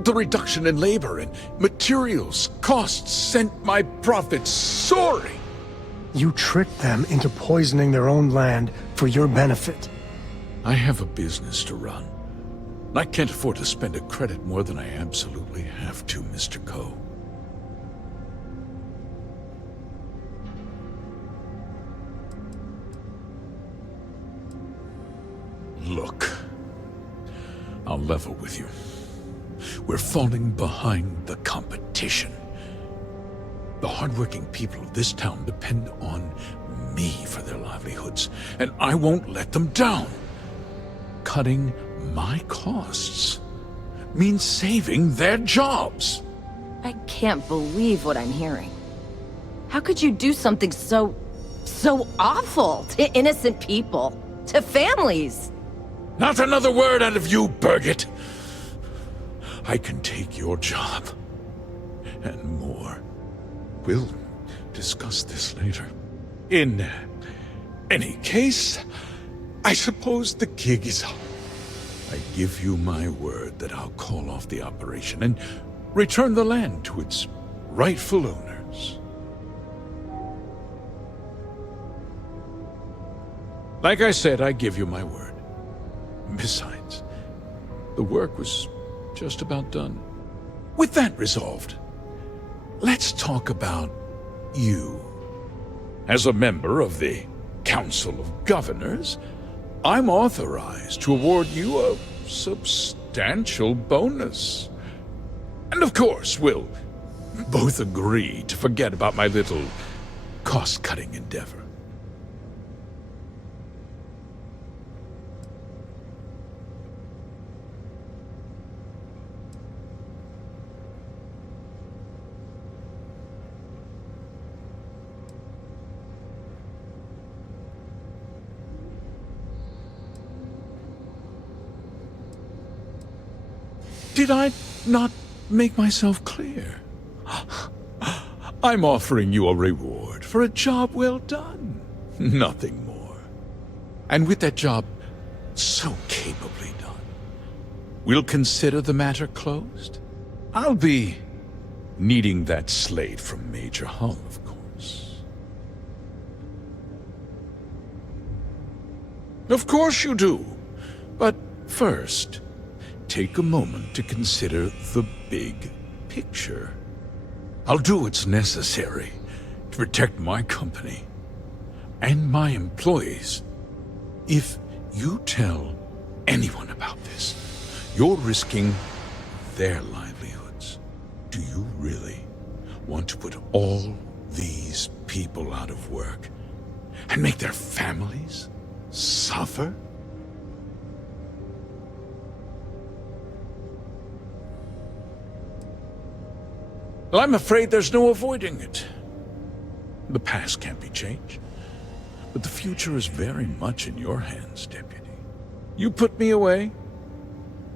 The reduction in labor and materials costs sent my profits soaring. You tricked them into poisoning their own land for your benefit. I have a business to run. I can't afford to spend a credit more than I absolutely have to, Mr. Ko. Look, I'll level with you. We're falling behind the competition. The hardworking people of this town depend on me for their livelihoods, and I won't let them down. Cutting my costs means saving their jobs. I can't believe what I'm hearing. How could you do something so awful to innocent people, to families? Not another word out of you, BeQuiet. I can take your job, and more. We'll discuss this later. In any case, I suppose the gig is up. I give you my word that I'll call off the operation and return the land to its rightful owners. Like I said, I give you my word. Besides, the work was just about done. With that resolved, let's talk about you. As a member of the Council of Governors, I'm authorized to award you a substantial bonus. And of course, we'll both agree to forget about my little cost-cutting endeavor. Did I not make myself clear? I'm offering you a reward for a job well done. Nothing more. And with that job so capably done, we'll consider the matter closed. I'll be needing that slate from Major Hull, of course. Of course you do. But first, take a moment to consider the big picture. I'll do what's necessary to protect my company and my employees. If you tell anyone about this, you're risking their livelihoods. Do you really want to put all these people out of work and make their families suffer? Well, I'm afraid there's no avoiding it. The past can't be changed, but the future is very much in your hands, Deputy. You put me away,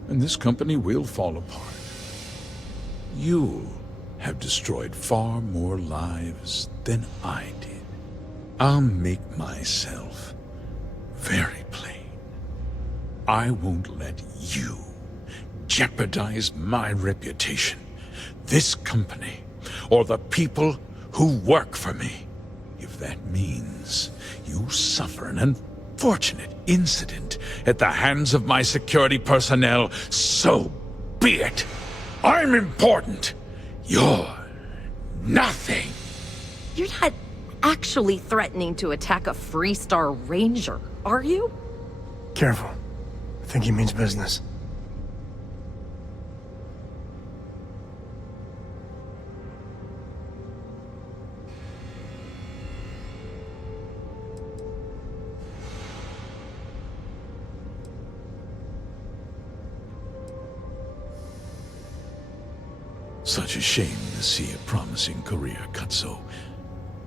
and this company will fall apart. You have destroyed far more lives than I did. I'll make myself very plain. I won't let you jeopardize my reputation, this company, or the people who work for me. If that means you suffer an unfortunate incident at the hands of my security personnel, so be it. I'm important. You're nothing. You're not actually threatening to attack a Freestar Ranger, are you? Careful. I think he means business. Such a shame to see a promising career cut so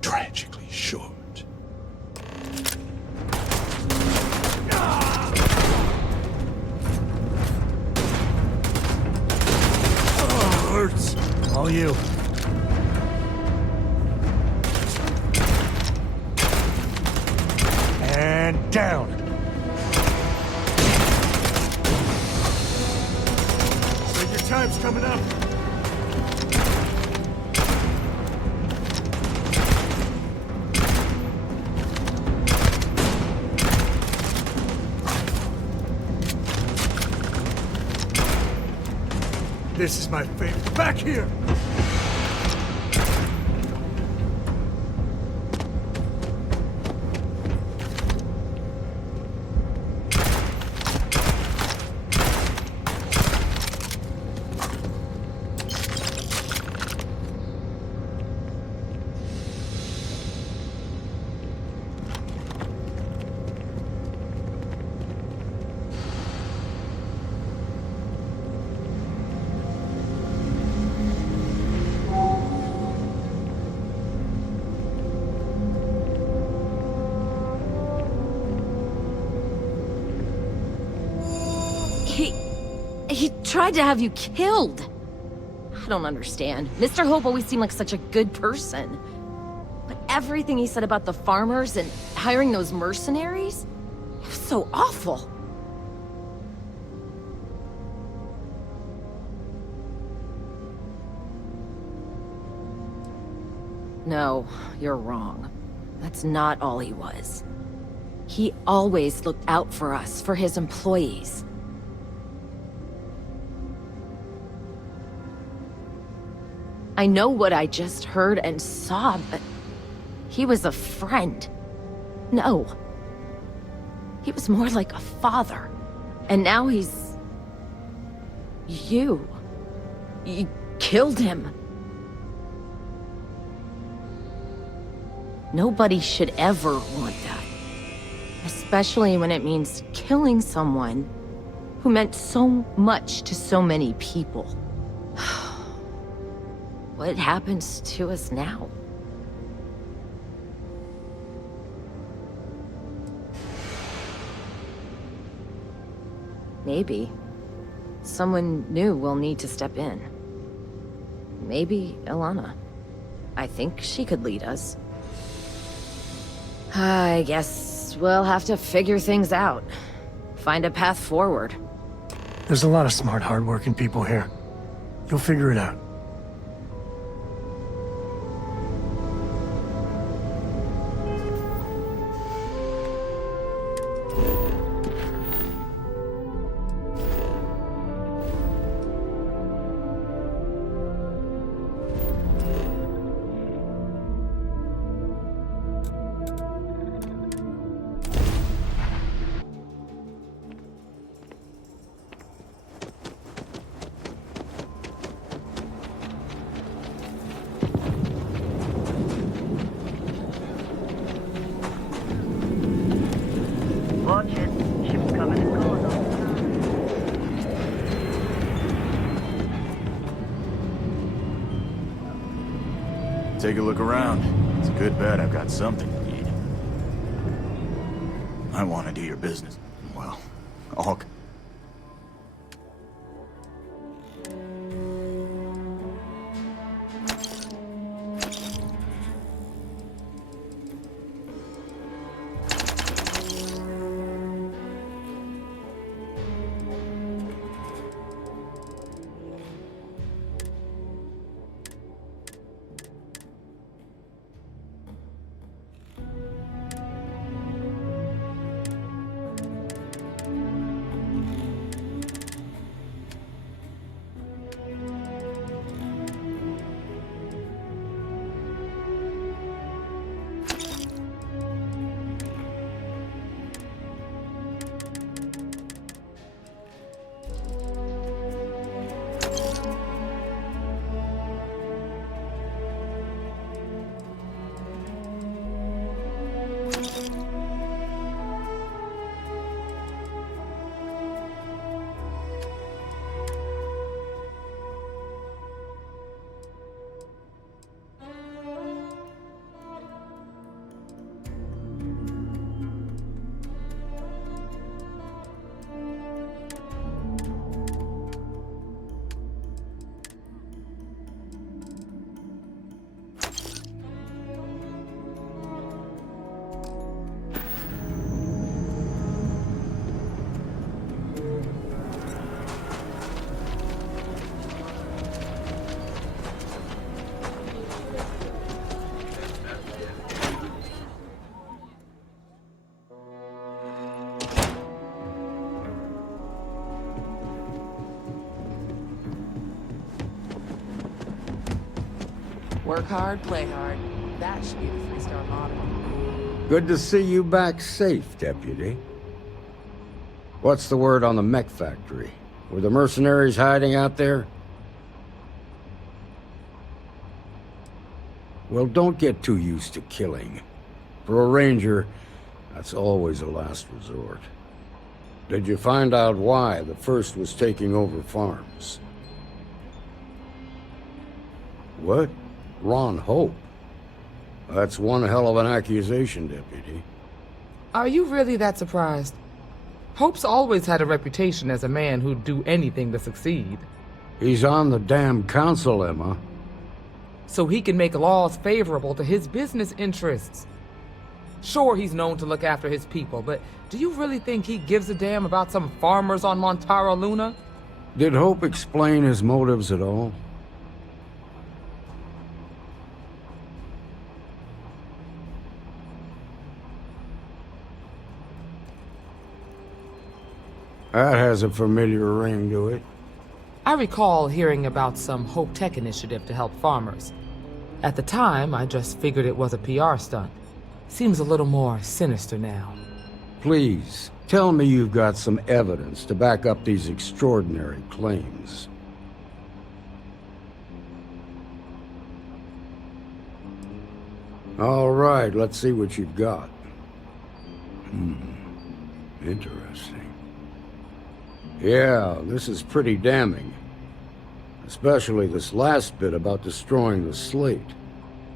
tragically short. Oh, hurts. All you. And down. So your time's coming up. This is my favorite. Back here! He tried to have you killed. I don't understand. Mr. Hope always seemed like such a good person. But everything he said about the farmers and hiring those mercenaries, it was so awful. No, you're wrong. That's not all he was. He always looked out for us, for his employees. I know what I just heard and saw, but he was a friend. No. He was more like a father. And now he's... You killed him. Nobody should ever want that. Especially when it means killing someone who meant so much to so many people. What happens to us now? Maybe someone new will need to step in. Maybe Ilana. I think she could lead us. I guess we'll have to figure things out. Find a path forward. There's a lot of smart, hardworking people here. You'll figure it out. Watch it. Ship's coming and going on. Take a look around. It's a good bet I've got something you need. I want to do your business. Well, all... Work hard, play hard. That should be the 3-star motto. Good to see you back safe, Deputy. What's the word on the mech factory? Were the mercenaries hiding out there? Well, don't get too used to killing. For a ranger, that's always a last resort. Did you find out why the First was taking over farms? What? Ron Hope? That's one hell of an accusation, Deputy. Are you really that surprised? Hope's always had a reputation as a man who'd do anything to succeed. He's on the damn council, Emma. So he can make laws favorable to his business interests. Sure, he's known to look after his people, but do you really think he gives a damn about some farmers on Montara Luna? Did Hope explain his motives at all? That has a familiar ring to it. I recall hearing about some Hope Tech initiative to help farmers. At the time, I just figured it was a PR stunt. Seems a little more sinister now. Please, tell me you've got some evidence to back up these extraordinary claims. All right, let's see what you've got. Interesting. Yeah, this is pretty damning. Especially this last bit about destroying the slate.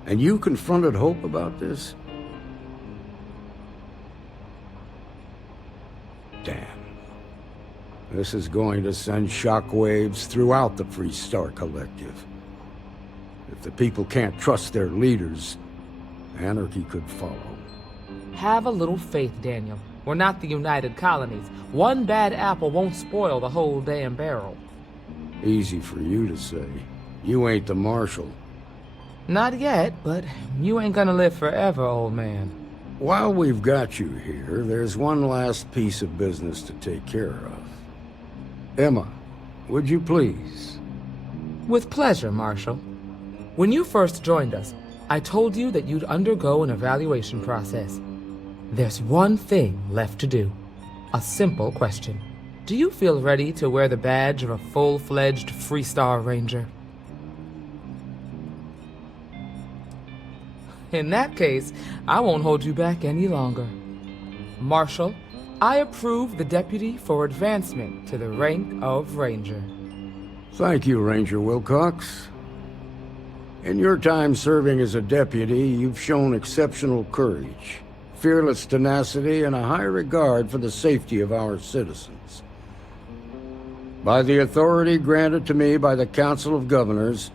And you confronted Hope about this? Damn. This is going to send shockwaves throughout the Freestar Collective. If the people can't trust their leaders, anarchy could follow. Have a little faith, Daniel. We're not the United Colonies. One bad apple won't spoil the whole damn barrel. Easy for you to say. You ain't the Marshal. Not yet, but you ain't gonna live forever, old man. While we've got you here, there's one last piece of business to take care of. Emma, would you please? With pleasure, Marshal. When you first joined us, I told you that you'd undergo an evaluation process. There's one thing left to do. A simple question. Do you feel ready to wear the badge of a full-fledged Freestar Ranger? In that case, I won't hold you back any longer. Marshal, I approve the deputy for advancement to the rank of Ranger. Thank you, Ranger Wilcox. In your time serving as a deputy, you've shown exceptional courage, fearless tenacity, and a high regard for the safety of our citizens. By the authority granted to me by the Council of Governors,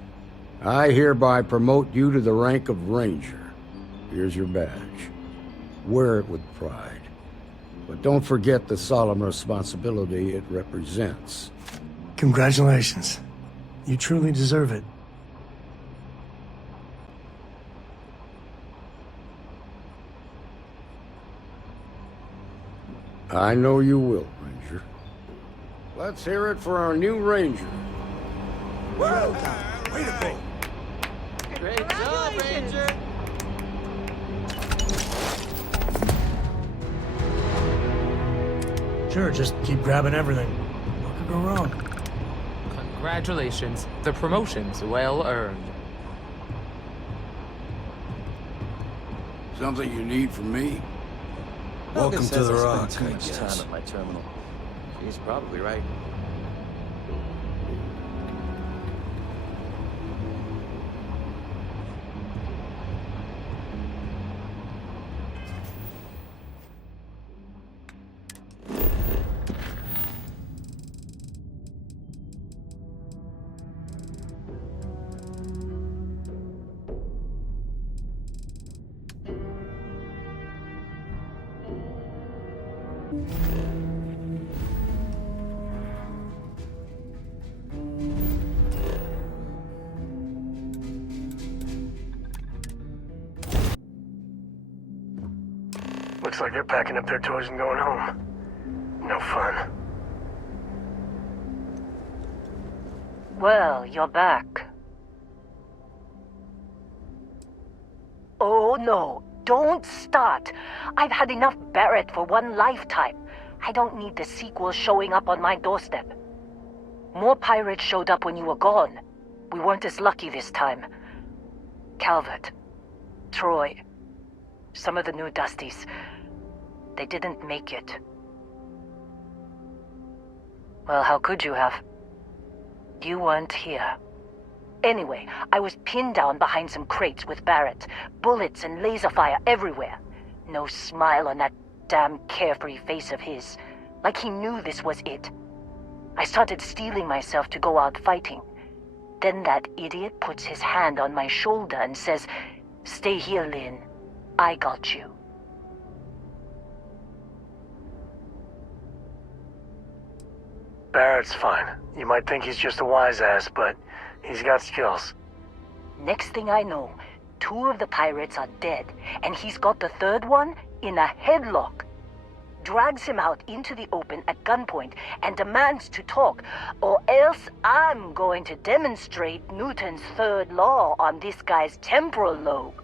I hereby promote you to the rank of Ranger. Here's your badge. Wear it with pride. But don't forget the solemn responsibility it represents. Congratulations. You truly deserve it. I know you will, Ranger. Let's hear it for our new Ranger. Well done. Way to go. Great job, Ranger! Sure, just keep grabbing everything. What could go wrong? Congratulations. The promotion's well earned. Something you need from me? Welcome to the Rock, too much time at my terminal. He's probably right. Looks like they're packing up their toys and going home. No fun. Well, you're back. Oh no, don't start. I've had enough Barrett for one lifetime. I don't need the sequel showing up on my doorstep. More pirates showed up when you were gone. We weren't as lucky this time. Calvert, Troy, some of the new Dusties. They didn't make it. Well, how could you have? You weren't here. Anyway, I was pinned down behind some crates with Barrett. Bullets and laser fire everywhere. No smile on that damn carefree face of his. Like he knew this was it. I started steeling myself to go out fighting. Then that idiot puts his hand on my shoulder and says, "Stay here, Lynn. I got you." Barrett's fine. You might think he's just a wise ass, but he's got skills. Next thing I know, 2 of the pirates are dead, and he's got the 3rd one in a headlock. Drags him out into the open at gunpoint and demands to talk, or else I'm going to demonstrate Newton's 3rd law on this guy's temporal lobe.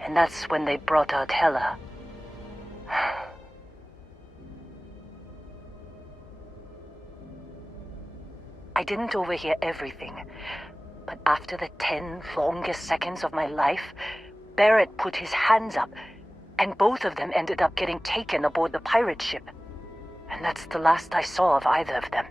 And that's when they brought out Hela. I didn't overhear everything, but after the 10 longest seconds of my life, Barrett put his hands up, and both of them ended up getting taken aboard the pirate ship. And that's the last I saw of either of them.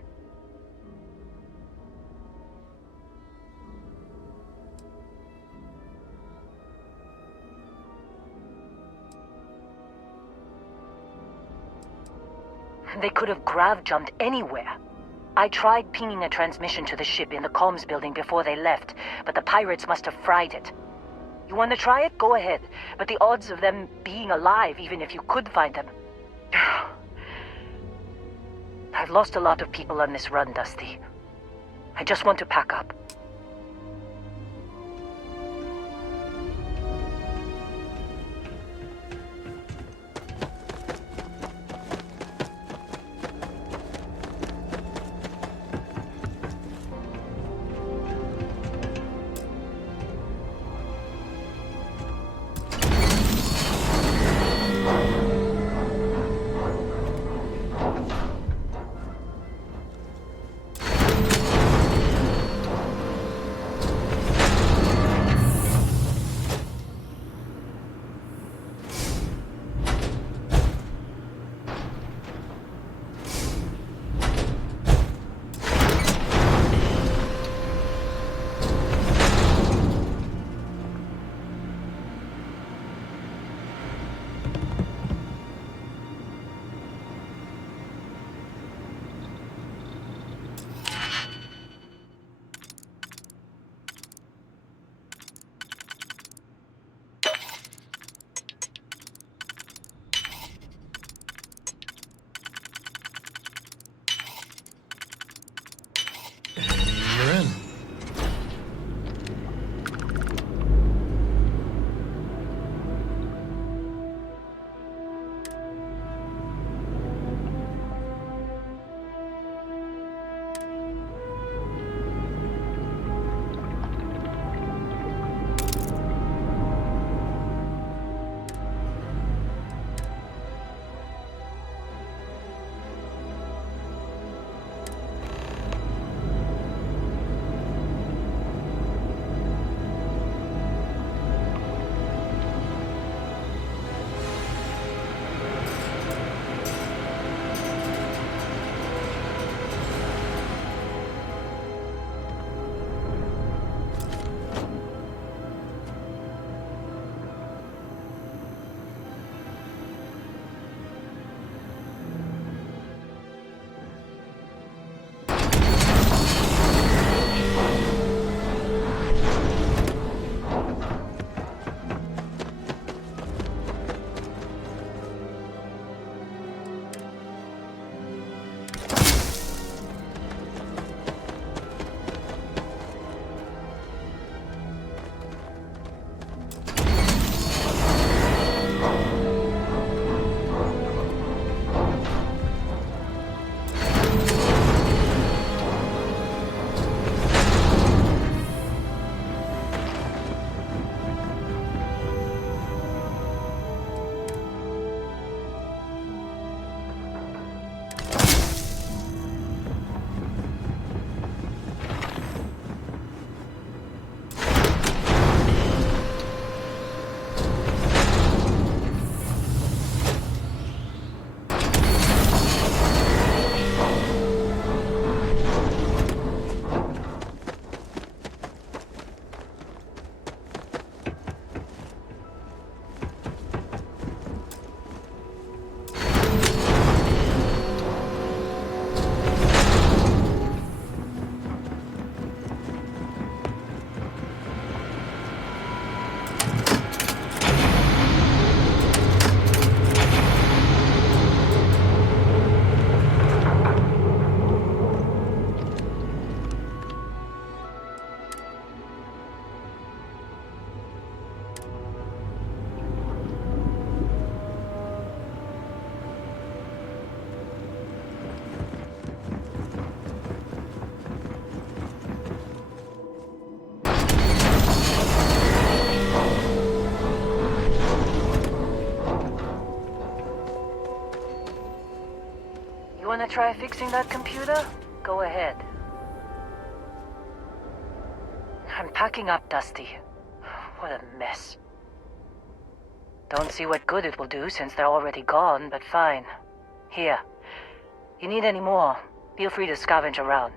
They could have grav-jumped anywhere. I tried pinging a transmission to the ship in the comms building before they left, but the pirates must have fried it. You want to try it? Go ahead. But the odds of them being alive, even if you could find them... I've lost a lot of people on this run, Dusty. I just want to pack up. Wanna try fixing that computer? Go ahead. I'm packing up, Dusty. What a mess. Don't see what good it will do since they're already gone, but fine. Here. You need any more, feel free to scavenge around.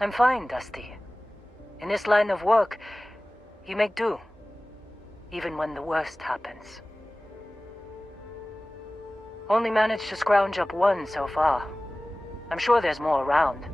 I'm fine, Dusty. In this line of work, you make do. Even when the worst happens. Only managed to scrounge up one so far. I'm sure there's more around.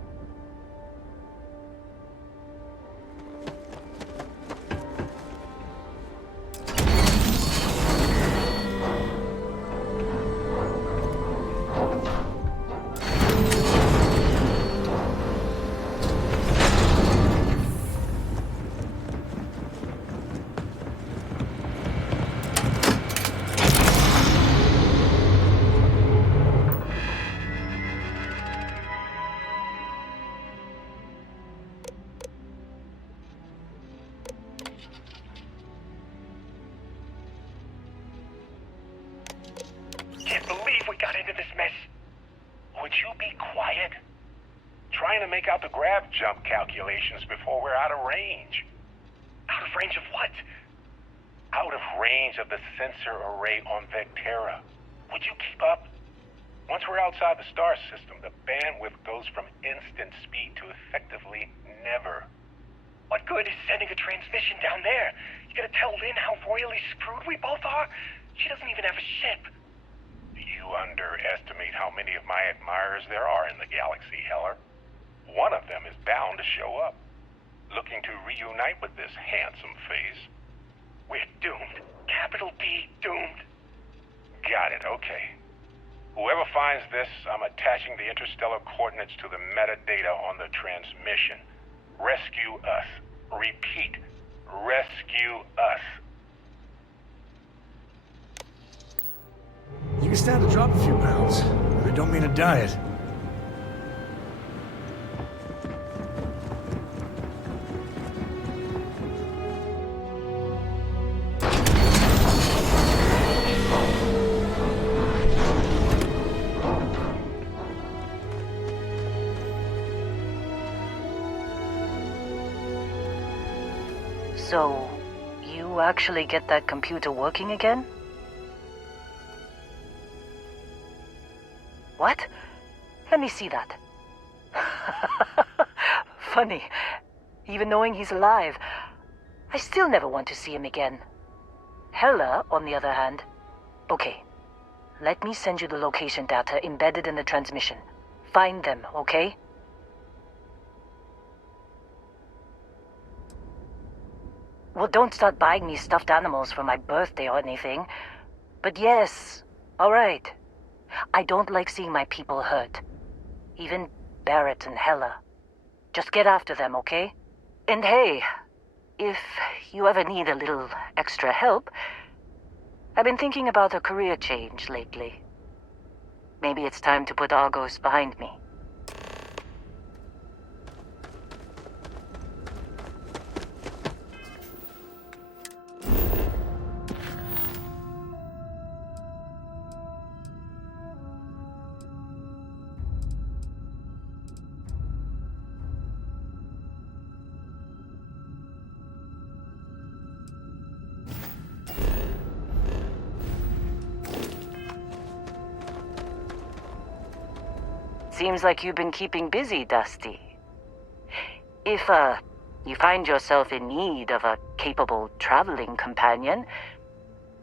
Can't believe we got into this mess. Would you be quiet? Trying to make out the grav jump calculations before we're out of range. Out of range of what? Out of range of the sensor array on Vectera. Would you keep up? Once we're outside the star system, the bandwidth goes from instant speed to effectively never. What good is sending a transmission down there? You gonna tell Lynn how royally screwed we both are? She doesn't even have a ship. You underestimate how many of my admirers there are in the galaxy, Heller. One of them is bound to show up, looking to reunite with this handsome face. We're doomed. Capital D, doomed. Got it, okay. Whoever finds this, I'm attaching the interstellar coordinates to the metadata on the transmission. Rescue us. Repeat, rescue us. You can stand to drop a few pounds. I don't mean a diet. So, you actually get that computer working again? What? Let me see that. Funny. Even knowing he's alive, I still never want to see him again. Hella, on the other hand. Okay. Let me send you the location data embedded in the transmission. Find them, okay? Well, don't start buying me stuffed animals for my birthday or anything. But yes, alright. I don't like seeing my people hurt. Even Barrett and Hella. Just get after them, okay? And hey, if you ever need a little extra help, I've been thinking about a career change lately. Maybe it's time to put Argos behind me. Seems like you've been keeping busy, Dusty. If, you find yourself in need of a capable traveling companion,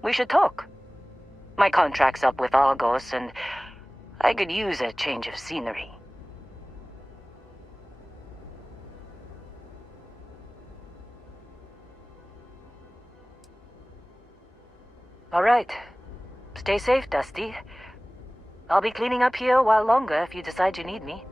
we should talk. My contract's up with Argos, and I could use a change of scenery. All right. Stay safe, Dusty. I'll be cleaning up here a while longer if you decide you need me.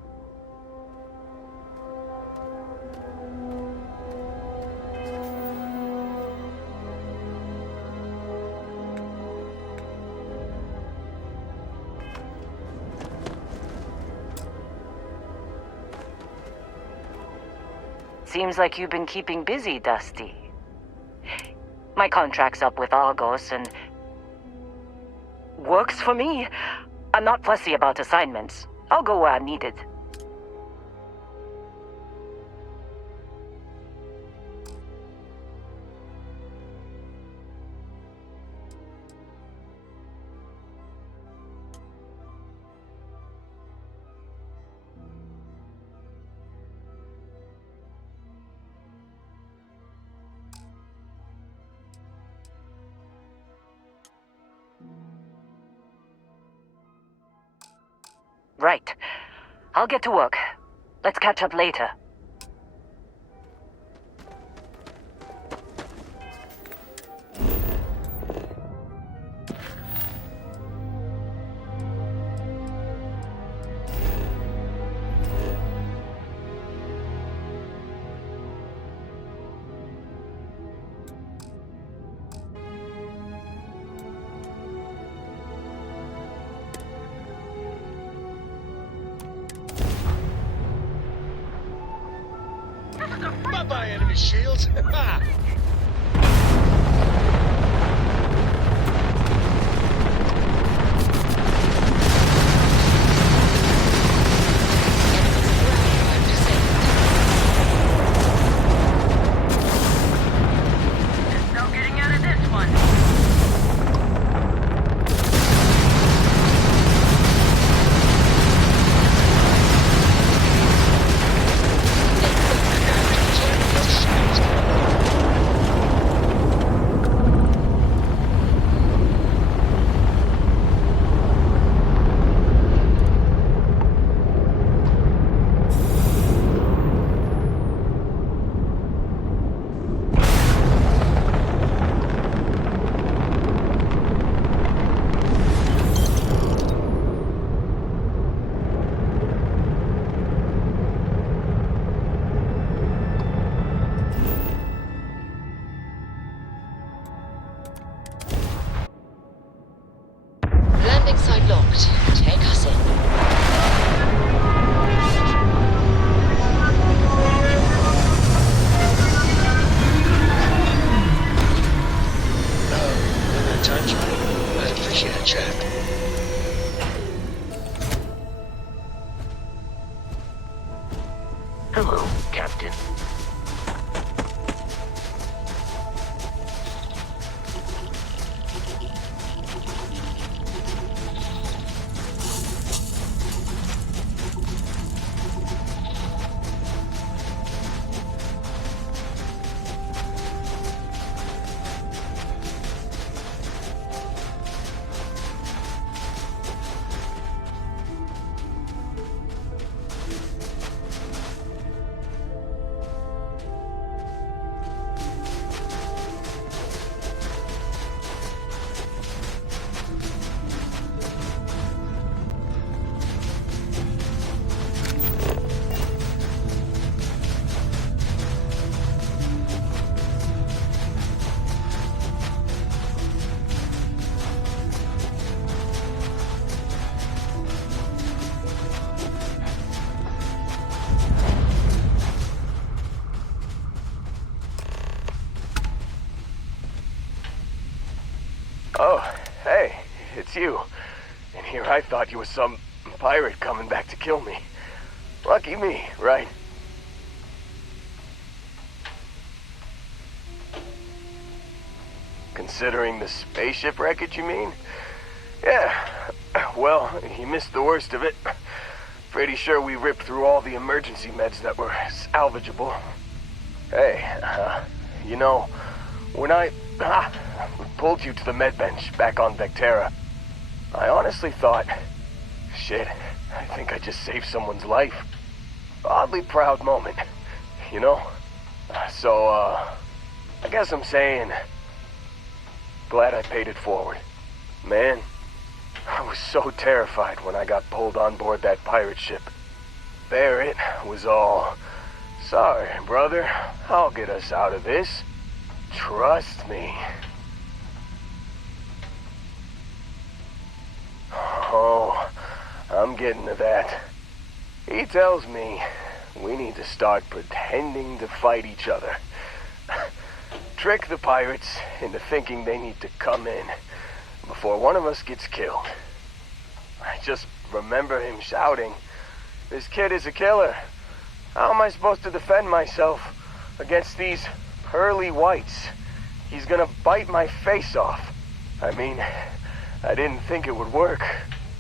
Seems like you've been keeping busy, Dusty. My contract's up with Argos, and works for me. I'm not fussy about assignments. I'll go where I'm needed. Right. I'll get to work. Let's catch up later. Bye-bye, enemy shields. Landing site locked. Take us in. When that time's right, I'd appreciate a chat. Hello, Captain. Oh, hey, it's you. And here I thought you was some pirate coming back to kill me. Lucky me, right? Considering the spaceship wreckage, you mean? Yeah, well, you missed the worst of it. Pretty sure we ripped through all the emergency meds that were salvageable. Hey, you know, when I pulled you to the med bench back on Vectera, I honestly thought, shit, I think I just saved someone's life. Oddly proud moment, you know? So, I guess I'm saying, glad I paid it forward. Man, I was so terrified when I got pulled on board that pirate ship. Barrett was all, sorry, brother, I'll get us out of this. Trust me. Oh, I'm getting to that. He tells me we need to start pretending to fight each other. Trick the pirates into thinking they need to come in before one of us gets killed. I just remember him shouting, "This kid is a killer. How am I supposed to defend myself against these pearly whites? He's gonna bite my face off." I mean, I didn't think it would work,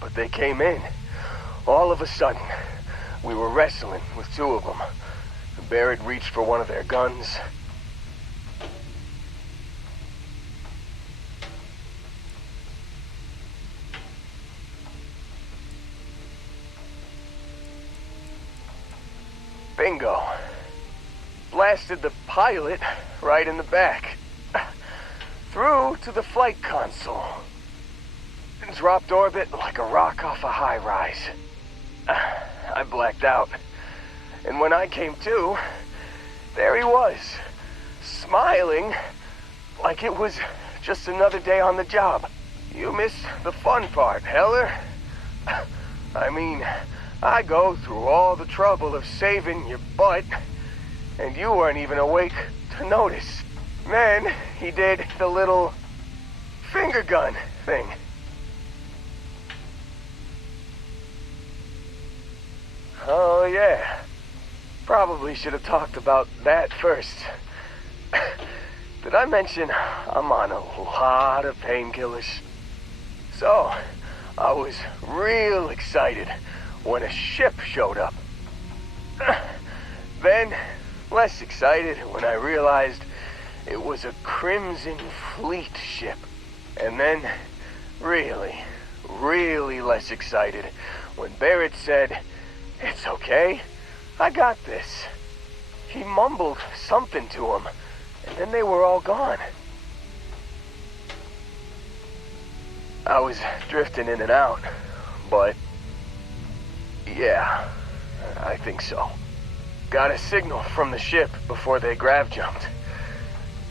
but they came in. All of a sudden, we were wrestling with two of them. Barrett reached for one of their guns. Bingo. Blasted the pilot right in the back. Through to the flight console. Dropped orbit like a rock off a high-rise. I blacked out. And when I came to, there he was, smiling like it was just another day on the job. You missed the fun part, Heller. I mean, I go through all the trouble of saving your butt, and you weren't even awake to notice. Then he did the little finger gun thing. Oh yeah, probably should have talked about that first. Did I mention I'm on a lot of painkillers? So, I was real excited when a ship showed up. Then, less excited when I realized it was a Crimson Fleet ship. And then, really, really less excited when Barrett said, "It's okay, I got this." He mumbled something to him, and then they were all gone. I was drifting in and out, but yeah, I think so. Got a signal from the ship before they grav jumped.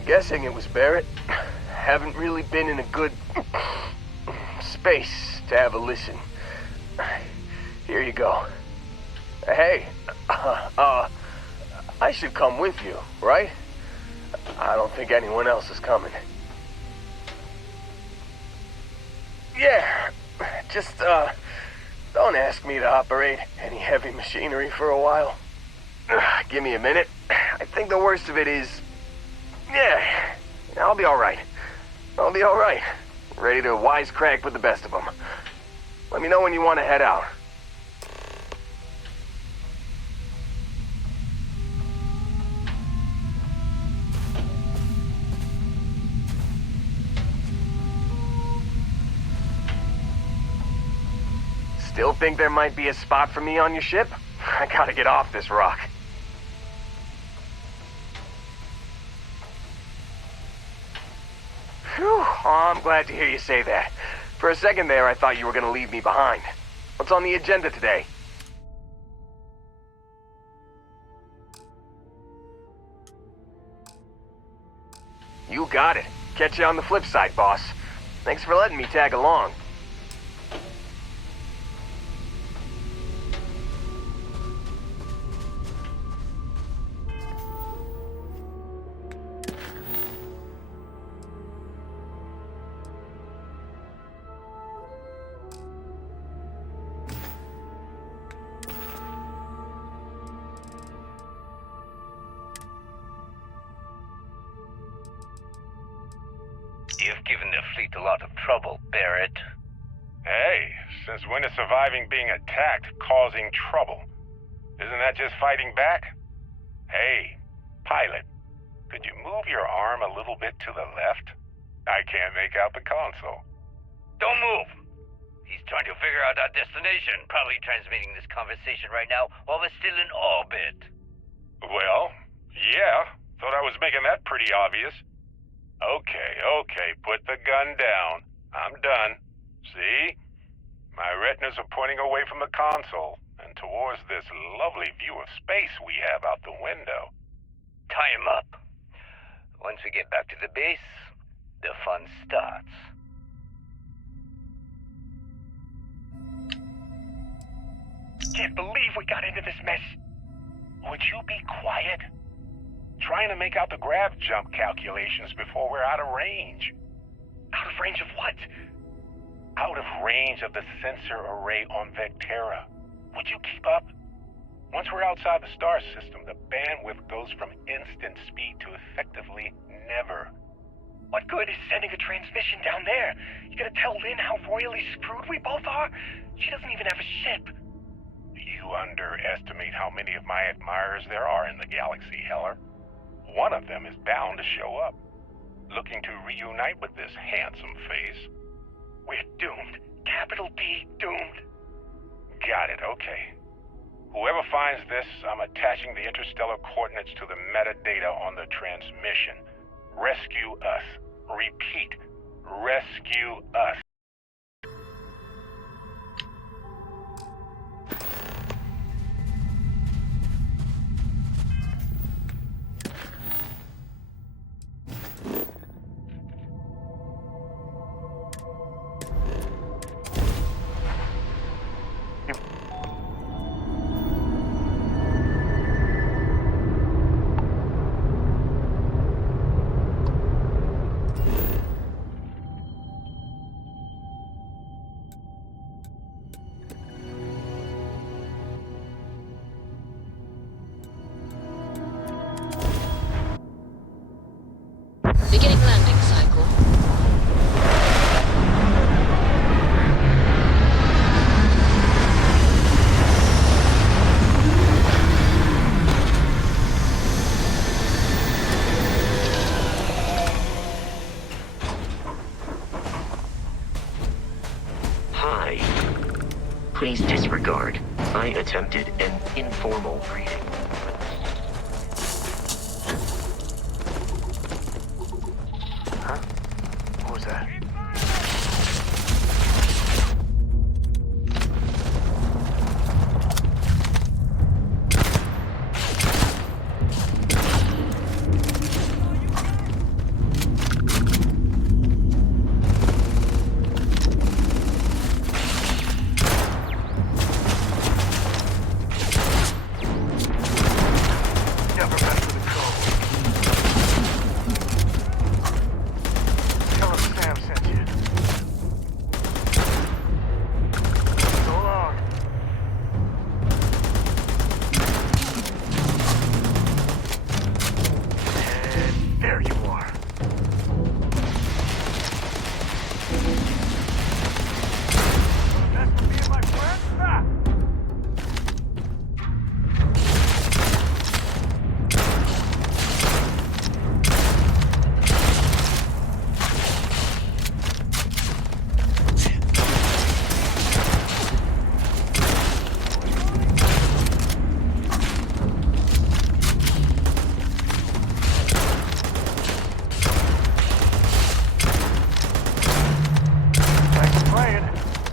Guessing it was Barrett. Haven't really been in a good space to have a listen. Here you go. Hey, I should come with you, right? I don't think anyone else is coming. Yeah, just, don't ask me to operate any heavy machinery for a while. Give me a minute. I think the worst of it is... Yeah, I'll be alright. I'll be alright. Ready to wisecrack with the best of them. Let me know when you want to head out. Still think there might be a spot for me on your ship? I gotta get off this rock. Phew, oh, I'm glad to hear you say that. For a second there, I thought you were gonna leave me behind. What's on the agenda today? You got it. Catch you on the flip side, boss. Thanks for letting me tag along. You've given the fleet a lot of trouble, Barrett. Hey, since when is surviving being attacked causing trouble? Isn't that just fighting back? Hey, pilot, could you move your arm a little bit to the left? I can't make out the console. Don't move! He's trying to figure out our destination, probably transmitting this conversation right now while we're still in orbit. Well, yeah, thought I was making that pretty obvious. Okay, put the gun down. I'm done. See? My retinas are pointing away from the console and towards this lovely view of space we have out the window. Tie him up. Once we get back to the base, the fun starts. Can't believe we got into this mess. Would you be quiet? Trying to make out the grav jump calculations before we're out of range. Out of range of what? Out of range of the sensor array on Vectera. Would you keep up? Once we're outside the star system, the bandwidth goes from instant speed to effectively never. What good is sending a transmission down there? You gonna tell Lynn how royally screwed we both are? She doesn't even have a ship. You underestimate how many of my admirers there are in the galaxy, Heller. One of them is bound to show up, looking to reunite with this handsome face. We're doomed. Capital D, doomed. Got it, okay. Whoever finds this, I'm attaching the interstellar coordinates to the metadata on the transmission. Rescue us. Repeat. Rescue us. Beginning landing cycle. Hi. Please disregard. I attempted an informal greeting. Huh? What was that? Never mess with the code. Tell him Sam sent you. So long. And there you are. Wanna mess with me and my friends? Ah! Thanks for playing.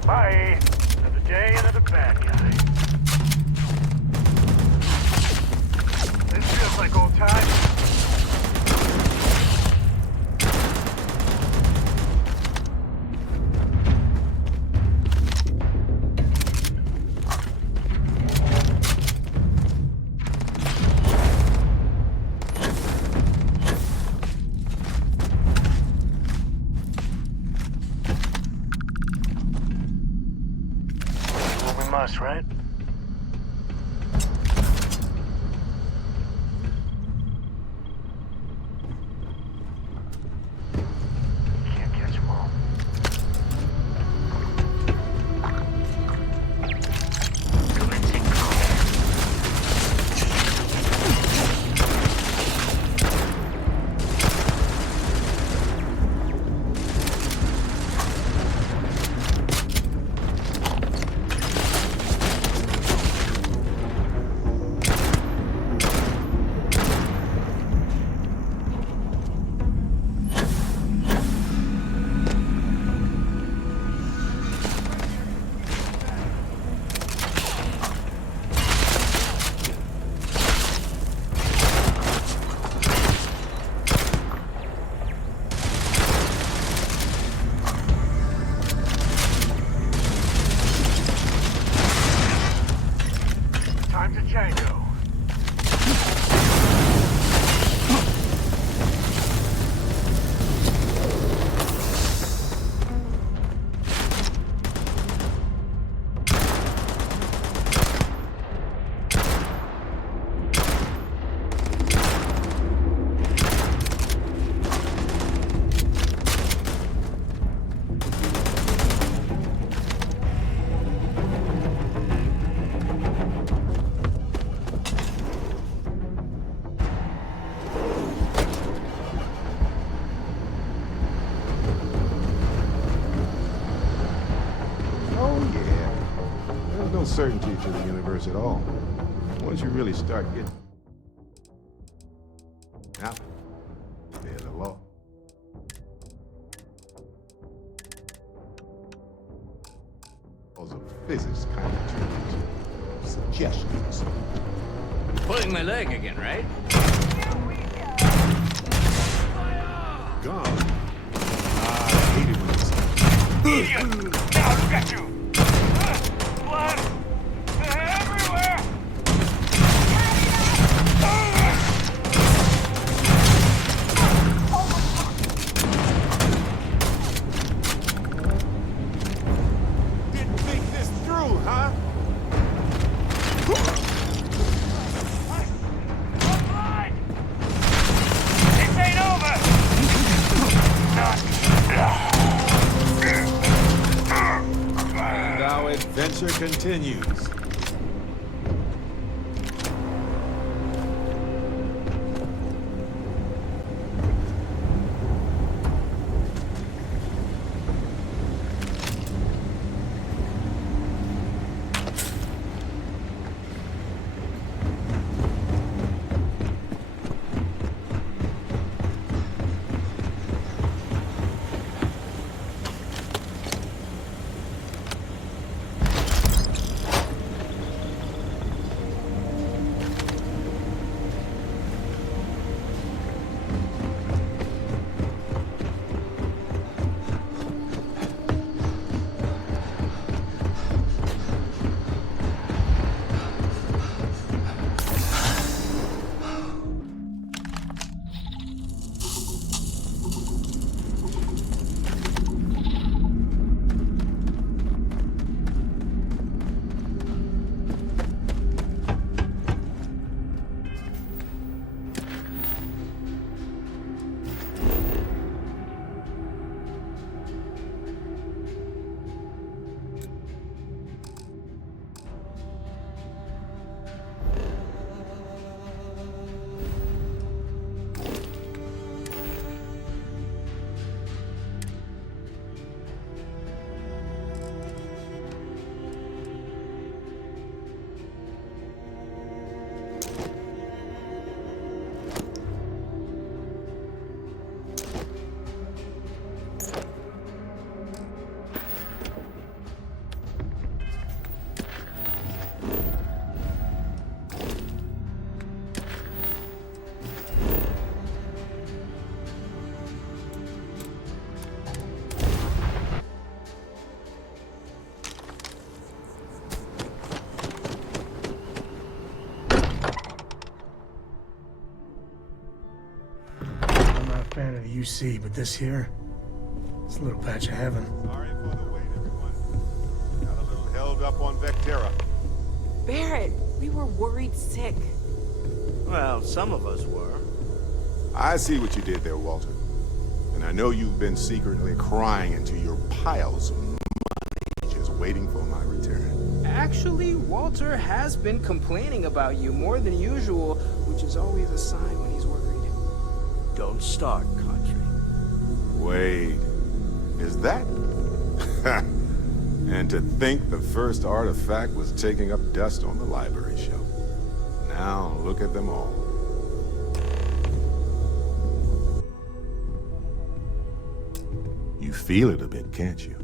Bye. Another day, another bad guy. This feels like old times. Well, we must, right? Can't catch them all. Commencing combat. Time to Django. no certainty to the universe at all. Once you really start getting... Now, there's a law. Laws of physics kind of triggers. Suggestions. Pulling my leg again, right? Gone. I hate it when it's... Now look at you! Blood! Everywhere! Didn't think this through, huh? This ain't over! And our adventure continues. Fan of the UC, but this here, it's a little patch of heaven. Sorry for the wait, everyone. Got a little held up on Vectera. Barrett, we were worried sick. Well, some of us were. I see what you did there, Walter. And I know you've been secretly crying into your piles of money just waiting for my return. Actually, Walter has been complaining about you more than usual, which is always a sign when he's worried. Don't start, country. Wait, is that? And to think the first artifact was taking up dust on the library shelf. Now look at them all. You feel it a bit, can't you?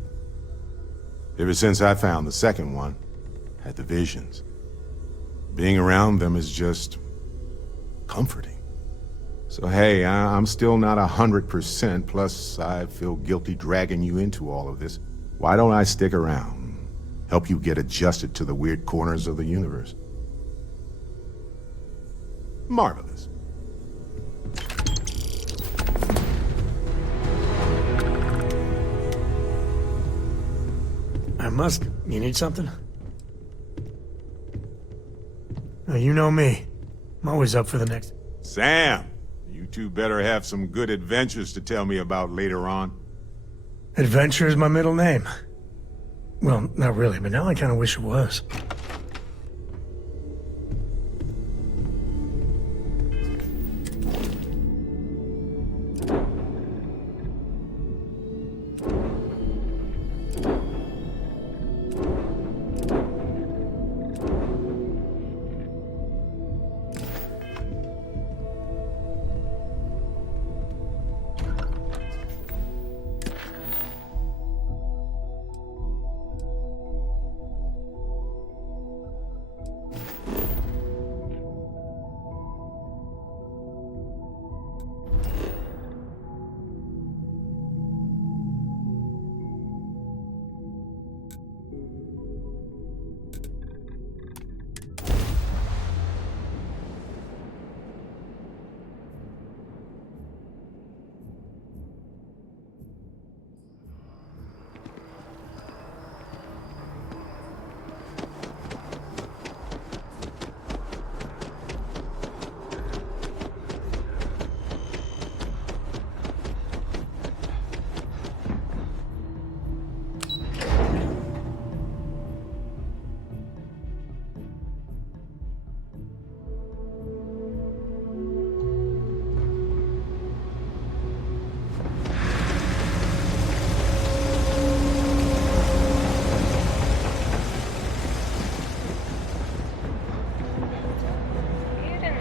Ever since I found the second one, had the visions. Being around them is just comforting. So hey, I'm still not 100%, plus I feel guilty dragging you into all of this. Why don't I stick around? Help you get adjusted to the weird corners of the universe. Marvelous. Musk, you need something? You know me. I'm always up for the next... Sam! You two better have some good adventures to tell me about later on. Adventure is my middle name. Well, not really, but now I kind of wish it was.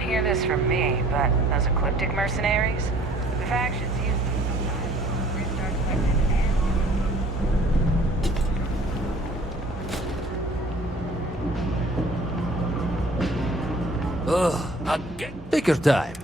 hear this from me, but those ecliptic mercenaries, the factions use Take your time.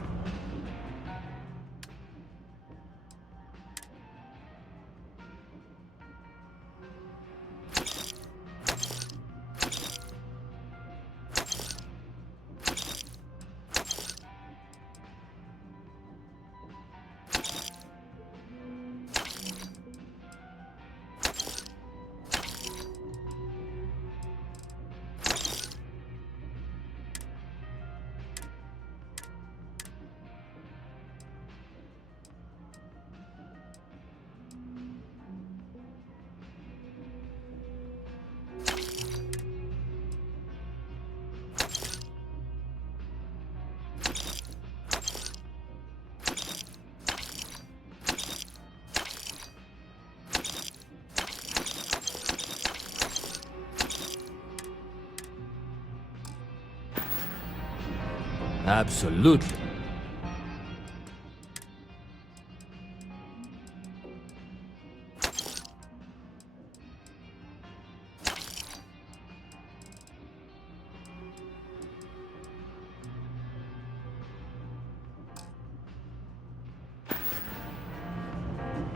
Absolutely.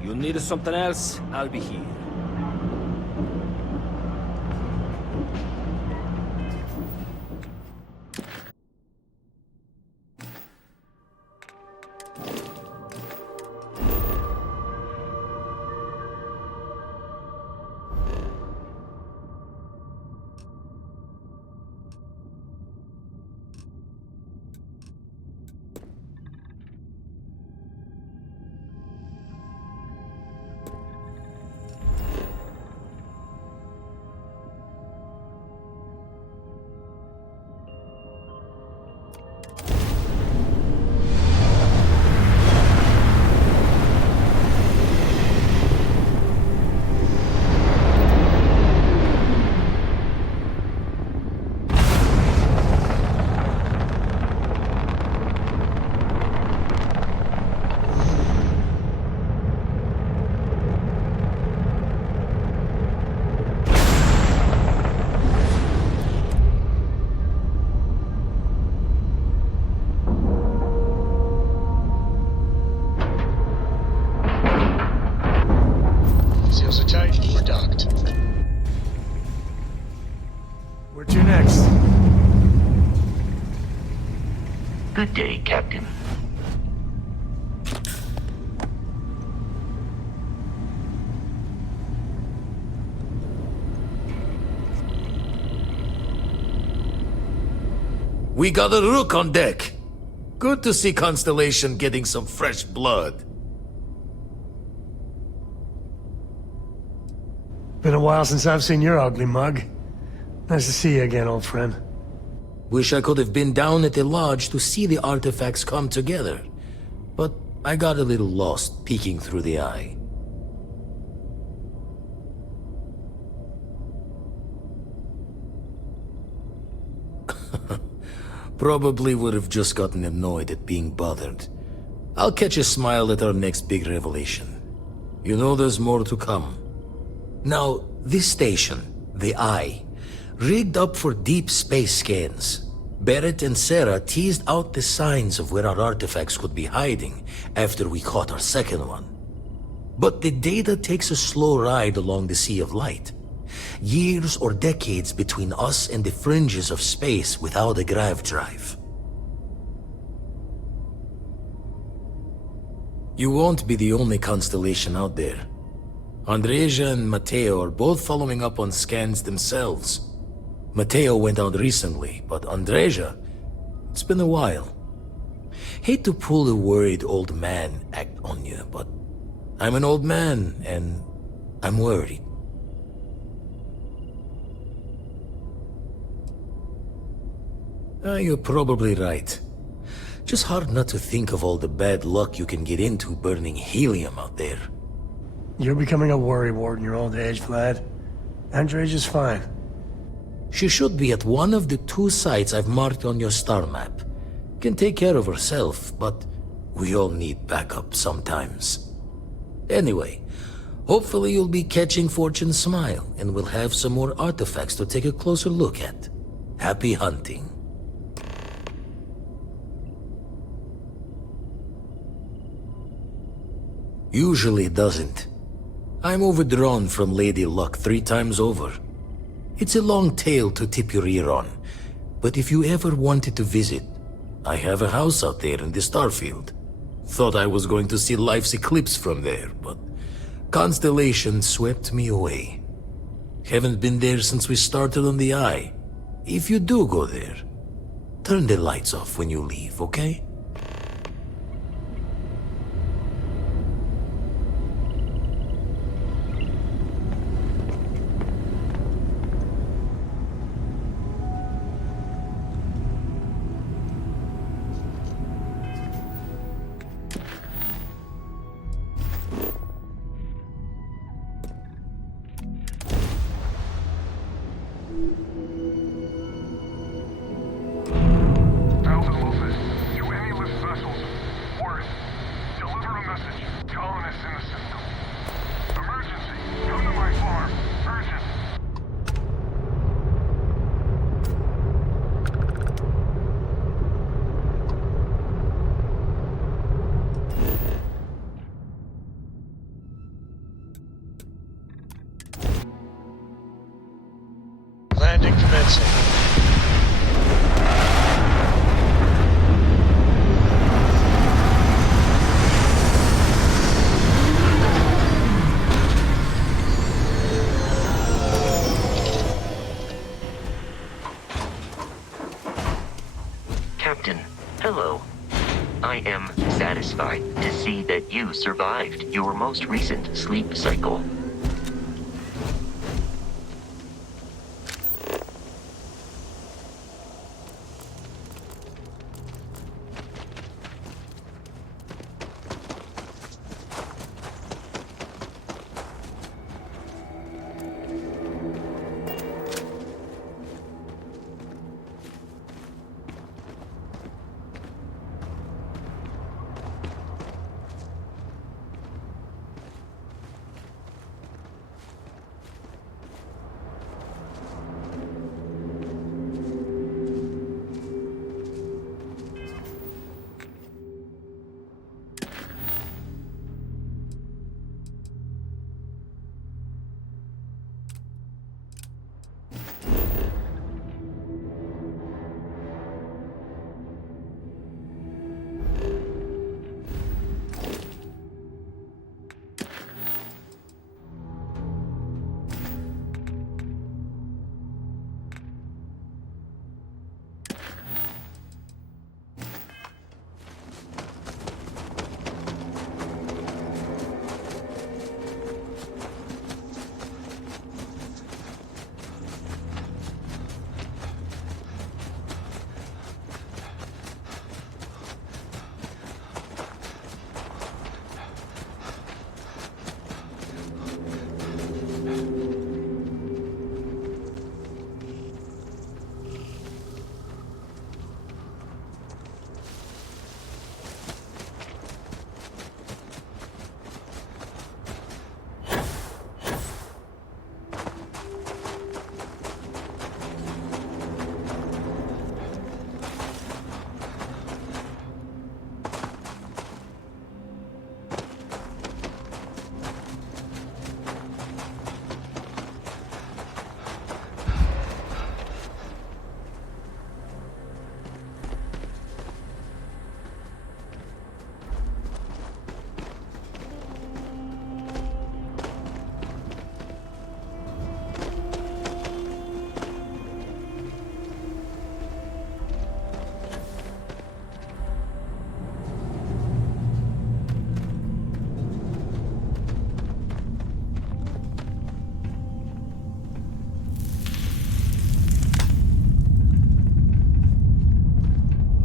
You need something else? I'll be here. Seals are tight. We're docked. Where to next? Good day, Captain. We got a rook on deck. Good to see Constellation getting some fresh blood. Been a while since I've seen your ugly mug. Nice to see you again, old friend. Wish I could have been down at the lodge to see the artifacts come together. But I got a little lost peeking through the eye. Probably would have just gotten annoyed at being bothered. I'll catch a smile at our next big revelation. You know there's more to come. Now, this station, the Eye, rigged up for deep space scans. Barrett and Sarah teased out the signs of where our artifacts could be hiding after we caught our second one. But the data takes a slow ride along the Sea of Light. Years or decades between us and the fringes of space without a grav drive. You won't be the only constellation out there. Andreja and Mateo are both following up on scans themselves. Mateo went out recently, but Andreja, it's been a while. Hate to pull a worried old man act on you, but I'm an old man and I'm worried. You're probably right. Just hard not to think of all the bad luck you can get into burning helium out there. You're becoming a worrywart in your old age, Vlad. Andreja's fine. She should be at one of the 2 sites I've marked on your star map. can take care of herself, but we all need backup sometimes. Anyway, hopefully you'll be catching Fortune's smile, and we'll have some more artifacts to take a closer look at. Happy hunting. Usually it doesn't. I'm overdrawn from Lady Luck 3 times over. It's a long tale to tip your ear on, but if you ever wanted to visit, I have a house out there in the Starfield. Thought I was going to see life's eclipse from there, but Constellation swept me away. Haven't been there since we started on the Eye. If you do go there, turn the lights off when you leave, okay? Landing commencing. Captain, hello. I am satisfied to see that you survived your most recent sleep cycle.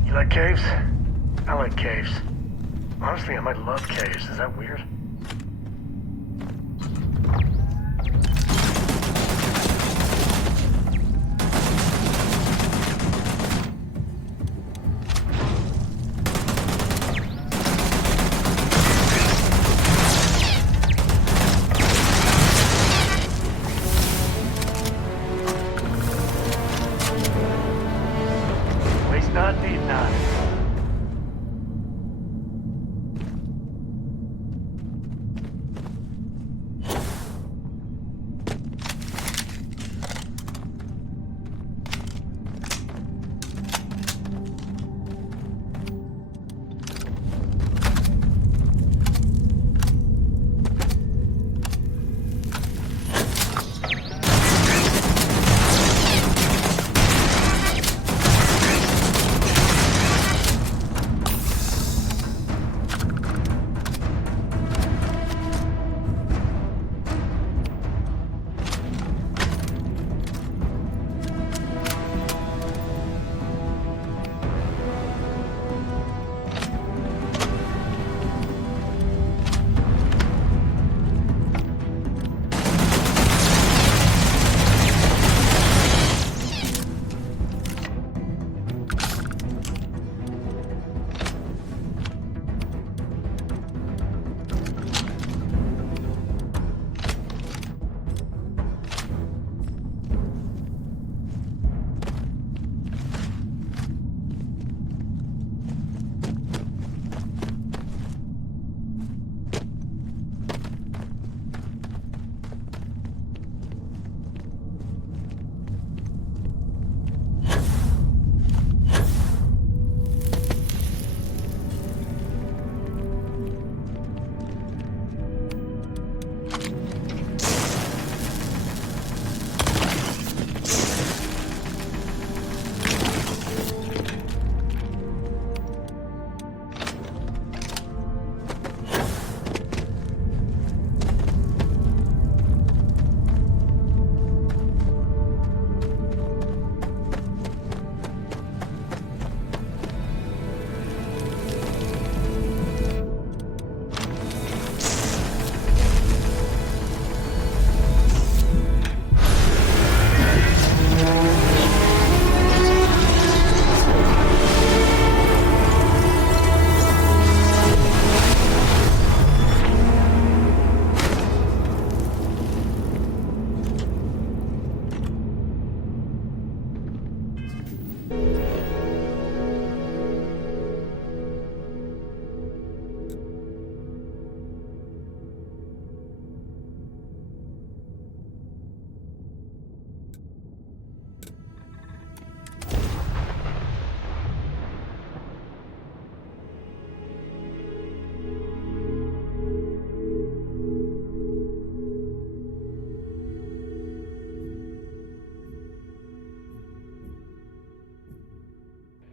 You like caves? I like caves. Honestly, I might love caves. Is that weird? Batista.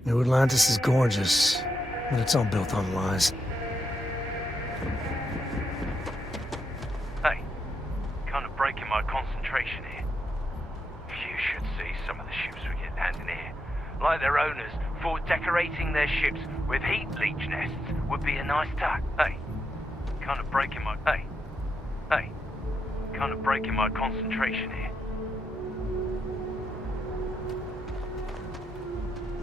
New Atlantis is gorgeous, but it's all built on lies. Hey, kind of breaking my concentration here. You should see some of the ships we get landing here. Like their owners thought decorating their ships with heat leech nests would be a nice touch. Hey, kind of breaking my... Hey, kind of breaking my concentration here.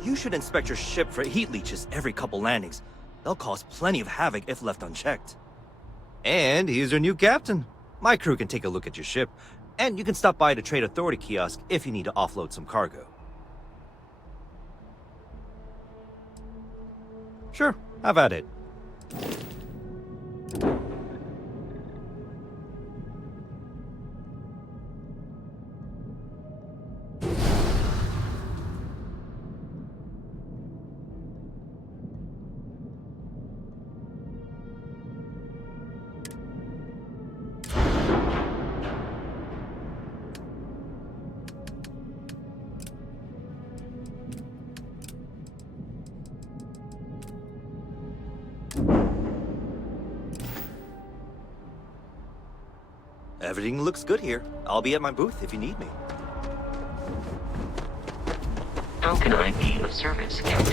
You should inspect your ship for heat leeches every couple landings. They'll cause plenty of havoc if left unchecked. And he's your new captain. My crew can take a look at your ship, and you can stop by the Trade Authority kiosk if you need to offload some cargo. Sure, have at it. Everything looks good here. I'll be at my booth if you need me. How can I be of service, Captain?